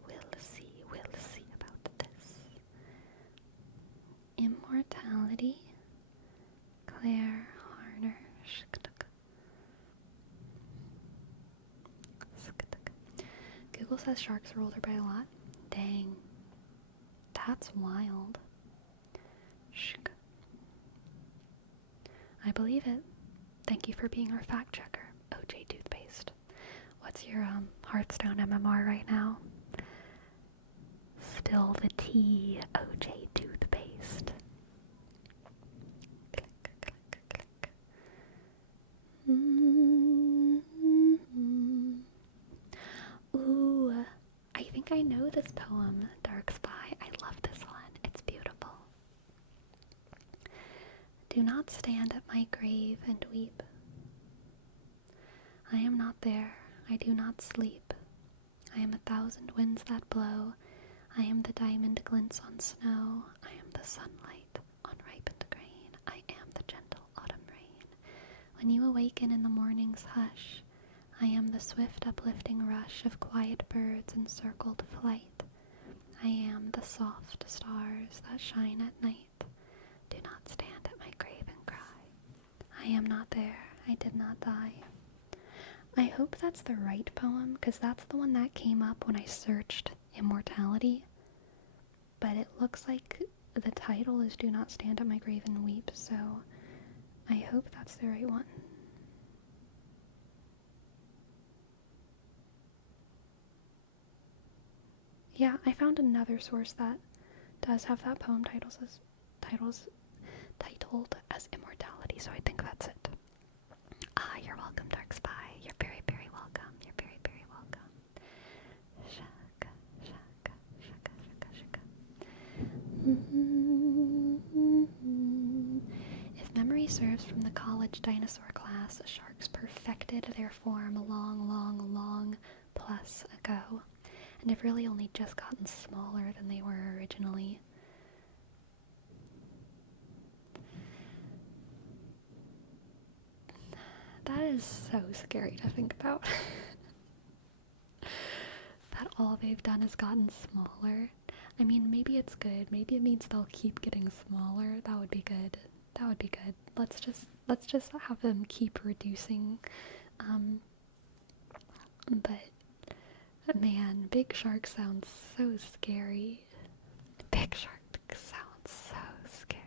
We'll see about this. Immortality, Claire Harner. Google says sharks are older by a lot. Dang. That's wild. I believe it. Thank you for being our fact checker, OJ Toothpaste. What's your Hearthstone MMR right now? Spill the tea, OJ Toothpaste. Click. Ooh, I think I know this poem, Dark Spy. I love this one. It's beautiful. Do not stand at my grave and weep. I am not there. I do not sleep. I am 1,000 winds that blow. I am the diamond glints on snow. I am the sunlight on ripened grain. I am the gentle autumn rain. When you awaken in the morning's hush, I am the swift uplifting rush of quiet birds in circled flight. I am the soft stars that shine at night. Do not stand at my grave and cry. I am not there. I did not die. I hope that's the right poem, because that's the one that came up when I searched Immortality. But it looks like the title is Do Not Stand at My Grave and Weep, so I hope that's the right one. Yeah, I found another source that does have that poem titled as Immortality, so I think that's it. Ah, you're welcome, Dark Spy. You're very, very welcome. You're very, very welcome. Shaka, shaka, shaka, shaka, shaka. If memory serves from the college dinosaur class, sharks perfected their form a long, long, long plus ago, and have really only just gotten smaller than they were originally. That is so scary to think about. That all they've done is gotten smaller. I mean, maybe it's good. Maybe it means they'll keep getting smaller. That would be good. That would be good. Let's just have them keep reducing. But man, big shark sounds so scary. Big shark sounds so scary.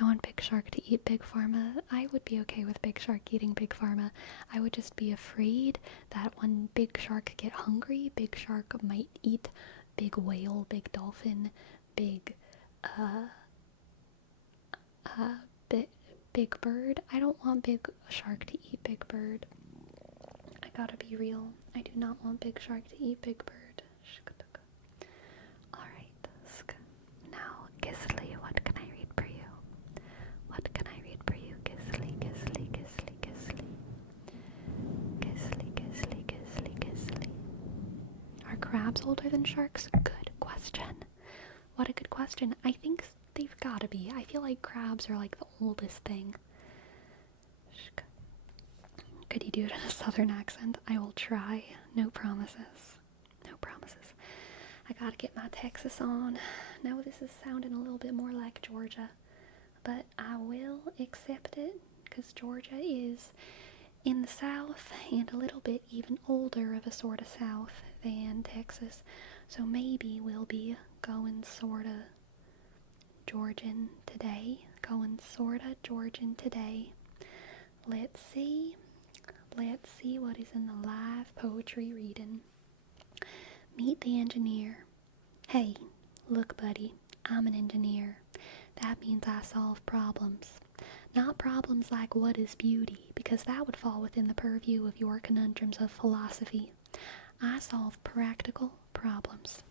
I want Big Shark to eat Big Pharma. I would be okay with Big Shark eating Big Pharma. I would just be afraid that when Big Shark get hungry, Big Shark might eat Big Whale, Big Dolphin, Big Big Bird. I don't want Big Shark to eat Big Bird. I gotta be real. I do not want Big Shark to eat Big Bird. Alright. Now, Gisli, what can I read for you? What can I read for you? Gisli, Gisli, Gisli, Gisli. Gisli, Gisli, Gisli, Gisli. Are crabs older than sharks? Good question. What a good question. I think they've gotta be. I feel like crabs are like the oldest thing. Could you do it in a southern accent? I will try. No promises. No promises. I gotta get my Texas on. Now this is sounding a little bit more like Georgia. But I will accept it, because Georgia is in the south and a little bit even older of a sort of south than Texas. So maybe we'll be going sorta Georgian today. Let's see what is in the live poetry reading. Meet the engineer. Hey, look buddy, I'm an engineer. That means I solve problems. Not problems like what is beauty, because that would fall within the purview of your conundrums of philosophy. I solve practical problems.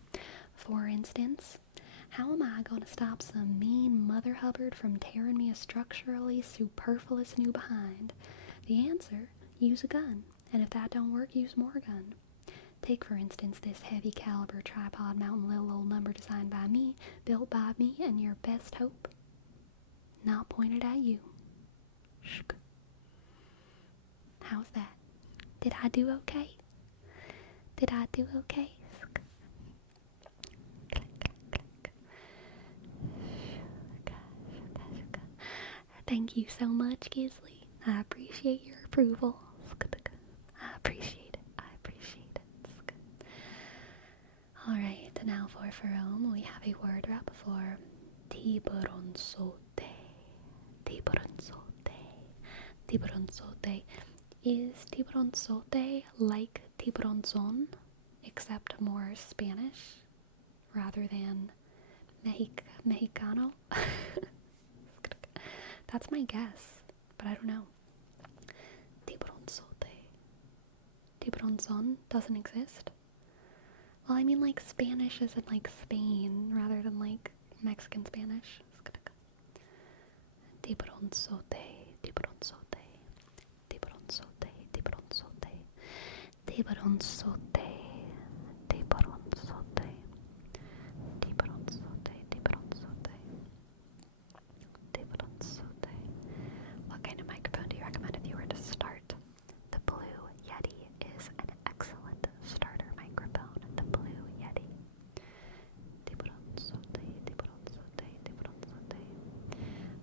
For instance, how am I going to stop some mean Mother Hubbard from tearing me a structurally superfluous new behind? The answer, use a gun. And if that don't work, use more gun. Take, for instance, this heavy caliber tripod mountain little old number designed by me, built by me, and your best hope. Not pointed at you. Shk. How's that? Did I do okay? Did I do okay? Sk. Thank you so much, Gisli. I appreciate your approval. I appreciate it. Alright, now for Ferome, we have a word wrap for tiburonzote. Tiburonzote. Is tiburonzote like tiburonzon, except more Spanish rather than Mexicano? That's my guess, but I don't know. Tiburonzon doesn't exist? Well, I mean like Spanish is in like Spain rather than like Mexican Spanish. Tiburonzote. What kind of microphone do you recommend if you were to start? The Blue Yeti is an excellent starter microphone. The Blue Yeti.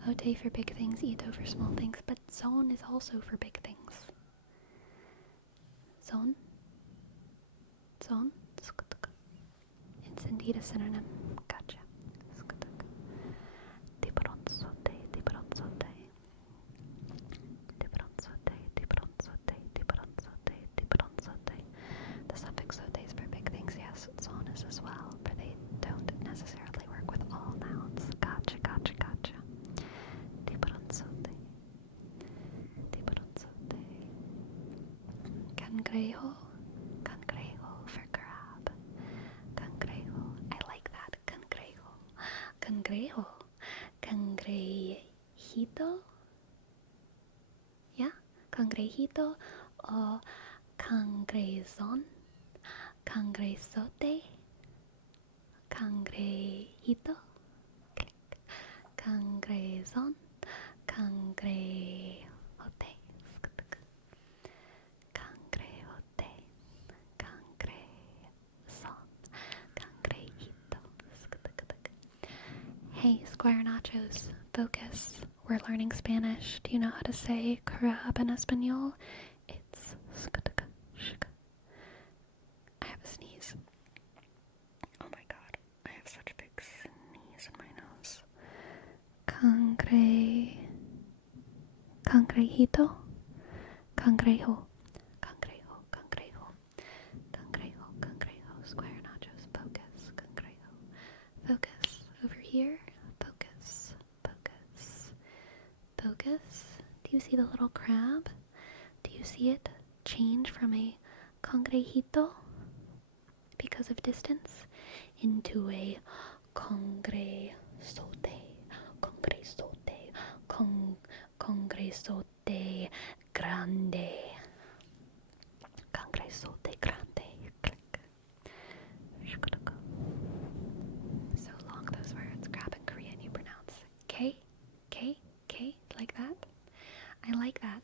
Ote for big things, Ito for small things, but zone is also for big things. Zone? It's indeed a synonym. Gotcha. The suffix ote is for big things, yes. Cangrejo. Cangrejo for crab. Cangrejo. I like that. Cangrejo. Cangrejo. Cangrejito. Yeah. Cangrejito or cangrezon. Cangrezote. Cangrejito. Cangrezon. Cangrejote. Cangrejote. Cangrezon. Cangrejito. Hey, Squire Nachos, focus. We're learning Spanish. Do you know how to say crab in Espanol? It's I have a sneeze. Oh my god, I have such a big sneeze in my nose. Cangrejito. Cangrejo. Cangrejo. Cangrejo. Cangrejo. Cangrejo. Square Nachos. Focus. Cangrejo. Focus. Over here. Focus. Focus. Focus. Do you see the little crab? Do you see it change from a cangrejito because of distance into a congresote? Congresote. Congresote grande. Congresote grande. Click. So long those words. Crab in Korean you pronounce K, K, K, like that. I like that.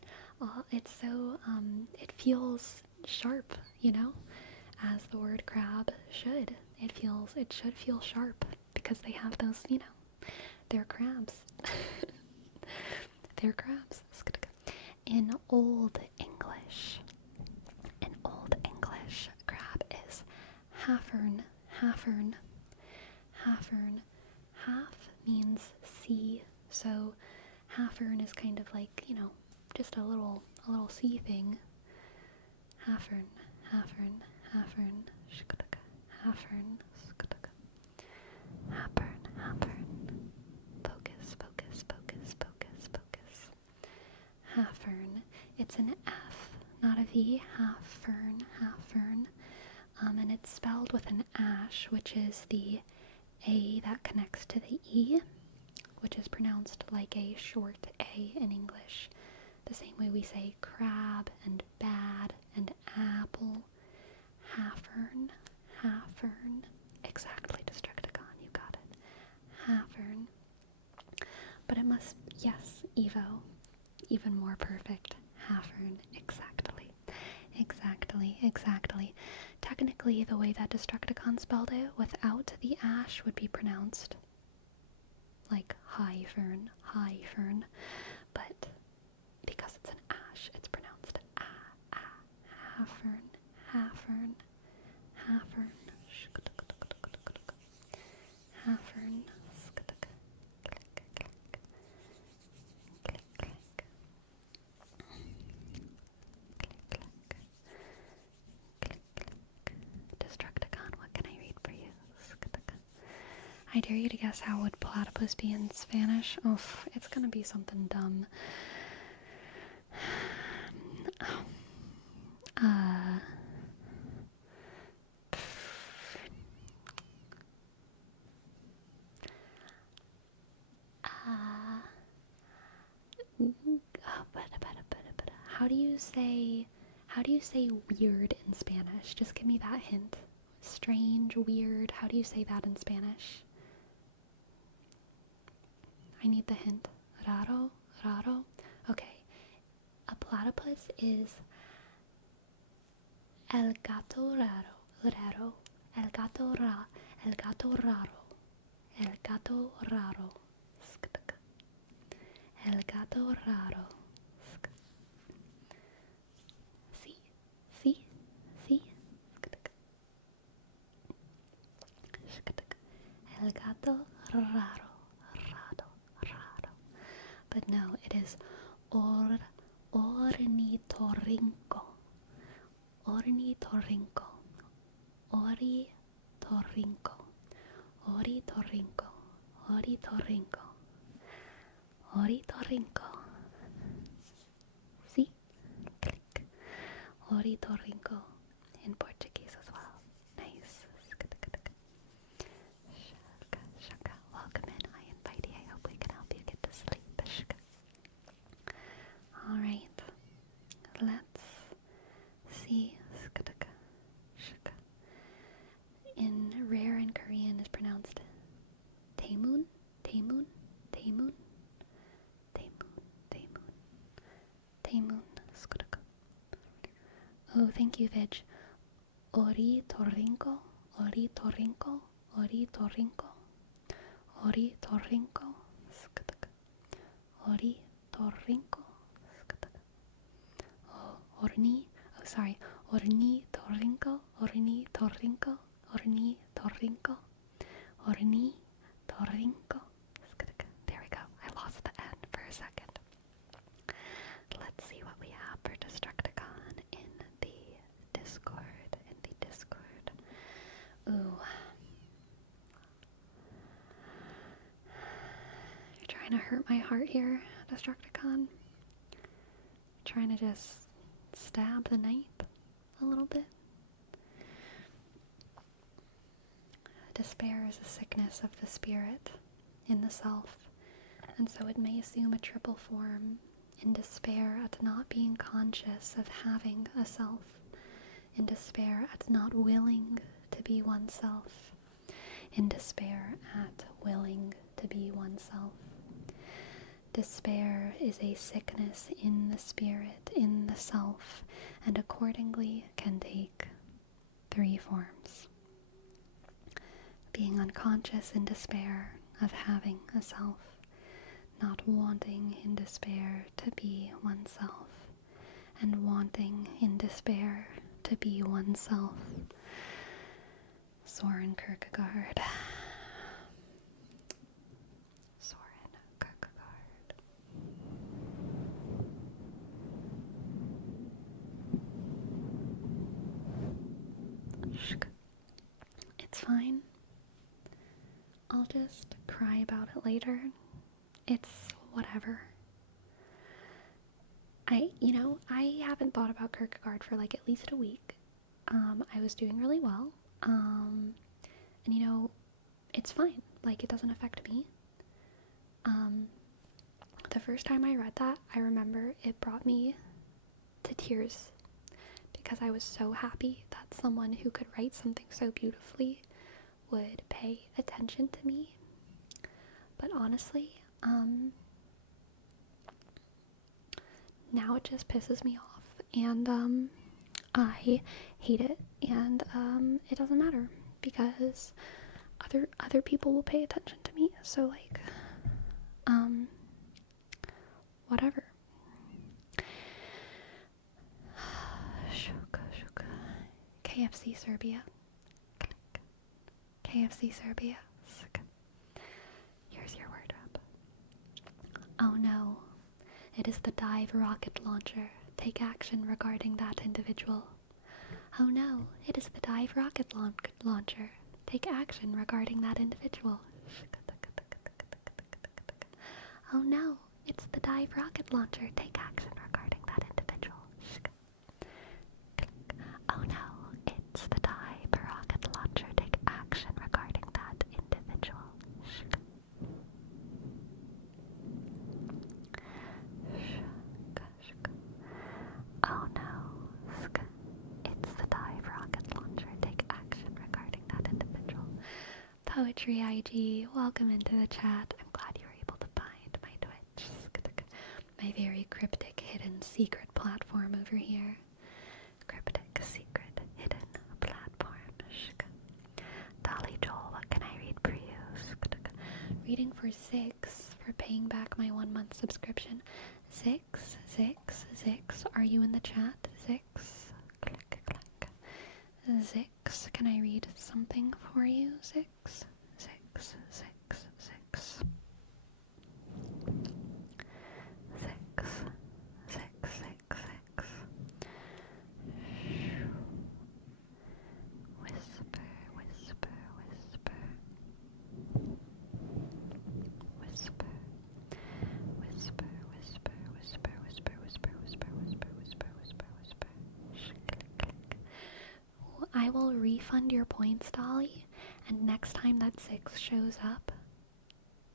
It's so, it feels sharp, you know, as the word crab should. It should feel sharp because they have those, you know, they're crabs. They're crabs. In Old English, crab is hafern, hafern, hafern. Half means sea, so hafern is kind of like, you know, just a little sea thing. Hafern, hafern, hafern, hafern, hafern, hafern. Focus, focus, focus, focus, focus. Hafern. It's an F, not a V. Hafern, hafern. And it's spelled with an ash, which is the A that connects to the E, which is pronounced like a short A in English. The same way we say crab and bad and apple. Hafern, hafern. Exactly, Destructicon, you got it. Hafern. But it must, yes, Evo, even more perfect. Hafern, exactly. Exactly, exactly. Technically, the way that Destructicon spelled it without the ash would be pronounced like high fern, but because it's an ash, it's pronounced hafern, hafern, hafern, hafern. Destructicon, what can I read for you? I dare you to guess how would platypus be in Spanish. Oh, it's gonna be something dumb. How do you say weird in Spanish? Just give me that hint. Strange, weird. How do you say that in Spanish? I need the hint. Raro, raro. Okay. A platypus is el gato raro, raro. El gato raro. El gato raro. El gato raro. El gato raro. Sí, sí, sí. El gato raro, raro, raro. But no, it is ornitorrinco. Ornitorrinco. Oritorrinco. Oritorrinco. Oritorrinco. Oritorrinco. Sí. Click. ornitorrinco in Portuguese as well. Nice. Shaka, shaka. Welcome in. I invite you. I hope we can help you get to sleep. Shaka. Alright. Let's see. Shaka. In rare in Korean is pronounced Taemun, Taemun, Taemun, Taemun, Taemun, Taemun. Oh, thank you, Vij. Ornitorrinco, ornitorrinco, ornitorrinco, ornitorrinco, ornitorrinco, ornitorrinco, ornitorrinco, ornitorrinco, ornitorrinco. There we go. I lost the N for a second. Let's see what we have for Destructicon in the Discord. Ooh. You're trying to hurt my heart here, Destructicon. Trying to just stab the knife a little bit. Despair is a sickness of the spirit in the self, and so it may assume a triple form: in despair at not being conscious of having a self, in despair at not willing to be oneself, in despair at willing to be oneself. Despair is a sickness in the spirit, in the self, and accordingly can take 3 forms. Being unconscious in despair of having a self, not wanting in despair to be oneself, and wanting in despair to be oneself. Soren Kierkegaard. Soren Kierkegaard. It's fine. I'll just cry about it later. It's whatever. I haven't thought about Kierkegaard for like at least a week. I was doing really well. And it's fine. Like, it doesn't affect me. The first time I read that, I remember it brought me to tears because I was so happy that someone who could write something so beautifully would pay attention to me. But honestly, now it just pisses me off, and I hate it, and it doesn't matter because other people will pay attention to me. So like, whatever. KFC Serbia. KFC Serbia. Here's your word up. Oh no, it is the dive rocket launcher. Take action regarding that individual. Oh no, it is the dive rocket launcher. Take action regarding that individual. Oh no, it's the dive rocket launcher. Take action regarding that individual. Oh no, it's the dive rocket launcher. Take action regarding that individual. Oh no, it's the dive rocket launcher. Take action regarding that individual. Poetry IG, welcome into the chat. I'm glad you were able to find my Twitch. My very cryptic, hidden, secret platform over here. Cryptic, secret, hidden platform. Dolly Joel, what can I read for you? Reading for 6 for paying back my 1-month subscription. 6. Are you in the chat? 6. Click, click. 6. Can I read something for you? 6. 6. 6. 6. 6. 6. Whisper, whisper, whisper. Whisper. Whisper, whisper, whisper, whisper, whisper, whisper, whisper, whisper, whisper, whisper, I will refund your points, Dolly, and next time that 6 shows up,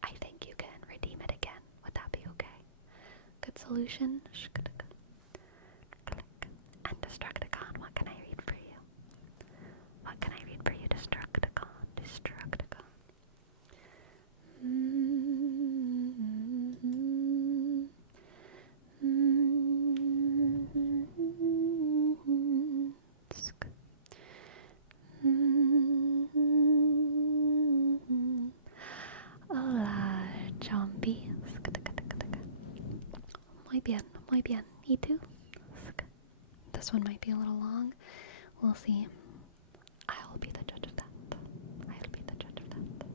I think you can redeem it again. Would that be okay? Good solution? Click. And Destructicon, what can I read for you? What can I read for you, Destructicon? Destructicon. Hola, zombie. Muy bien. ¿Y tú? This one might be a little long. We'll see. I'll be the judge of that. I'll be the judge of that.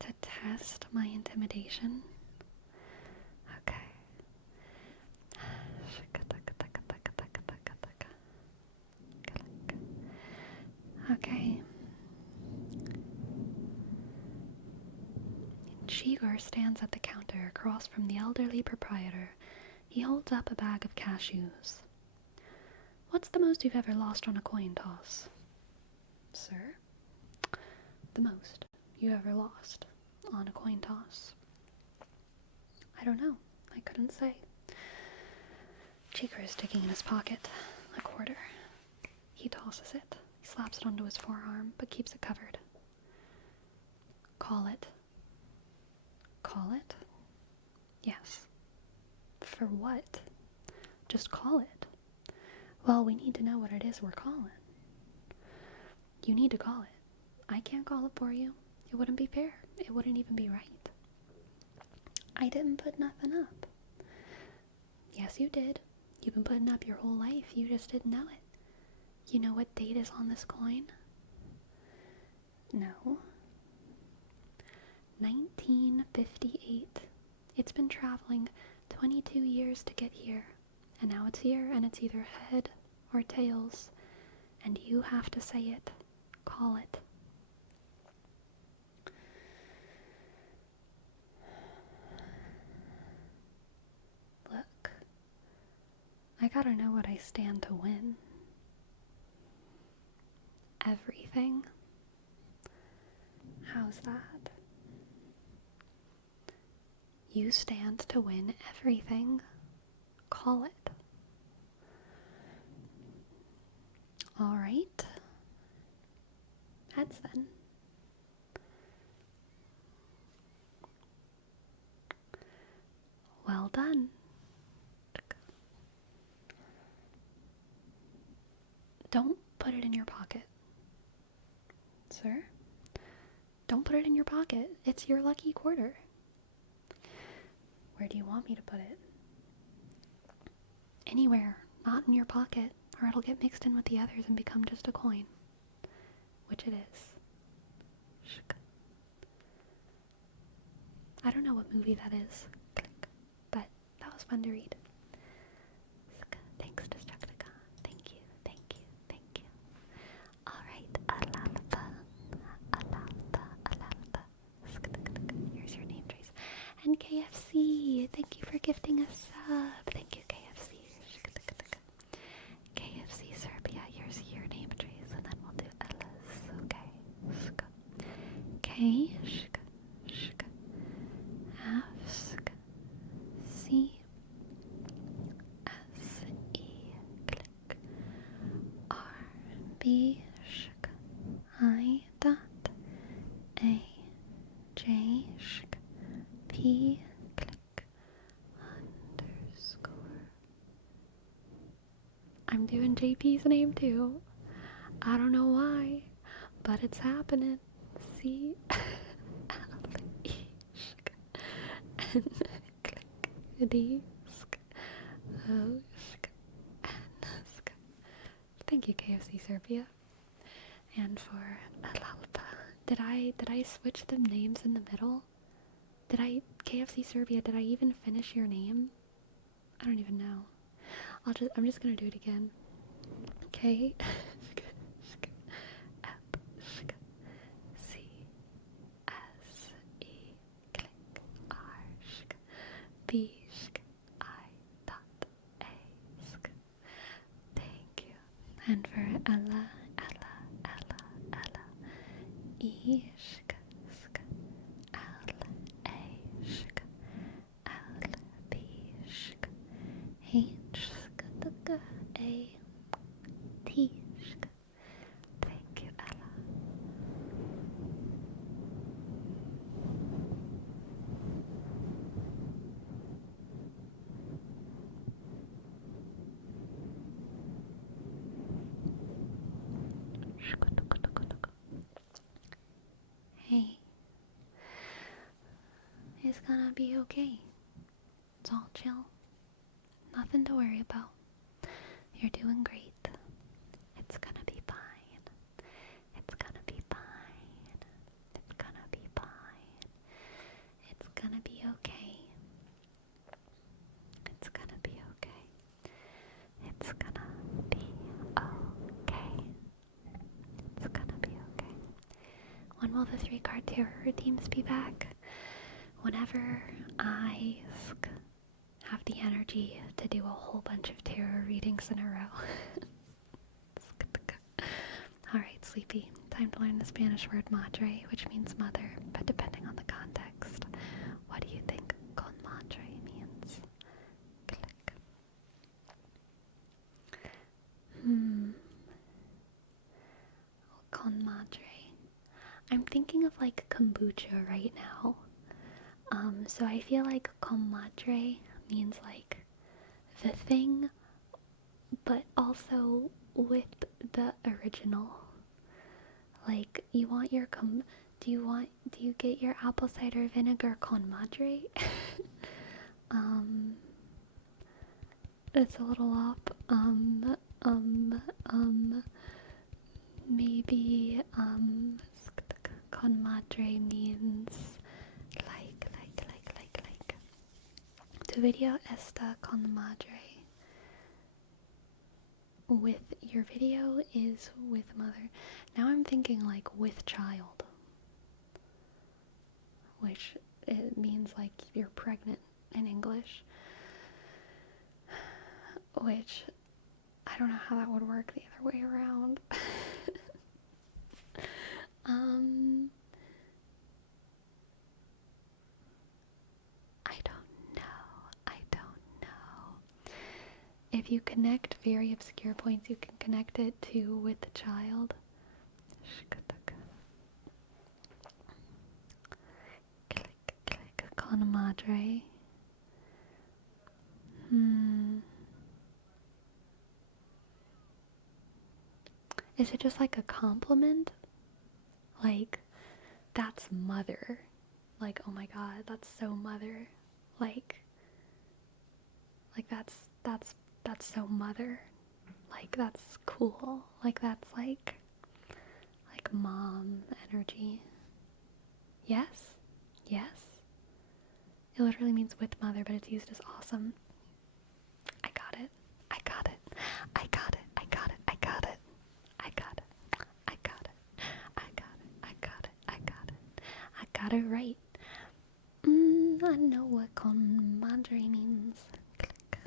To test my intimidation. Okay. Okay. Chigor stands at the counter across from the elderly proprietor. He holds up a bag of cashews. What's the most you've ever lost on a coin toss? Sir? The most you ever lost on a coin toss? I don't know. I couldn't say. Chigor is digging in his pocket. A quarter. He tosses it. He slaps it onto his forearm, but keeps it covered. Call it. Call it? Yes. For what? Just call it. Well, we need to know what it is we're calling. You need to call it. I can't call it for you. It wouldn't be fair. It wouldn't even be right. I didn't put nothing up. Yes, you did. You've been putting up your whole life. You just didn't know it. You know what date is on this coin? No. 1958. It's been traveling 22 years to get here. And now it's here, and it's either head or tails. And you have to say it. Call it. Look. I gotta know what I stand to win. Everything. How's that? You stand to win everything. Call it. Alright. Heads then. Well done. Don't put it in your pocket. Sir? Don't put it in your pocket. It's your lucky quarter. Where do you want me to put it? Anywhere, not in your pocket, or it'll get mixed in with the others and become just a coin. Which it is. I don't know what movie that is, but that was fun to read. Thanks, Destructicon. Thank you, thank you, thank you. Alright, Alalpa. Here's your name, Trace. And KFC, thank you for gifting a sub. Thank you, KFC. KFC Serbia, here's your name, Trace, and then we'll do Ella's. Okay. K, F, C, S, E, click, R, B, I, dot, A, J, P, click, underscore. I'm doing JP's name too. I don't know why, but it's happening. C, L, E, N, click, D, O, N, Thank you, KFC Serbia. And for Alalpa. Did I switch the names in the middle? KFC Serbia, did I even finish your name? I don't even know. I'm just gonna do it again. K F C S E click R B I dot A. Thank you. And for Ella, E L A L B H A T. Thank you, Ella. Hey, it's gonna be okay. It's all chill. Nothing to worry about. You're doing great. It's gonna be fine. It's gonna be fine. It's gonna be fine. It's gonna be okay. It's gonna be okay. It's gonna be okay. It's gonna be okay. When will the 3-card tarot redeems be back? Whenever I have the energy to do a whole bunch of tarot readings in a row. Alright, sleepy. Time to learn the Spanish word madre, which means mother, but depending on the context, what do you think con madre means? Click. Con madre. I'm thinking of like kombucha right now. So I feel like con madre means like the thing, but also with the original. Like, you want your do you get your apple cider vinegar con madre? It's a little off. Maybe, con madre means like. Tu video esta con madre. With your video is with mother. Now I'm thinking like with child, which it means like you're pregnant in English, which I don't know how that would work the other way around. I don't know. If you connect very obscure points, you can connect it to with the child. Click, con madre. Is it just like a compliment? Like, that's mother. Like, oh my god, that's so mother. Like that's so mother. Like, that's cool. Like, that's like mom energy. Yes? Yes? It literally means with mother, but it's used as awesome. I got it. I got it. I got it. I got it. I got it. I got it. I got it. I got it. I got it. I got it. I got it right. I know what con madre means. Click.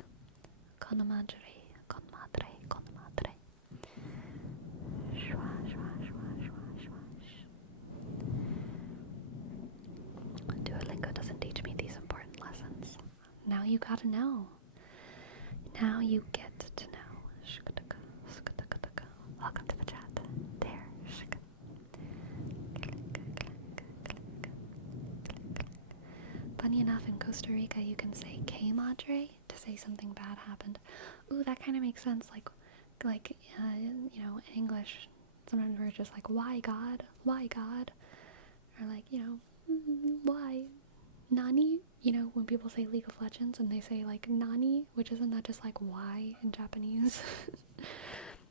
Con madre. Con madre. Con madre. Shwa, shwa, shwa, shwa, shwa. Duolingo doesn't teach me these important lessons. Now you gotta know. Now you get to know. Welcome to the chat. There. Funny enough, in Costa Rica, you can say que madre to say something bad happened. Ooh, that kind of makes sense. You know, in English, sometimes we're just like, why God? Why God? Or like, you know, why? Nani? You know, when people say League of Legends and they say like nani, which isn't that just like why in Japanese?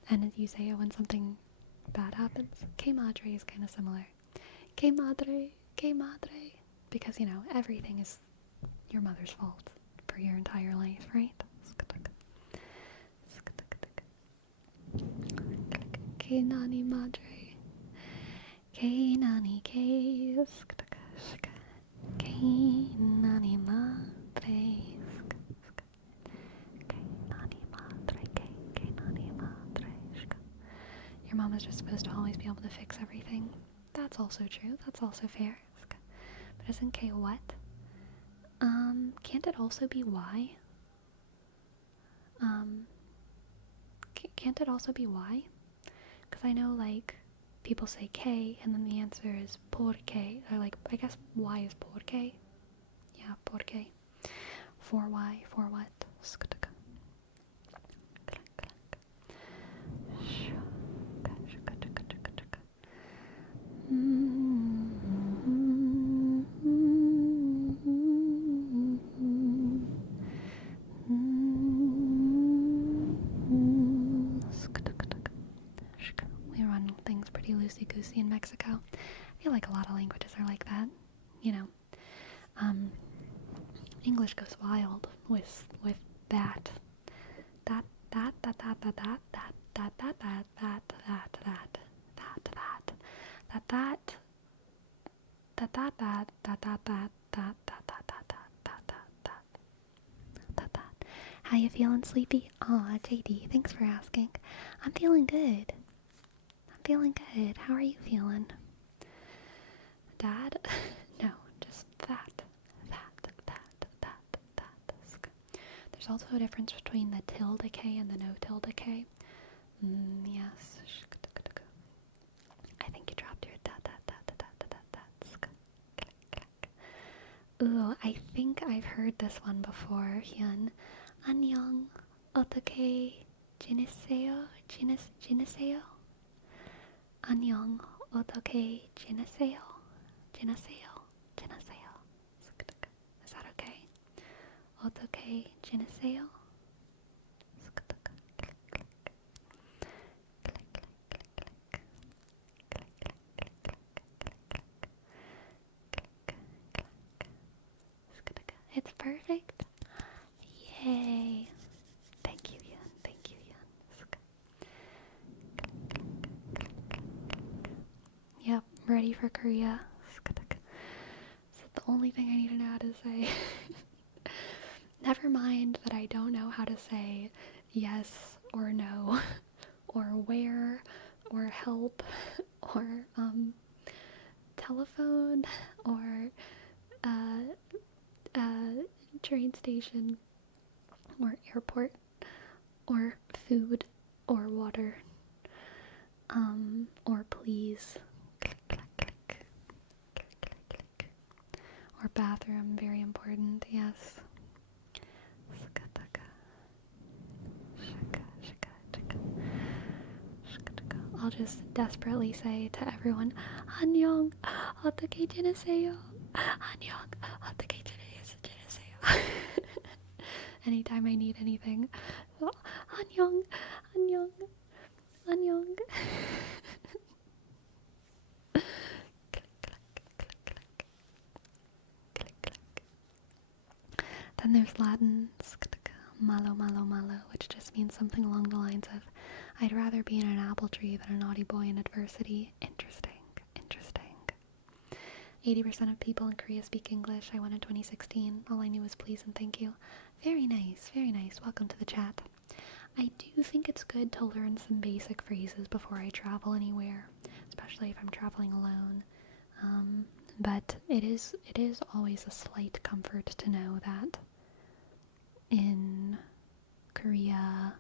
And you say it when something bad happens. Que madre is kind of similar. Que madre, que madre. Because, you know, everything is your mother's fault for your entire life, right? Que nani madre. Que nani que. Que nani madre. Que nani madre. Que nani madre. Your mom is just supposed to always be able to fix everything. That's also true. That's also fair. But isn't K what? Can't it also be Y? Can't it also be Y? Because I know, like, people say K, and then the answer is por qué. Or, like, I guess Y is por qué. Yeah, por qué. For why, for what? We run things pretty loosey-goosey in Mexico. I feel like a lot of languages are like that, you know. English goes wild with that. That. How you feeling, sleepy? Aw, JD, thanks for asking. I'm feeling good. How are you feeling? Dad? No, just that. There's also a difference between the tilde K and the no tilde K. Yes. I think you dropped your da. Ooh, I think I've heard this one before, Hyun. 안녕, 어떻게 지내세요? 지내세요? 안녕, 어떻게 지내세요? Is that okay? 어떻게 지내세요? It's perfect. Yay. Thank you, Yun. Yep, ready for Korea. Is the only thing I need to know how to say. Never mind that I don't know how to say yes or no, or where, or help, or telephone, or train station, or airport, or food, or water, or please, or bathroom, very important, yes. I'll just desperately say to everyone, 안녕, 어떻게 지내세요? 안녕, 어떻게 지내세요? Anytime I need anything. 안녕. Then there's Latin, malo, which just means something along the lines of, I'd rather be in an apple tree than a naughty boy in adversity. Interesting. 80% of people in Korea speak English. I went in 2016. All I knew was please and thank you. Very nice. Welcome to the chat. I do think it's good to learn some basic phrases before I travel anywhere, especially if I'm traveling alone. But it is always a slight comfort to know that in Korea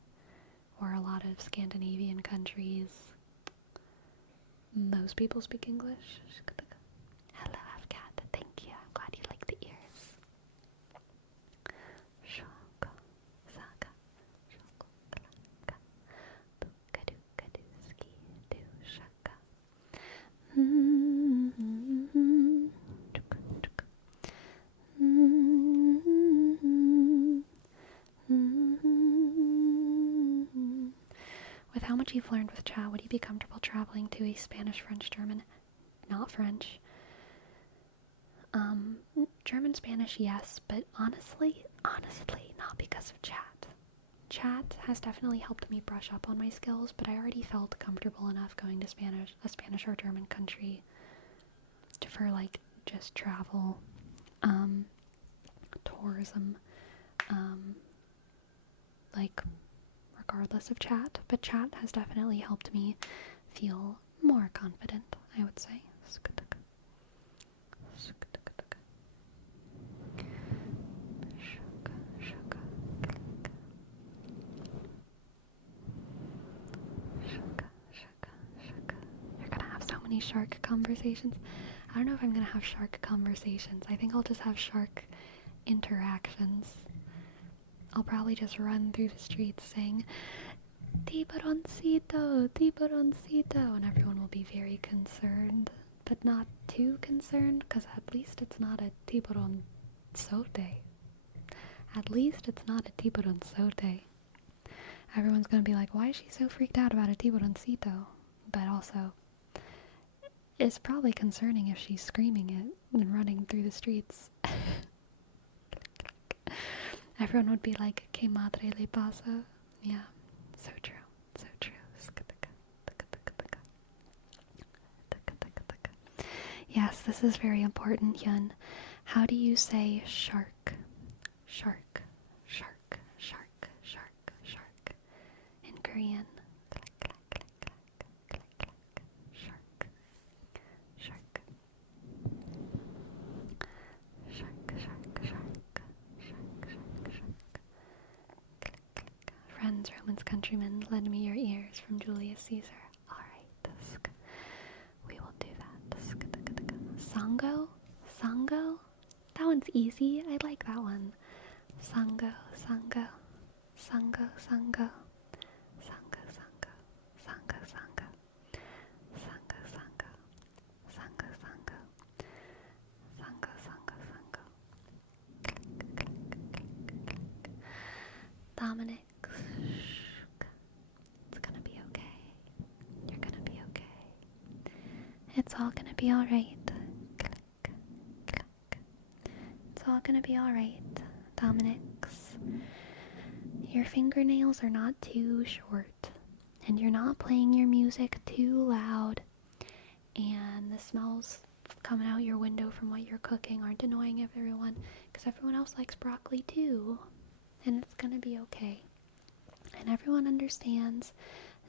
or a lot of Scandinavian countries, most people speak English. Hello, Avcat. Thank you. I'm glad you like the ears. Shoko, Saka, Shoko, Klaka, Bukadukaduski, Du Shaka. With how much you've learned with Cha, would you be comfortable traveling to a Spanish, French, German, not French? German, Spanish, yes, but honestly, not because of chat. chat has definitely helped me brush up on my skills, but I already felt comfortable enough going to a Spanish or German country for like just travel, tourism, like regardless of chat. But chat has definitely helped me feel more confident, I would say. You're gonna have so many shark conversations. I don't know if I'm gonna have shark conversations. I think I'll just have shark interactions. I'll probably just run through the streets saying, tiburoncito, tiburoncito, and everyone will be very concerned, but not too concerned, because at least it's not a tiburonzote. At least it's not a tiburonzote. Everyone's gonna be like, why is she so freaked out about a tiburoncito? But also, it's probably concerning if she's screaming it and running through the streets. Everyone would be like, que madre le pasa? Yeah, so true, so true. Yes, this is very important, Yun. How do you say shark? Shark, shark, shark, shark, shark. In Korean. Shark, shark. Shark, shark, shark. Shark, shark, shark. Friends, Romans, countrymen, lend me your ears from Julius Caesar. Alright. We will do that. Sango? Sango? That one's easy. I like that one. Sango, sango. Sango, sango. Sango, sango. Sango, sango. Sango, sango. Sango, sango. Sango, sango, sango. Dominic. It's gonna be okay. You're gonna be okay. It's all gonna be alright. It's all gonna be alright, Dominix. Your fingernails are not too short, and you're not playing your music too loud, and the smells coming out your window from what you're cooking aren't annoying everyone, because everyone else likes broccoli too, and it's gonna be okay. And everyone understands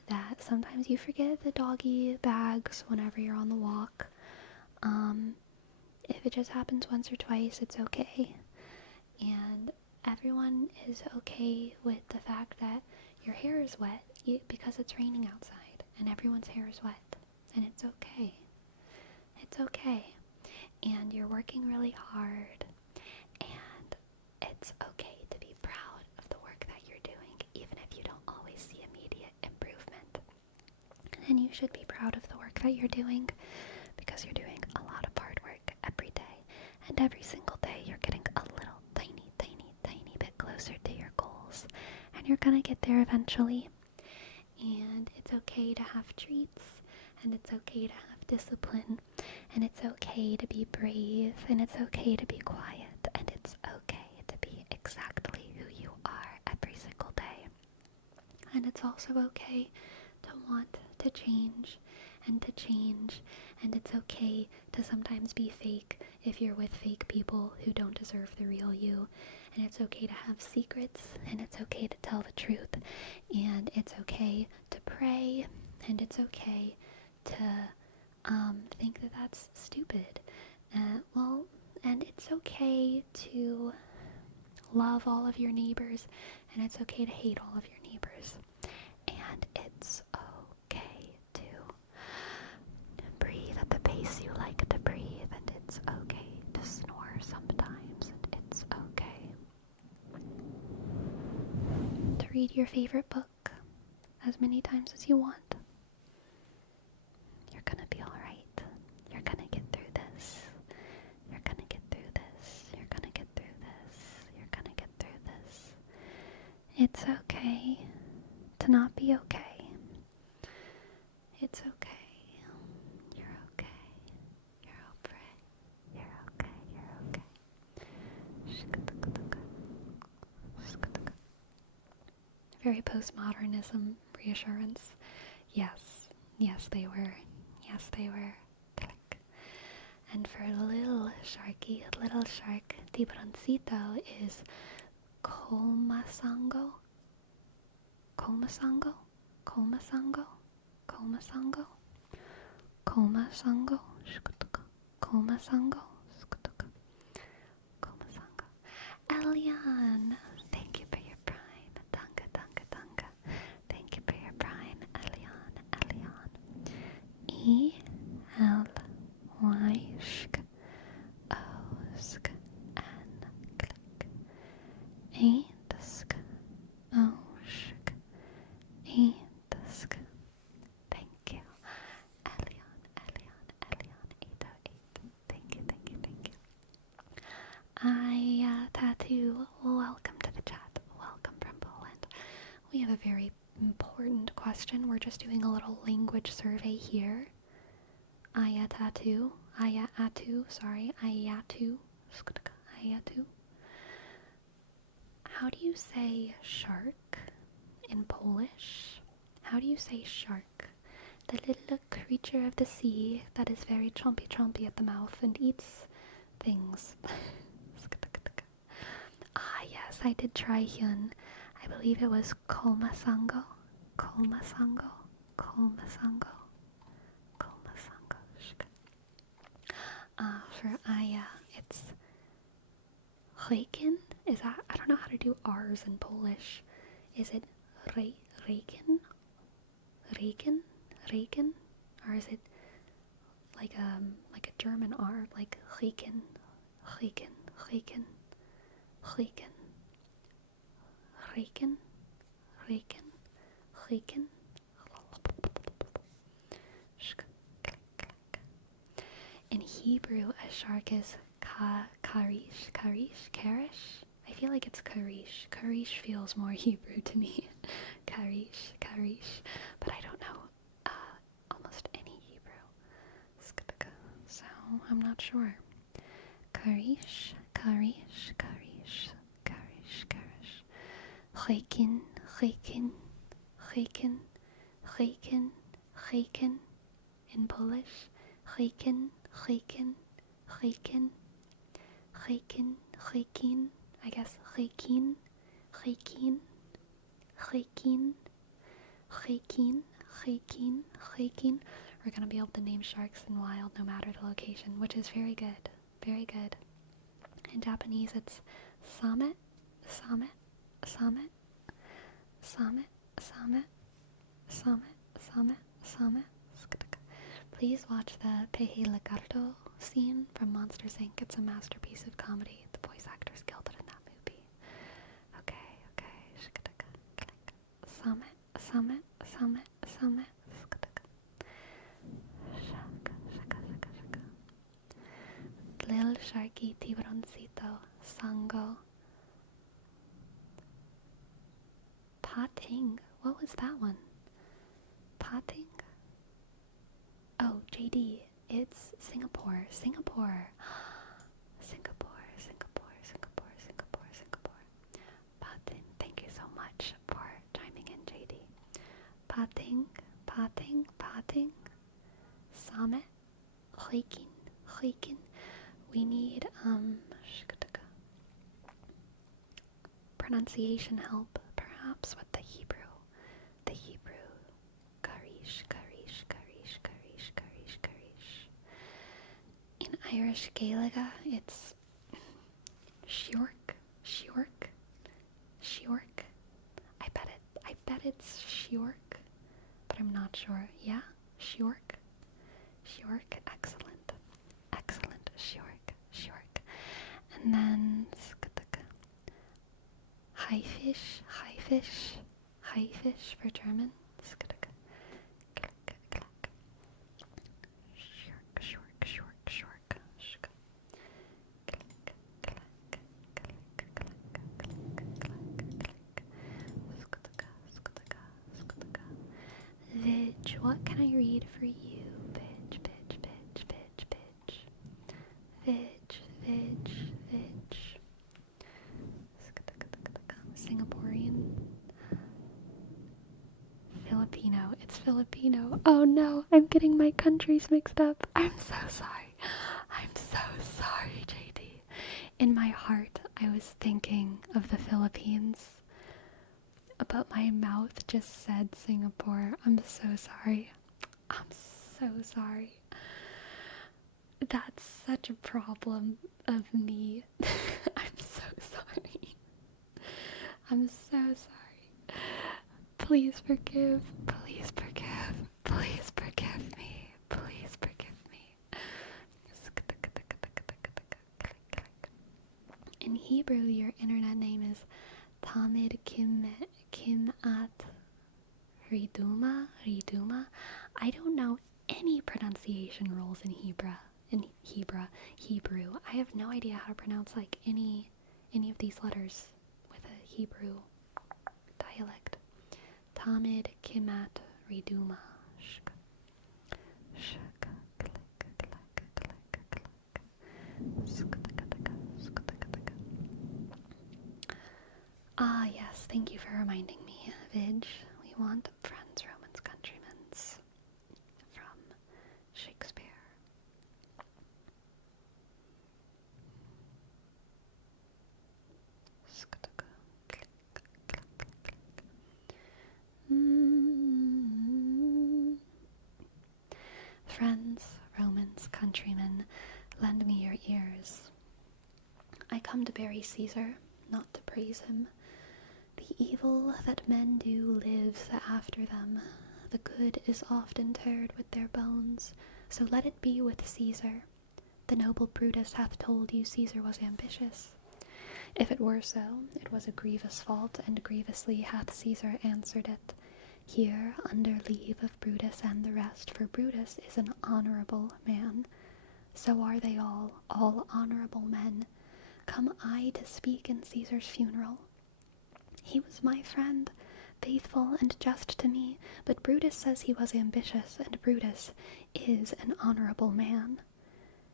that sometimes you forget the doggy bags whenever you're on the walk. If it just happens once or twice, it's okay. And everyone is okay with the fact that your hair is wet because it's raining outside, and everyone's hair is wet, and it's okay. It's okay. And you're working really hard, and it's okay to be proud of the work that you're doing, even if you don't always see immediate improvement. And you should be proud of the work that you're doing, because you're doing a lot of hard work every day, and every single day you're getting a little tiny bit closer to your goals, and you're gonna get there eventually. And it's okay to have treats, and it's okay to have discipline, and it's okay to be brave, and it's okay to be quiet, and it's okay to be exactly who you are every single day. And it's also okay to want to change, and it's okay to sometimes be fake if you're with fake people who don't deserve the real you, and it's okay to have secrets, and it's okay to tell the truth, and it's okay to pray, and it's okay to think that that's stupid. And it's okay to love all of your neighbors, and it's okay to hate all of your neighbors, and it's okay to breathe at the pace you like to breathe, and it's okay to snore sometimes, and it's okay to read your favorite book as many times as you want. You're gonna be alright. You're gonna get through this. You're gonna get through this. You're gonna get through this. You're gonna get through this. It's okay to not be okay. It's okay. You're okay. You're okay. You're okay. You're okay. Very postmodernism reassurance. Yes, yes they were. Yes they were. Click. And for little sharky, little shark, tiburoncito is Komasango. Komasango? Komasango? Komasango? Komasango? Shkutuka. Komasango? Skutuka. Komasango. Elian! Thank you for your prime. Dunga, dunga, dunga. Thank you for your prime. Elian, Elian. E-L-Y-Shk. O-Sk. N. Click. E-Sk. O-Shk. E-Sk. Thank you. Elian, Elian, Elian. 808. Thank you, thank you, thank you. Tattoo, welcome to the chat. Welcome from Poland. We have a very important question. We're just doing a little language survey here. Ayatu. How do you say shark in Polish? How do you say shark? The little creature of the sea that is very chompy at the mouth and eats things. Yes, I did try Hyun. I believe it was Komasango. Komasango. Komasango. Komasango. For Aya, it's Reiken. Is that? I don't know how to do R's in Polish. Is it Reiken? Reiken? Reiken? Or is it like a German R, like Reiken? Reiken? Reiken? Reiken? Reiken? Reiken? Reiken? In Hebrew, a shark is karish. Karish? I feel like it's karish. Karish feels more Hebrew to me. Karish. But I don't know almost any Hebrew. So I'm not sure. Karish. Reiken. In Polish. Reiken. I guess Reikin. We're gonna be able to name sharks in wild no matter the location, which is very good. Very good. In Japanese it's Samet. Please watch the Pehe Lagarto scene from Monsters Inc. It's a masterpiece of comedy. The voice actors killed it in that movie. Okay. Samet. Lil Sharky Tiburoncito Sango Pating. What was that one? Pating? Oh, JD. It's Singapore. Pating. Thank you so much for chiming in, JD. Pating. Samet. Reikin. We need pronunciation help, perhaps with the Hebrew. Karish. In Irish Gaeliga, it's Shiork. I bet it's Shiork, but I'm not sure. Yeah, Shiork. Excellent. Shiork. And then Haifisch for German. Vidge, what can I read for you? Vidge. Singaporean. no, it's Filipino. Oh no, I'm getting my countries mixed up. I'm so sorry. I'm so sorry, JD. In my heart, I was thinking of the Philippines, but my mouth just said Singapore. I'm so sorry. I'm so sorry. That's such a problem of me. I'm so sorry. I'm so sorry. Please forgive. Please forgive. Please forgive me. Please forgive me. In Hebrew, your internet name is Tamid Kimat Riduma. I don't know any pronunciation rules in Hebrew. I have no idea how to pronounce like any of these letters with a Hebrew dialect. Tamid Kimat Riduma. Ah, yes, thank you for reminding me, Vidge. We want friends, Romans, countrymen's from Shakespeare. Friends, Romans, countrymen, lend me your ears. I come to bury Caesar, not to praise him. The evil that men do lives after them. The good is oft interred with their bones, so let it be with Caesar. The noble Brutus hath told you Caesar was ambitious. If it were so, it was a grievous fault, and grievously hath Caesar answered it. Here, under leave of Brutus and the rest, for Brutus is an honourable man. So are they all honourable men. Come I to speak in Caesar's funeral. He was my friend, faithful and just to me, but Brutus says he was ambitious, and Brutus is an honourable man.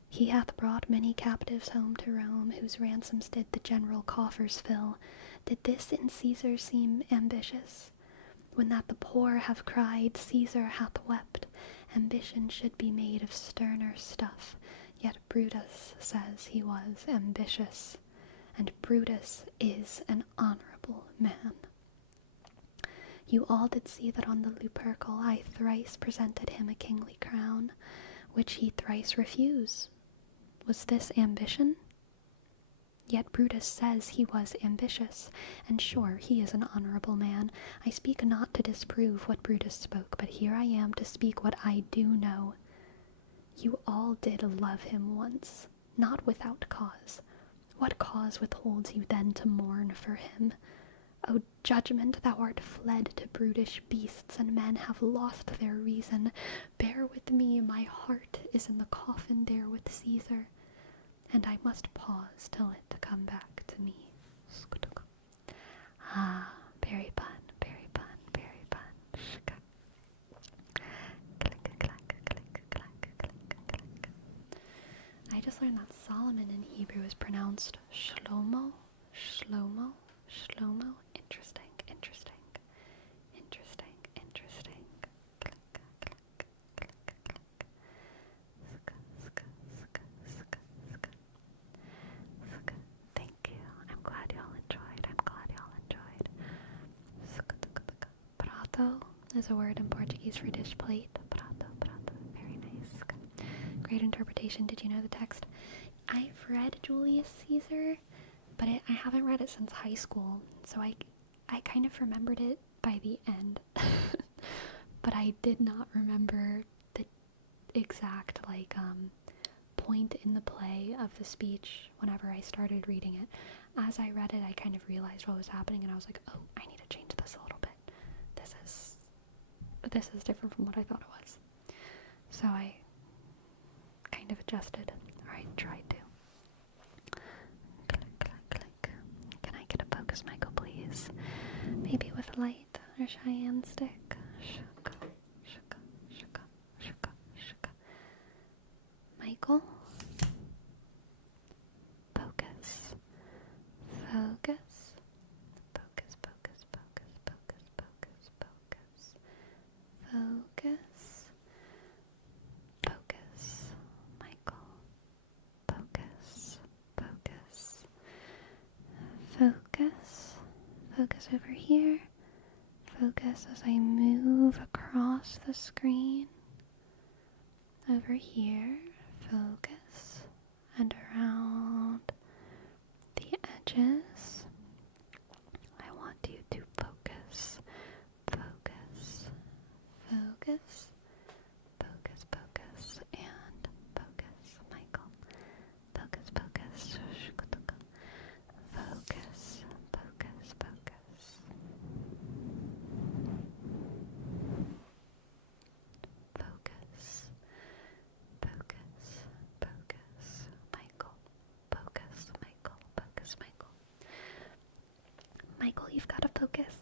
He hath brought many captives home to Rome, whose ransoms did the general coffers fill. Did this in Caesar seem ambitious? When that the poor have cried, Caesar hath wept. Ambition should be made of sterner stuff, yet Brutus says he was ambitious, and Brutus is an honourable man. You all did see that on the Lupercal I thrice presented him a kingly crown, which he thrice refused. Was this ambition? Yet Brutus says he was ambitious, and sure he is an honourable man. I speak not to disprove what Brutus spoke, but here I am to speak what I do know. You all did love him once, not without cause. What cause withholds you then to mourn for him? O judgment, thou art fled to brutish beasts, and men have lost their reason. Bear with me, my heart is in the coffin there with Caesar, and I must pause till it come back to me. Ah, berry pun, berry pun, berry pun. I just learned that Solomon in Hebrew is pronounced Shlomo, Shlomo, Shlomo. Interesting, interesting, interesting, interesting. Thank you. I'm glad y'all enjoyed. Prato is a word in Portuguese for dish plate. Prato, prato. Very nice. Great interpretation. Did you know the text? I've read Julius Caesar, but I haven't read it since high school, so I kind of remembered it by the end. But I did not remember the exact, point in the play of the speech whenever I started reading it. As I read it, I kind of realized what was happening, and I was like, oh, I need to change this a little bit. This is different from what I thought it was. So I kind of adjusted, or I tried to. Can I get a focus, Michael, please? Maybe with light or Cheyenne stick. Michael? Focus. Focus. Focus, focus, focus, focus, focus, focus. focus. Focus over here. Focus as I move across the screen. Over here. Focus. And around the edges. I want you to focus. Focus. Focus. Focus, focus, and focus. Michael. Focus, focus. Focus, focus, focus. Focus, focus, focus. Michael. Focus, Michael. Focus, Michael. Michael, you've got to focus.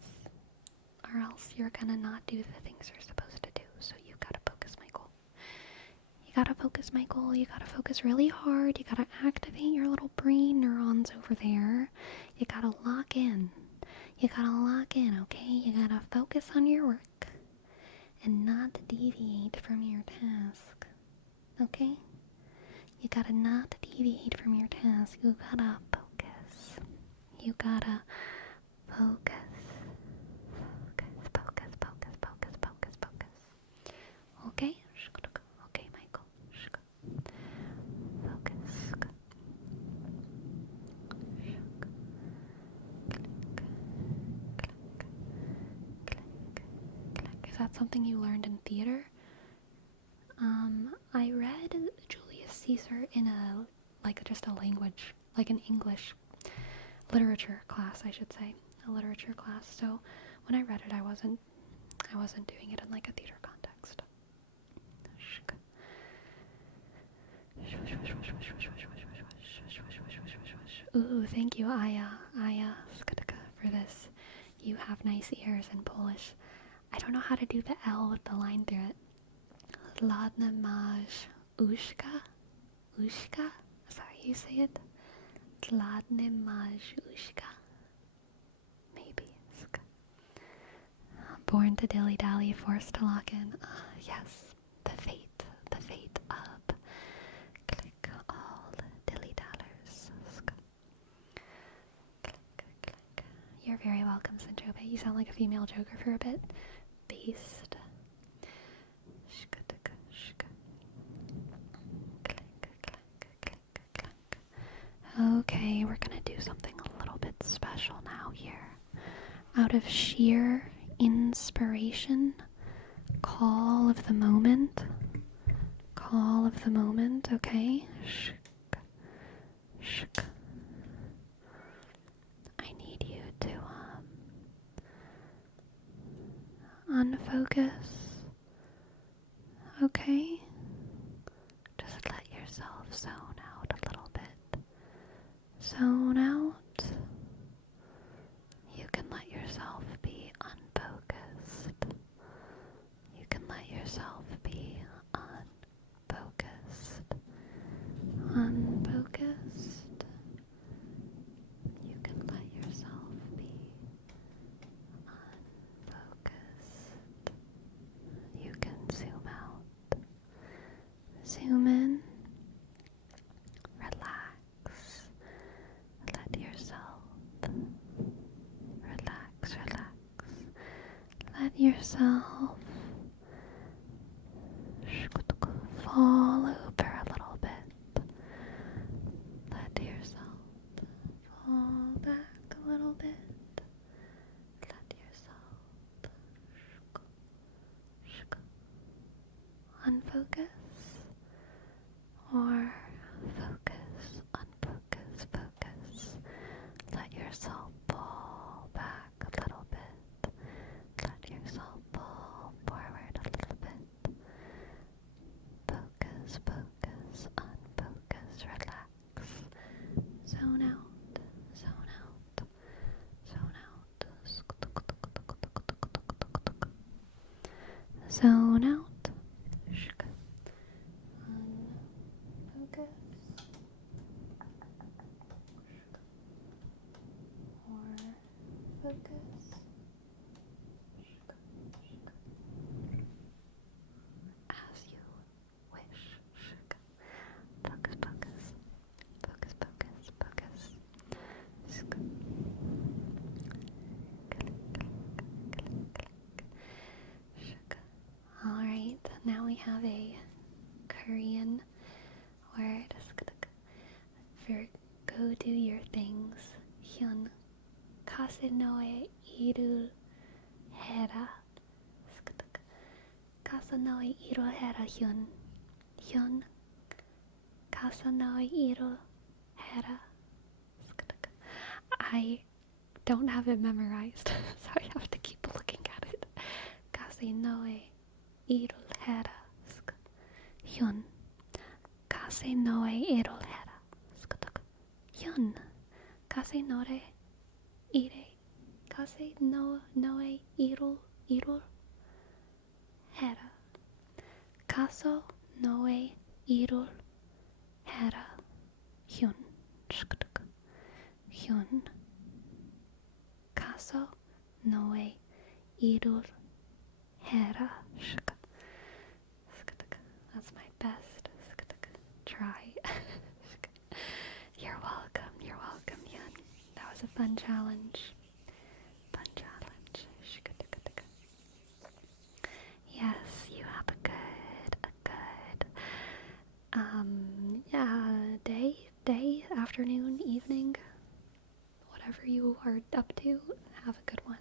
Or else you're gonna not do the things you're supposed to do. So you gotta focus, Michael. You gotta focus, Michael. You gotta focus really hard. You gotta activate your little brain neurons over there. You gotta lock in. You gotta lock in, okay? You gotta focus on your work and not deviate from your task, okay? You gotta not deviate from your task. You gotta focus. You gotta focus. Focus, focus, focus, focus, focus. Okay? Okay, Michael. Focus. Is that something you learned in theater? I read Julius Caesar in just a language, like an English literature class, I should say. A literature class. So when I read it, I wasn't doing it in like a theater context. Ooh, thank you, Aya, for this. You have nice ears in Polish. I don't know how to do the L with the line through it. Ladne masz uszka? Uszka? Is that how you say it? Ladne masz uszka? Maybe. Born to dilly-dally, forced to lock in. Yes, the fate of click all dilly-dallers. Click, click. You're very welcome, Sanjobe. You sound like a female Joker for a bit. Beast. Okay, we're gonna do something a little bit special now here. Out of sheer inspiration, call of the moment, okay? Shk. I need you to unfocus, okay? Just let yourself zone out a little bit. Zone out. You can let yourself be unfocused. You can let yourself be unfocused. Unfocused. You can let yourself be unfocused. You can zoom out. Zoom in. Relax. Let yourself relax. Let yourself fall over a little bit. Let yourself fall back a little bit. Let yourself unfocus or focus, unfocus, focus. Let yourself fall back a little bit. Let yourself fall forward a little bit. Focus, focus, unfocus, relax. Zone out, zone out, zone out. Zone out. Unfocus. Or focus. As you wish. Focus, focus. Focus, focus, focus. have a Korean word for go do your things. Hyun kase noe iru hera. Kase noe iru hera hyun. Hyun kase noe iru hera. I don't have it memorized, so I have to keep looking at it. Kase noe iru hera. Hyun kase noe iru hera. Hyun kase noe ire. Kase no noe iru hera. Kaso noe iru hera. Hyun. Hyun. Kaso noe iru hera. That's my best try. You're welcome, Hyun. That was a fun challenge. Yes, you have a good, day, afternoon, evening, whatever you are up to, have a good one.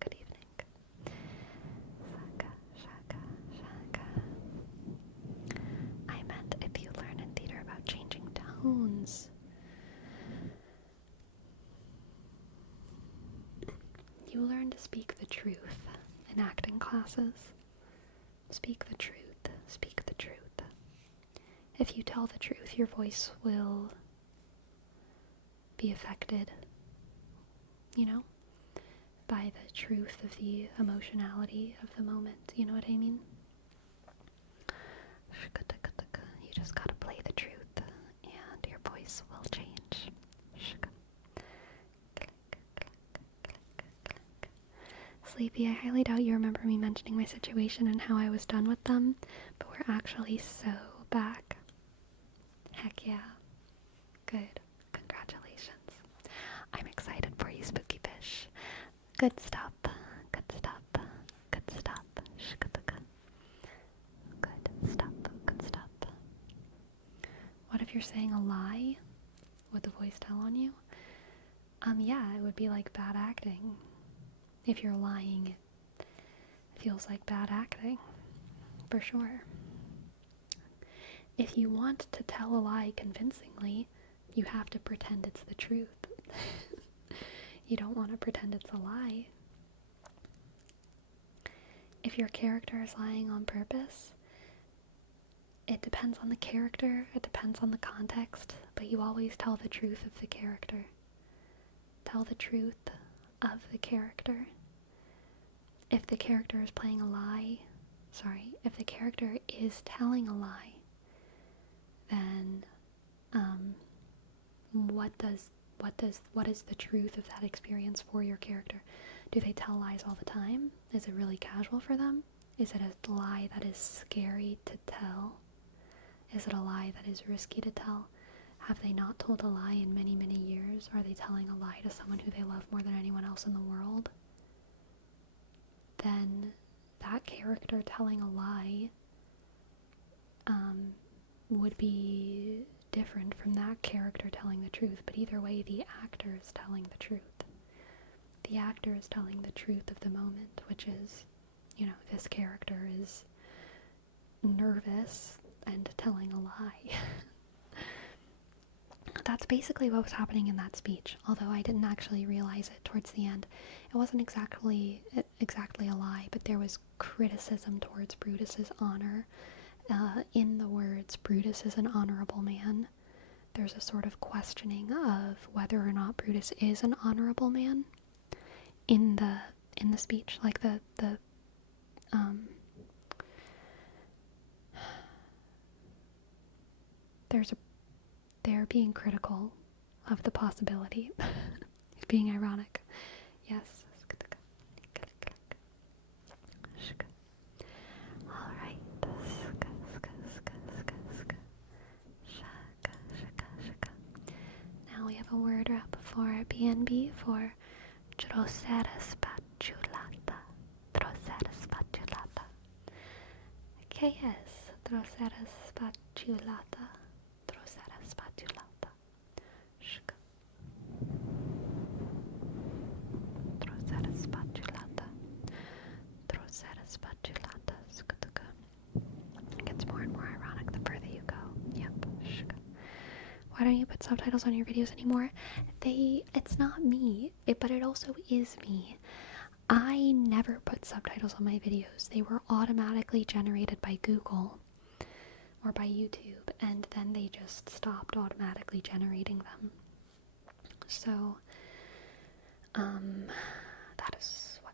Good evening. Shaka. I meant if you learn in theater about changing tones. You learn to speak the truth in acting classes. Speak the truth. If you tell the truth, your voice will be affected, by the truth of the emotionality of the moment. You know what I mean? You just gotta play the truth, and your voice will change. Sleepy, I highly doubt you remember me mentioning my situation and how I was done with them, but we're actually so back. Heck yeah. Good. Congratulations. I'm excited for you, Spooky Fish. Good stuff. Good stuff. What if you're saying a lie? Would the voice tell on you? Yeah, it would be like bad acting. If you're lying, it feels like bad acting, for sure. If you want to tell a lie convincingly, you have to pretend it's the truth. You don't want to pretend it's a lie. If your character is lying on purpose, it depends on the character, it depends on the context, but you always tell the truth of the character. Tell the truth of the character. If the character is playing a lie, if the character is telling a lie, then what is the truth of that experience for your character? Do they tell lies all the time? Is it really casual for them? Is it a lie that is scary to tell? Is it a lie that is risky to tell? Have they not told a lie in many, many years? Are they telling a lie to someone who they love more than anyone else in the world? Then that character telling a lie would be different from that character telling the truth, but either way, the actor is telling the truth. The actor is telling the truth of the moment, which is, this character is nervous and telling a lie. That's basically what was happening in that speech, although I didn't actually realize it towards the end. It wasn't exactly a lie, but there was criticism towards Brutus's honor. In the words, Brutus is an honorable man. There's a sort of questioning of whether or not Brutus is an honorable man in the speech, like they're being critical of the possibility. It's being ironic. Yes. Alright. Now we have a word wrap for BNB for Drosera spatulata. ¿Qué es trocera spatulata? Trocera spatulata. Shka. Trocera spatulata. Trocera spatulata. Skutaka. It gets more and more ironic the further you go. Yep. Shka. Why don't you put subtitles on your videos anymore? It's not me, but it also is me. I never put subtitles on my videos. They were automatically generated by Google or by YouTube, and then they just stopped automatically generating them. So, that is why.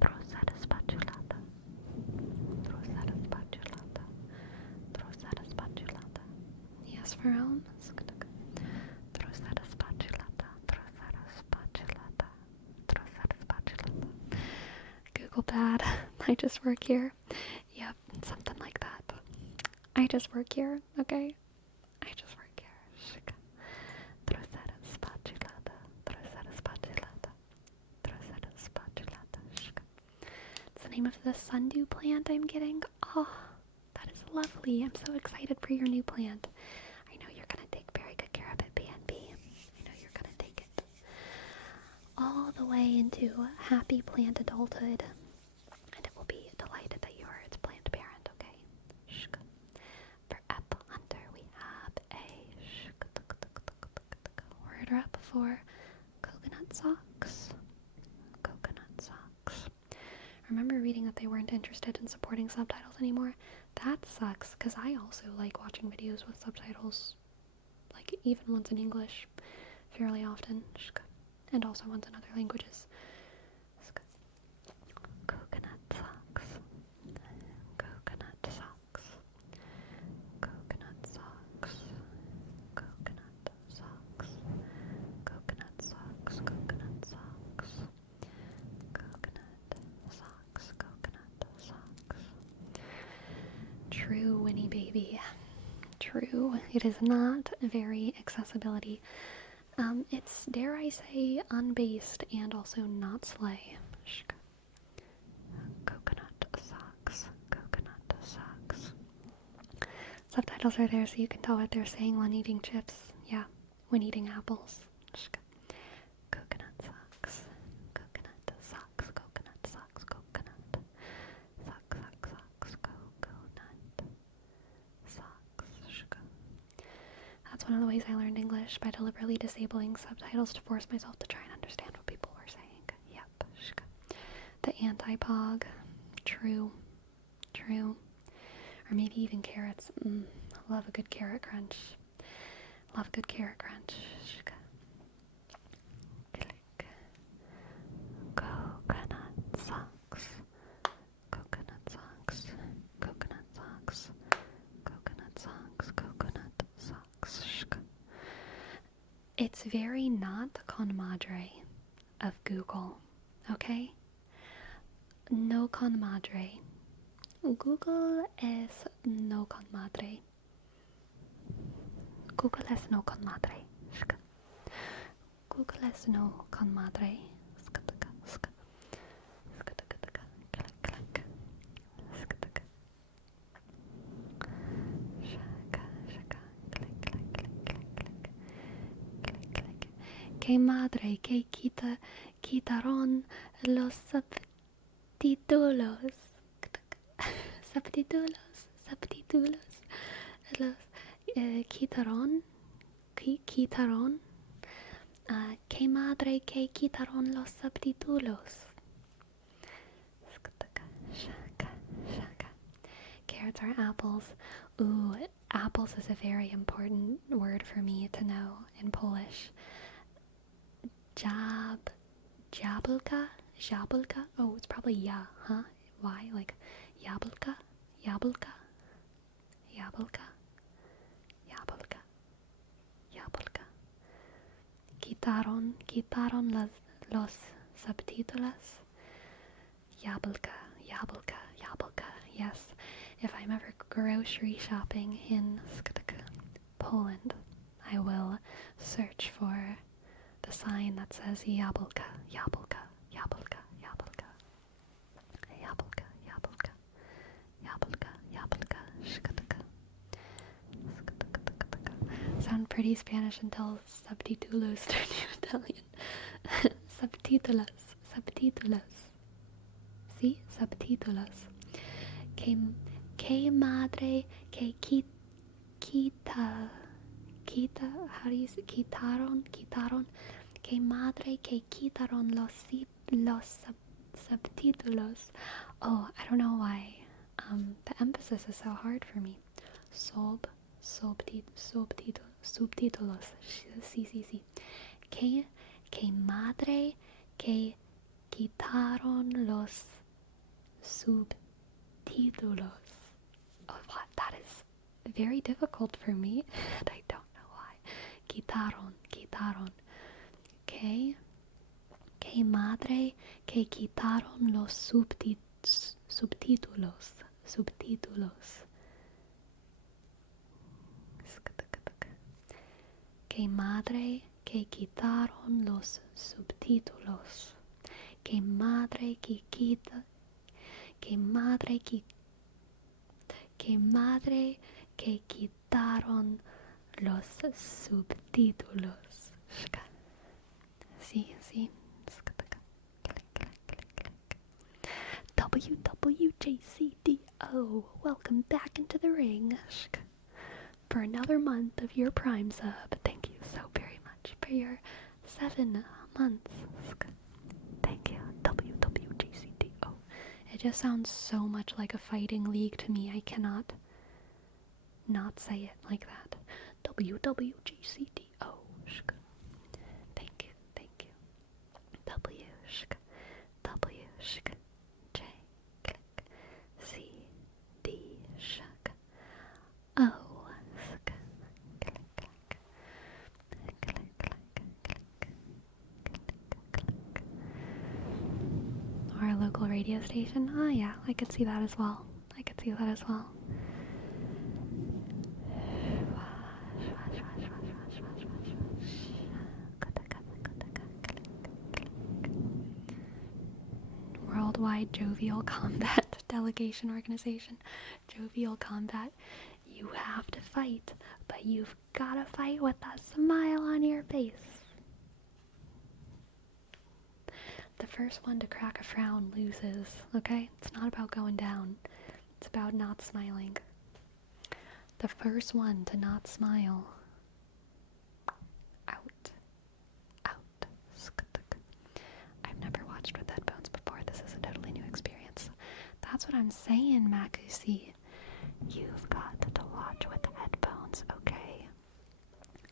Trocera spatulata. Trocera spatulata. Trocera spatulata. Yes, for home. Trocera spatulata. Trocera spatulata. Trocera spatulata. Google that. I just work here. Yep, something like that. I just work here, okay? I just work here. Trocera spatulata. Trocera spatulata. Trocera spatulata. It's the name of the sundew plant I'm getting. Oh, that is lovely. I'm so excited for your new plant. I know you're gonna take very good care of it, PNB. I know you're gonna take it all the way into happy plant adulthood. And it will be delighted that you are its plant parent, okay? For apple hunter, we have a word up for coconut socks. Coconut socks. I remember reading that they weren't interested in supporting subtitles anymore. That sucks, because I also like watching videos with subtitles, like even ones in English, fairly often, and also ones in other languages. Coconut socks. Coconut socks. Coconut socks. Coconut socks. Coconut socks. Coconut socks. Coconut socks. Coconut socks. True, Winnie baby. True. It is not very accessibility. It's, dare I say, unbased and also not slay. Coconut socks. Coconut socks. Subtitles are there so you can tell what they're saying when eating chips. Yeah, when eating apples. Coconut socks. Coconut socks. Coconut socks. Coconut. Socks, socks, socks. Coconut. Socks. That's one of the ways I learned English, by deliberately disabling subtitles to force myself to try and understand what people were saying. Yep. The anti-pog. True. True. Or maybe even carrots. Love a good carrot crunch. Love a good carrot crunch. Click. Coconut socks. Coconut socks. Coconut socks. Coconut socks. Coconut socks. It's very not con madre of Google, okay? No con madre. Google es no con madre. Google es no con madre. Google es no con madre. Que madre que quitaron los subtítulos. Subtítulos. Los quitaron. Que madre que quitaron los subtítulos. Carrots are apples. Ooh, apples is a very important word for me to know in Polish. Jabłka? Oh, it's probably ja, huh? Why? Like jabłka? Quitaron los subtítulos. Jabłka. Yes, if I'm ever grocery shopping in Poland, I will search for the sign that says jabłka, jabłka, jabłka, jabłka, jabłka, jabłka, jabłka, jabłka, shkataka. Sound pretty Spanish until subtitulos turn to Italian. Subtítulos, subtítulos. Sí, subtítulos. Que madre que quita, how do you say, quitaron, que madre que quitaron los subtítulos. Oh, I don't know why. The emphasis is so hard for me. Subtítulos. Sí. Que madre que quitaron los subtítulos. Oh, what? That is very difficult for me, and I don't know why. Quitaron. Que madre que quitaron los subtítulos. Que madre que quitaron los subtítulos. Que madre que quita. Que madre que quitaron los subtítulos. Sí. WWJCDO, welcome back into the ring for another month of your Prime sub. Thank you so very much for your 7 months. Thank you, WWJCDO. It just sounds so much like a fighting league to me. I cannot not say it like that. WWJCDO. Thank you. W J C D O. Our local radio station. Oh yeah, I could see that as well. Worldwide Jovial Combat Delegation Organization. Jovial Combat. You have to fight, but you've gotta fight with a smile on your face. The first one to crack a frown loses, okay? It's not about going down. It's about not smiling. The first one to not smile. Out. I've never watched with headphones before. This is a totally new experience. That's what I'm saying, Makusi. You've got to watch with headphones, okay?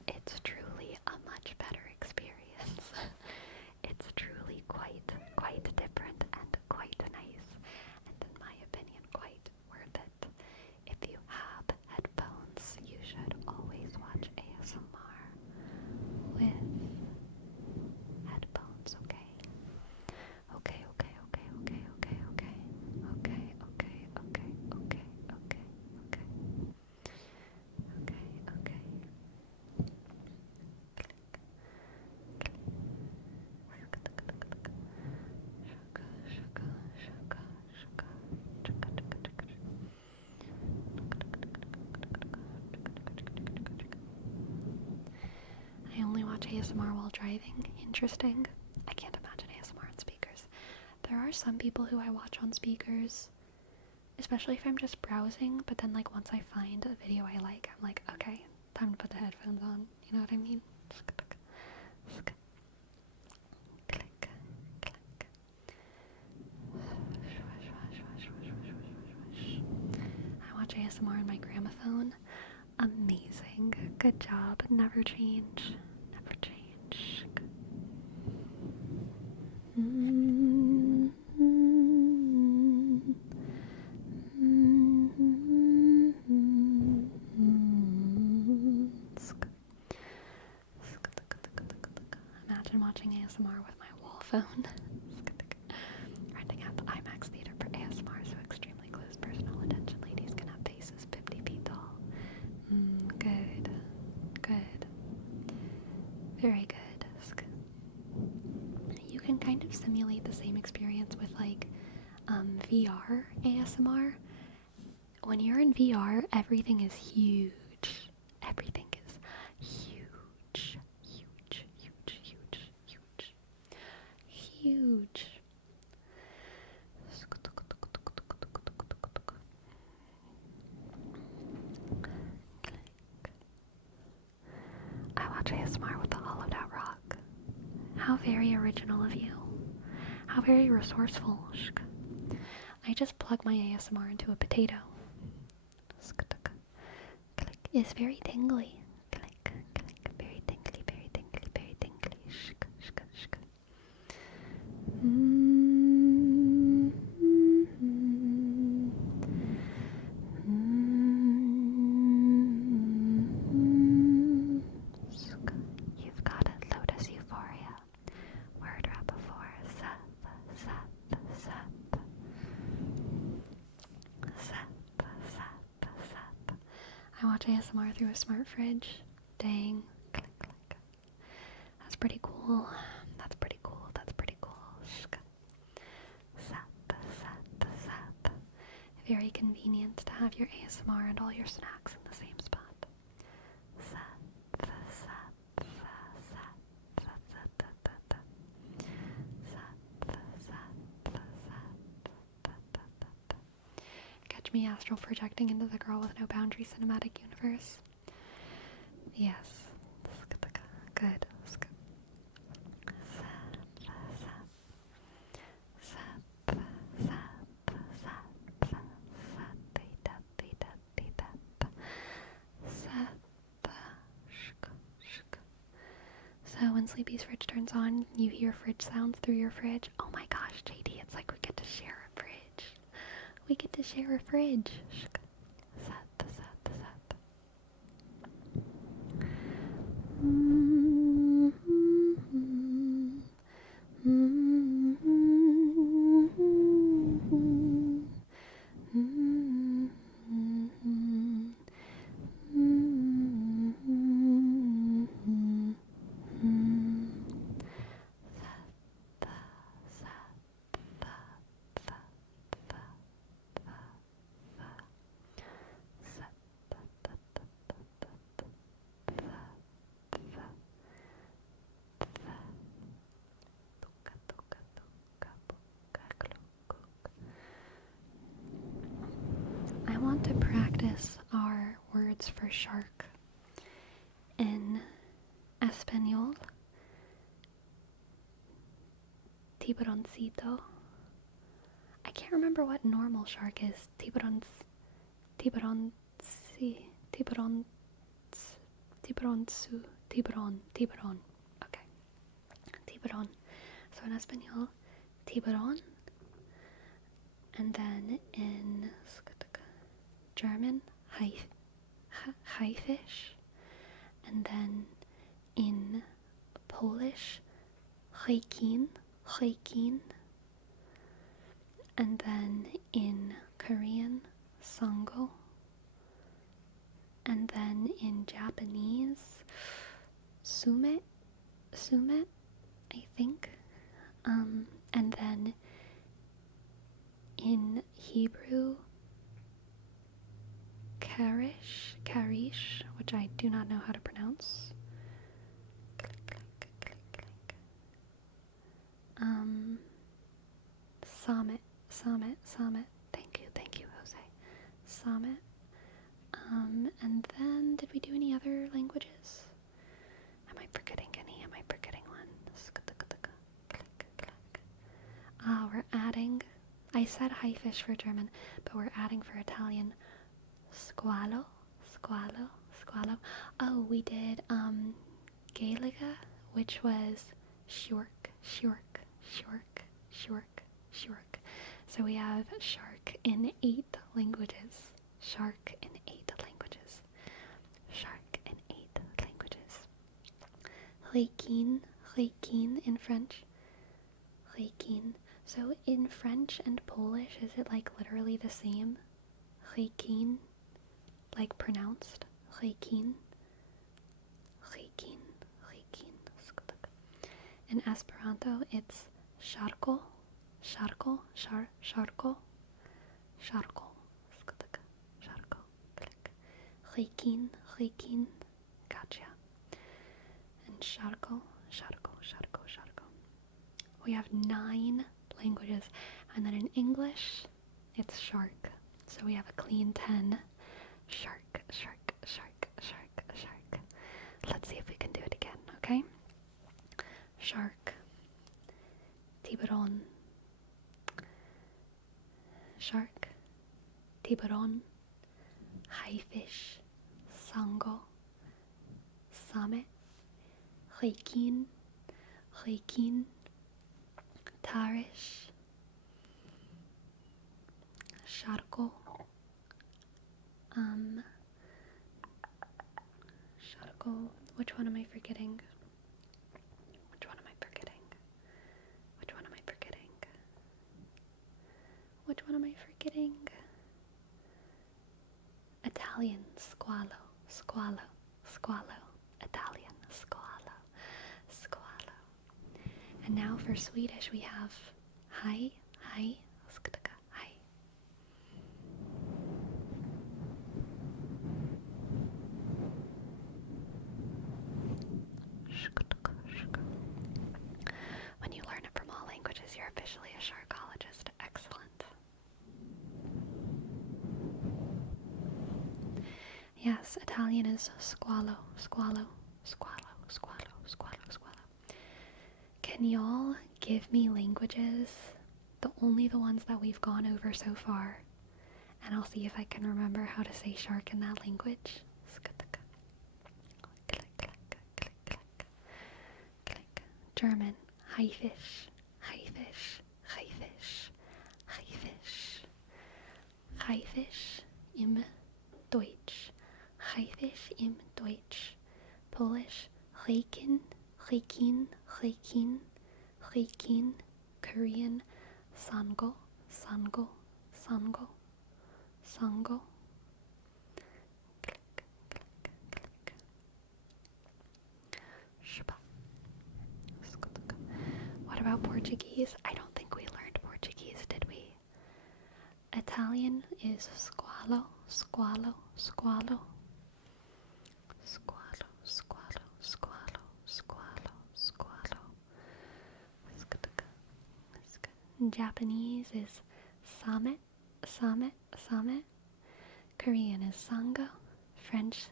It's truly a much better experience. It's truly quite different and quite nice, and in my opinion, quite worth it. If you have headphones, you should always watch ASMR with headphones, okay? Okay. I only watch ASMR while driving. Interesting. I can't imagine ASMR on speakers. There are some people who I watch on speakers, especially if I'm just browsing, but then like once I find a video I like, I'm like, okay, time to put the headphones on. You know what I mean? I watch ASMR on my gramophone. Amazing. Good job. Never change. Imagine watching ASMR with my wall phone. Renting out the IMAX theater for ASMR, so extremely close personal attention. Ladies can have faces 50 feet tall. Good. simulate the same experience with like VR ASMR. When you're in VR, everything is huge. Everything is huge, huge, huge, huge, huge, huge. I watch ASMR with the hollowed out rock. How very original of you. How very resourceful. I just plug my ASMR into a potato. It's very tingly. Very tingly, very tingly, very tingly. You've got it, Lotus Euphoria. Word rap before. Seth. I watch ASMR through a smart fridge. Dang. Click, click. That's pretty cool. That's pretty cool. Seth. Very convenient to have your ASMR and all your snacks in the same spot. Catch me astral projecting into the Girl with No Boundary cinematic universe. Yes. Good. So when Sleepy's fridge turns on, you hear fridge sounds through your fridge. Oh my gosh, JD, it's like we get to share a fridge. We get to share a fridge. I want to practice our words for shark in Espanol. Tiburoncito. I can't remember what normal shark is. Tiburon. Okay. Tiburon. So in Espanol, tiburon. And then in German, haifisch. And then in Polish, rekin. And then in Korean, sango. And then in Japanese, sume, I think. And then in Hebrew, karish, which I do not know how to pronounce. Samet. Thank you, Jose. Samet. And then, did we do any other languages? Am I forgetting any? Am I forgetting one? We're adding, I said haifisch for German, but we're adding for Italian, squalo. Oh, we did, Gaeliga, which was shork. So we have shark in 8 languages. Shark in 8 languages. Rekin in French. Rekin. So in French and Polish, is it like literally the same? Rekin, like pronounced. Rekin. In Esperanto, it's Charco, charco, charco, charco, charco, click. Rekin, gotcha. And charco. We have 9 languages, and then in English, it's shark. So we have a clean 10. Shark. Let's see if we can do it again, okay? Shark. Tiburon. Shark. Tiburon. Haifish. Sango. Same. Rekin. Tarish. Charco. Charco. Which one am I forgetting? Italian, squalo. Italian, squalo. And now for Swedish we have hi. When you learn it from all languages, you're officially a sharkologist. Excellent. Yes, Italian is squalo. Can y'all give me languages? Only the ones that we've gone over so far. And I'll see if I can remember how to say shark in that language. German, Haifisch. Haifisch im Deutsch. Polish, Rekin. Korean, Sango. Click. What about Portuguese? I don't think we learned Portuguese, did we? Italian is squalo. Japanese is same. Korean is sango. French,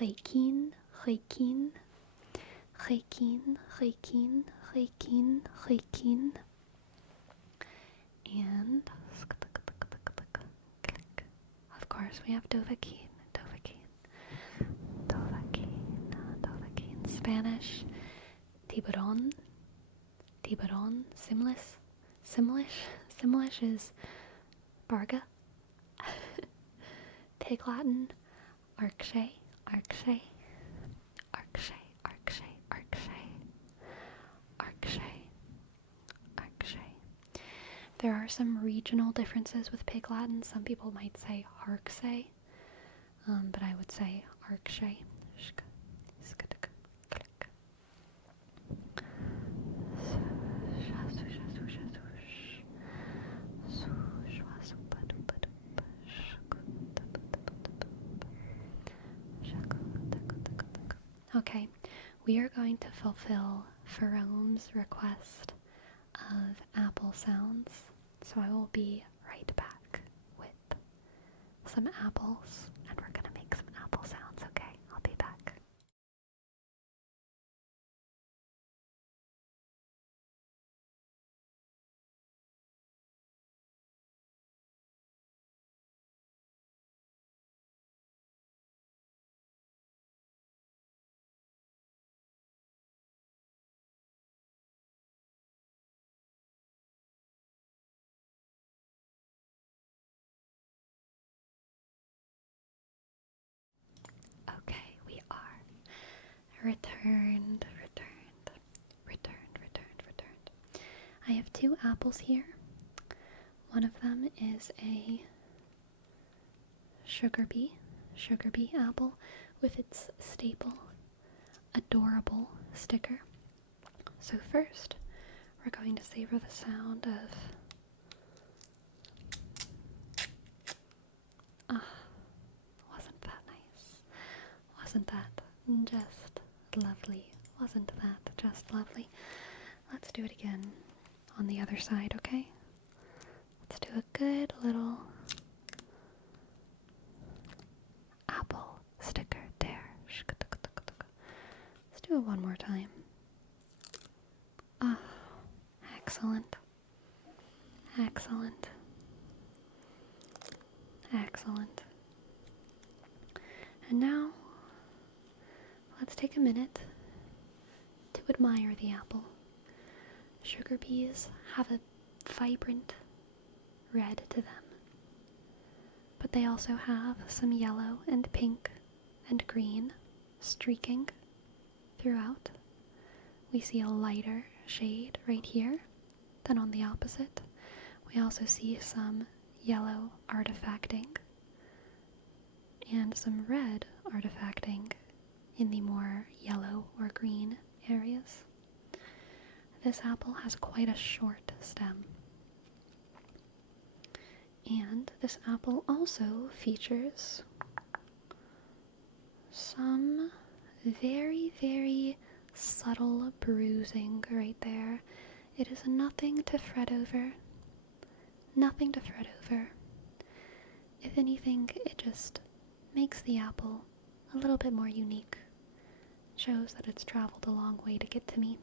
rekin. And of course we have Dovahkiin. Spanish, tiburon. Simlish is barga. Pig Latin, arkshay. There are some regional differences with Pig Latin. Some people might say harksay, but I would say arkshay. Okay, we are going to fulfill Ferome's request of apple sounds, so I will be right back with some apples, and we're gonna make some apple sounds, okay? I'll be back. Okay, we are returned. I have 2 apples here. One of them is a sugar bee apple with its staple adorable sticker. So first, we're going to savor the sound of... Wasn't that nice? Wasn't that just lovely? Wasn't that just lovely? Let's do it again on the other side, okay? Let's do a good little apple sticker tear. Let's do it one more time. Oh, excellent. Excellent. Excellent. And now, let's take a minute to admire the apple. Sugar bees have a vibrant red to them, but they also have some yellow and pink and green streaking throughout. We see a lighter shade right here than on the opposite. We also see some yellow artifacting and some red artifacting in the more yellow or green areas. This apple has quite a short stem. And this apple also features some very, very subtle bruising right there. It is nothing to fret over. Nothing to fret over. If anything, it just makes the apple a little bit more unique. Shows that it's traveled a long way to get to me.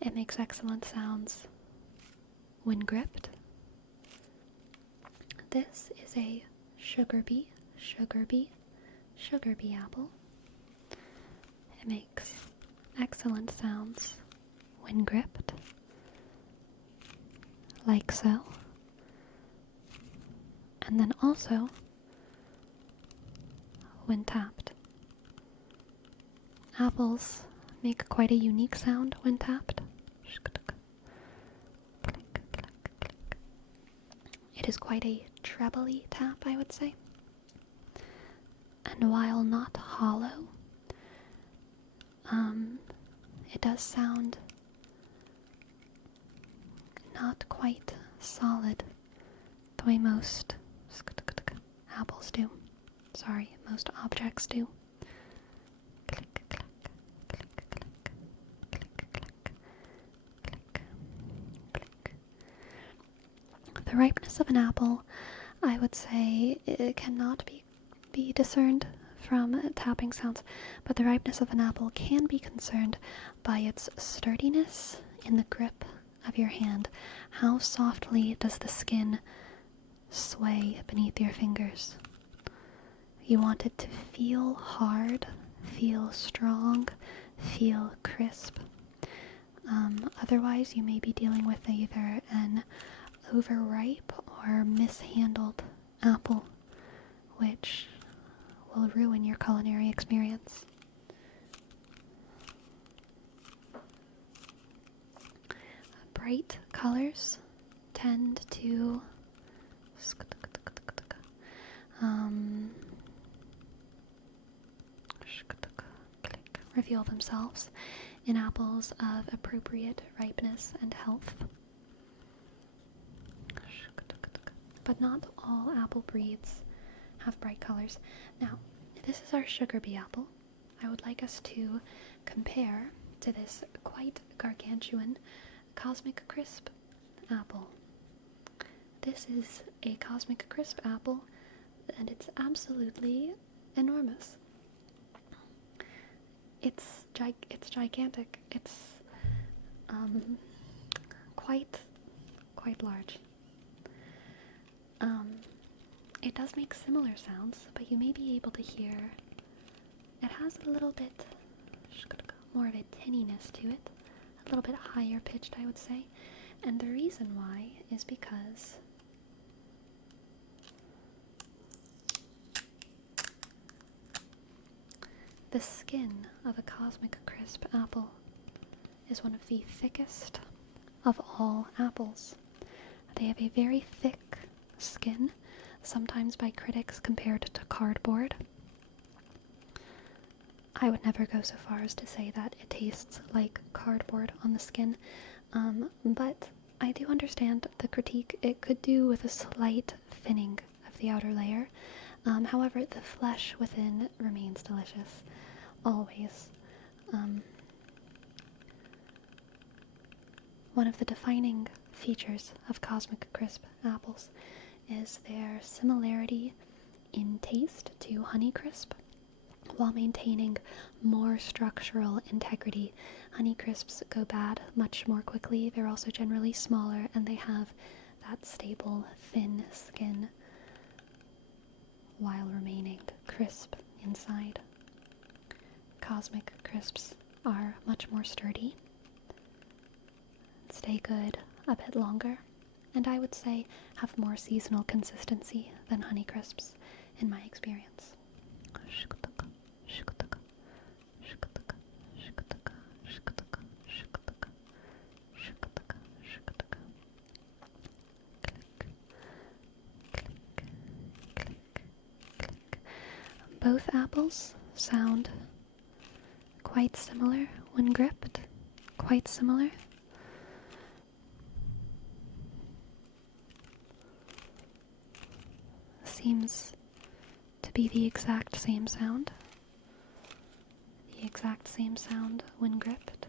It makes excellent sounds when gripped. This is a sugar bee apple. It makes excellent sounds when gripped, like so. And then also when tapped. Apples make quite a unique sound when tapped. It is quite a trebly tap, I would say. And while not hollow, it does sound not quite solid the way most apples do. Sorry, most objects do. Click, clack, click, clack, click, clack, click, click. The ripeness of an apple, I would say, it cannot be discerned from tapping sounds, but the ripeness of an apple can be concerned by its sturdiness in the grip of your hand. How softly does the skin sway beneath your fingers? You want it to feel hard, feel strong, feel crisp. Otherwise, you may be dealing with either an overripe or mishandled apple, which will ruin your culinary experience. Bright colors tend to reveal themselves in apples of appropriate ripeness and health. But not all apple breeds have bright colors. Now, this is our sugar bee apple. I would like us to compare to this quite gargantuan Cosmic Crisp apple. This is a Cosmic Crisp apple, and it's absolutely enormous. It's gigantic. It's quite large. It does make similar sounds, but you may be able to hear it has a little bit more of a tinniness to it, a little bit higher pitched, I would say. And the reason why is because the skin of a Cosmic Crisp apple is one of the thickest of all apples. They have a very thick skin, sometimes by critics compared to cardboard. I would never go so far as to say that it tastes like cardboard on the skin, but I do understand the critique. It could do with a slight thinning of the outer layer. However, the flesh within remains delicious, always. One of the defining features of Cosmic Crisp apples is their similarity in taste to Honeycrisp, while maintaining more structural integrity. Honeycrisps go bad much more quickly. They're also generally smaller, and they have that stable, thin skin while remaining crisp inside. Cosmic Crisps are much more sturdy, stay good a bit longer, and I would say have more seasonal consistency than Honeycrisps in my experience. Both apples sound quite similar when gripped, quite similar. Seems to be the exact same sound. The exact same sound when gripped.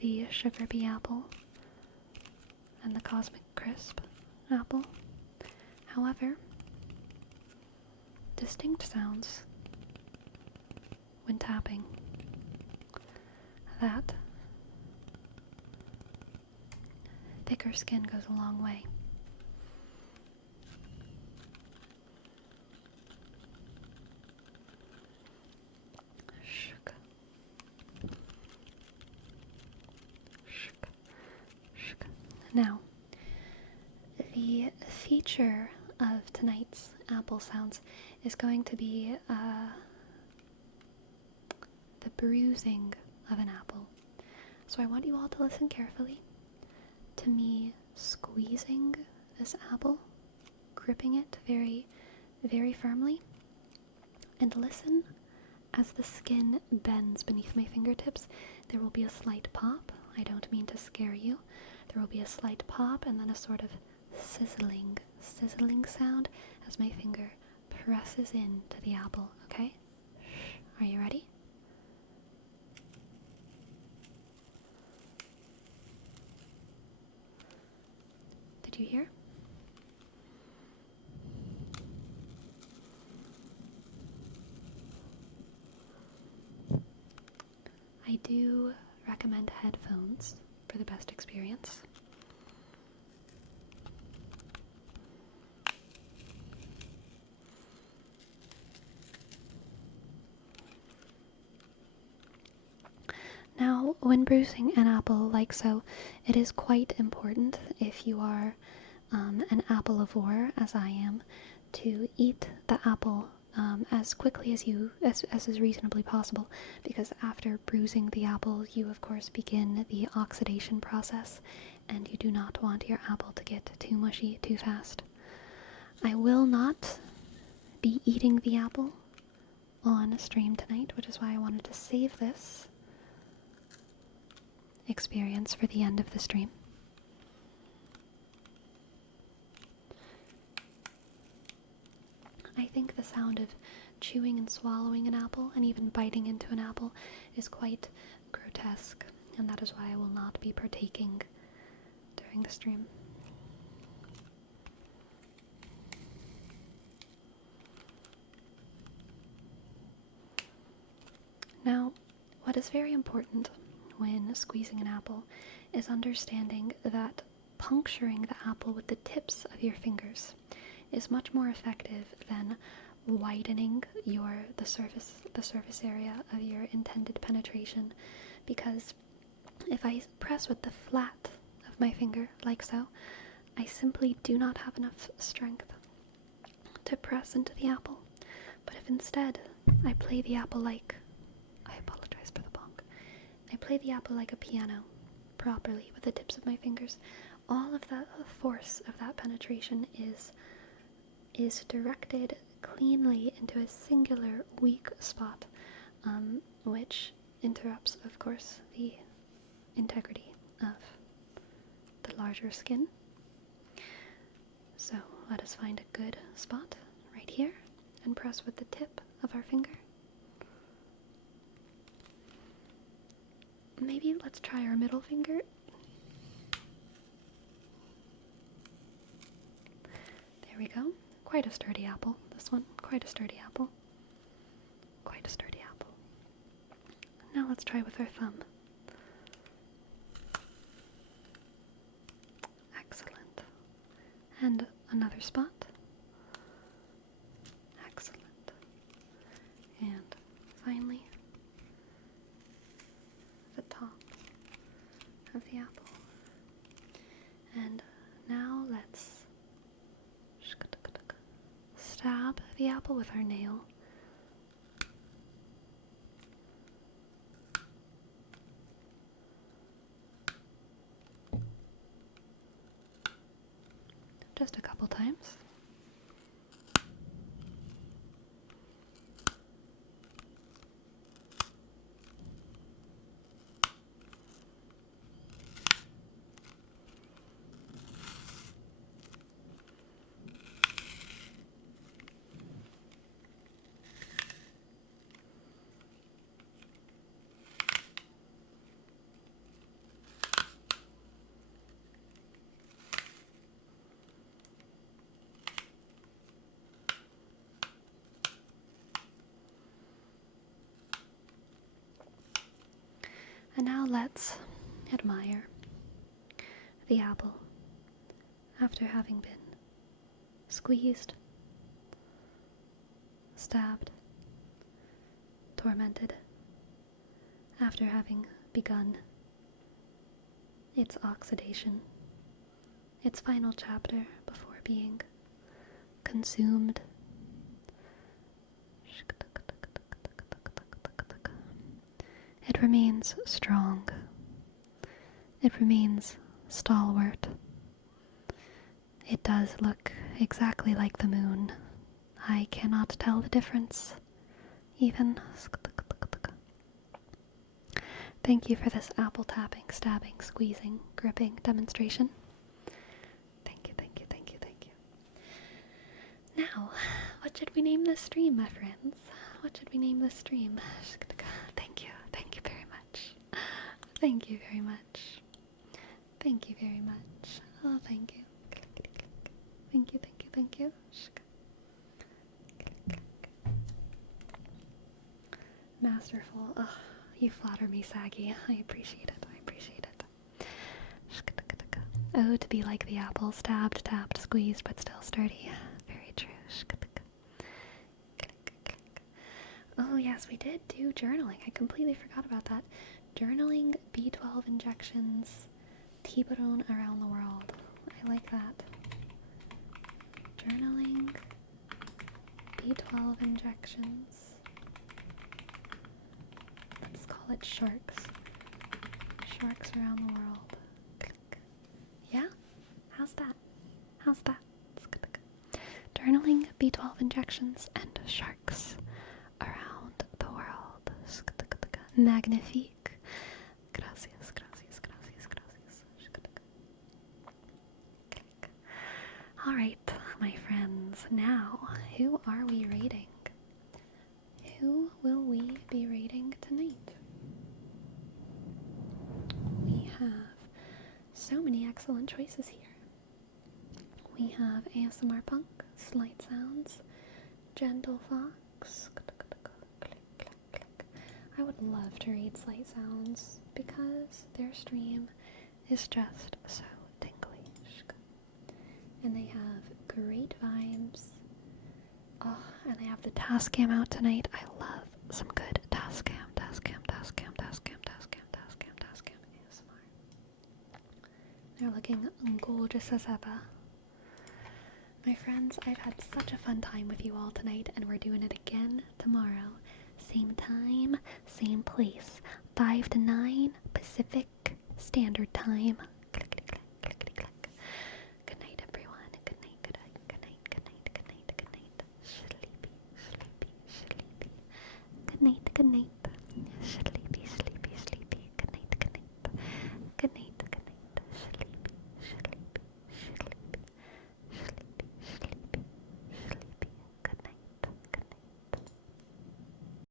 The Sugar Bee apple and the Cosmic Crisp apple. However, distinct sounds when tapping. That thicker skin goes a long way. Now, the feature of tonight's apple sounds is going to be the bruising of an apple. So I want you all to listen carefully to me squeezing this apple, gripping it very, very firmly, and listen as the skin bends beneath my fingertips. There will be a slight pop. I don't mean to scare you. There will be a slight pop and then a sort of sizzling sound as my finger presses into the apple, okay? Are you ready? Did you hear? I do recommend headphones for the best experience. Now, when bruising an apple like so, it is quite important, if you are an appleivore, as I am, to eat the apple as quickly as is reasonably possible, because after bruising the apple, you of course begin the oxidation process, and you do not want your apple to get too mushy too fast. I will not be eating the apple on stream tonight, which is why I wanted to save this experience for the end of the stream. I think the sound of chewing and swallowing an apple and even biting into an apple is quite grotesque, and that is why I will not be partaking during the stream. Now, what is very important when squeezing an apple is understanding that puncturing the apple with the tips of your fingers is much more effective than widening the surface area of your intended penetration, because if I press with the flat of my finger like so, I simply do not have enough strength to press into the apple. But if instead I play the apple like, I apologize for the bonk, I play the apple like a piano properly with the tips of my fingers, all of the force of that penetration is directed cleanly into a singular weak spot, which interrupts, of course, the integrity of the larger skin. So let us find a good spot right here and press with the tip of our finger. Maybe let's try our middle finger. There we go. Quite a sturdy apple, this one. Quite a sturdy apple. Quite a sturdy apple. Now let's try with our thumb. Excellent. And another spot. Excellent. And finally, the top of the apple. And now let's stab the apple with our nail. Just a couple times. And now let's admire the apple after having been squeezed, stabbed, tormented, after having begun its oxidation, its final chapter before being consumed. It remains strong. It remains stalwart. It does look exactly like the moon. I cannot tell the difference, even. Thank you for this apple tapping, stabbing, squeezing, gripping demonstration. Thank you, thank you, thank you, thank you. Now, what should we name this stream, my friends? What should we name this stream? Thank you. Thank you very much. Thank you very much. Thank you very much. Oh, thank you. Thank you, thank you, thank you. Masterful. Oh, you flatter me, Saggy. I appreciate it. I appreciate it. Oh, to be like the apple, stabbed, tapped, squeezed, but still sturdy. Very true. Oh yes, we did do journaling. I completely forgot about that. Journaling, B12 injections, Tiburon around the world. I like that. Journaling, B12 injections. Let's call it sharks. Sharks around the world. Click. Yeah? How's that? How's that? Journaling, B12 injections, and sharks around the world. Magnifique. Gracias, gracias, gracias, gracias. Alright, my friends. Now, who are we rating? Who will we be rating tonight? We have so many excellent choices here. We have ASMR Punk, Slight Sounds, Gentle Fox. I would love to read Slight Sounds because their stream is just so tingly. And they have great vibes. Oh, and they have the Tascam out tonight. I love some good Tascam ASMR. They're looking gorgeous as ever. My friends, I've had such a fun time with you all tonight, and we're doing it again tomorrow. Same time, same place. 5 to 9 Pacific Standard Time. Clickety-click, clickety-click. Good night, everyone. Good night, good night, good night, good night, good night, good night. Sleepy, sleepy, sleepy. Good night, good night.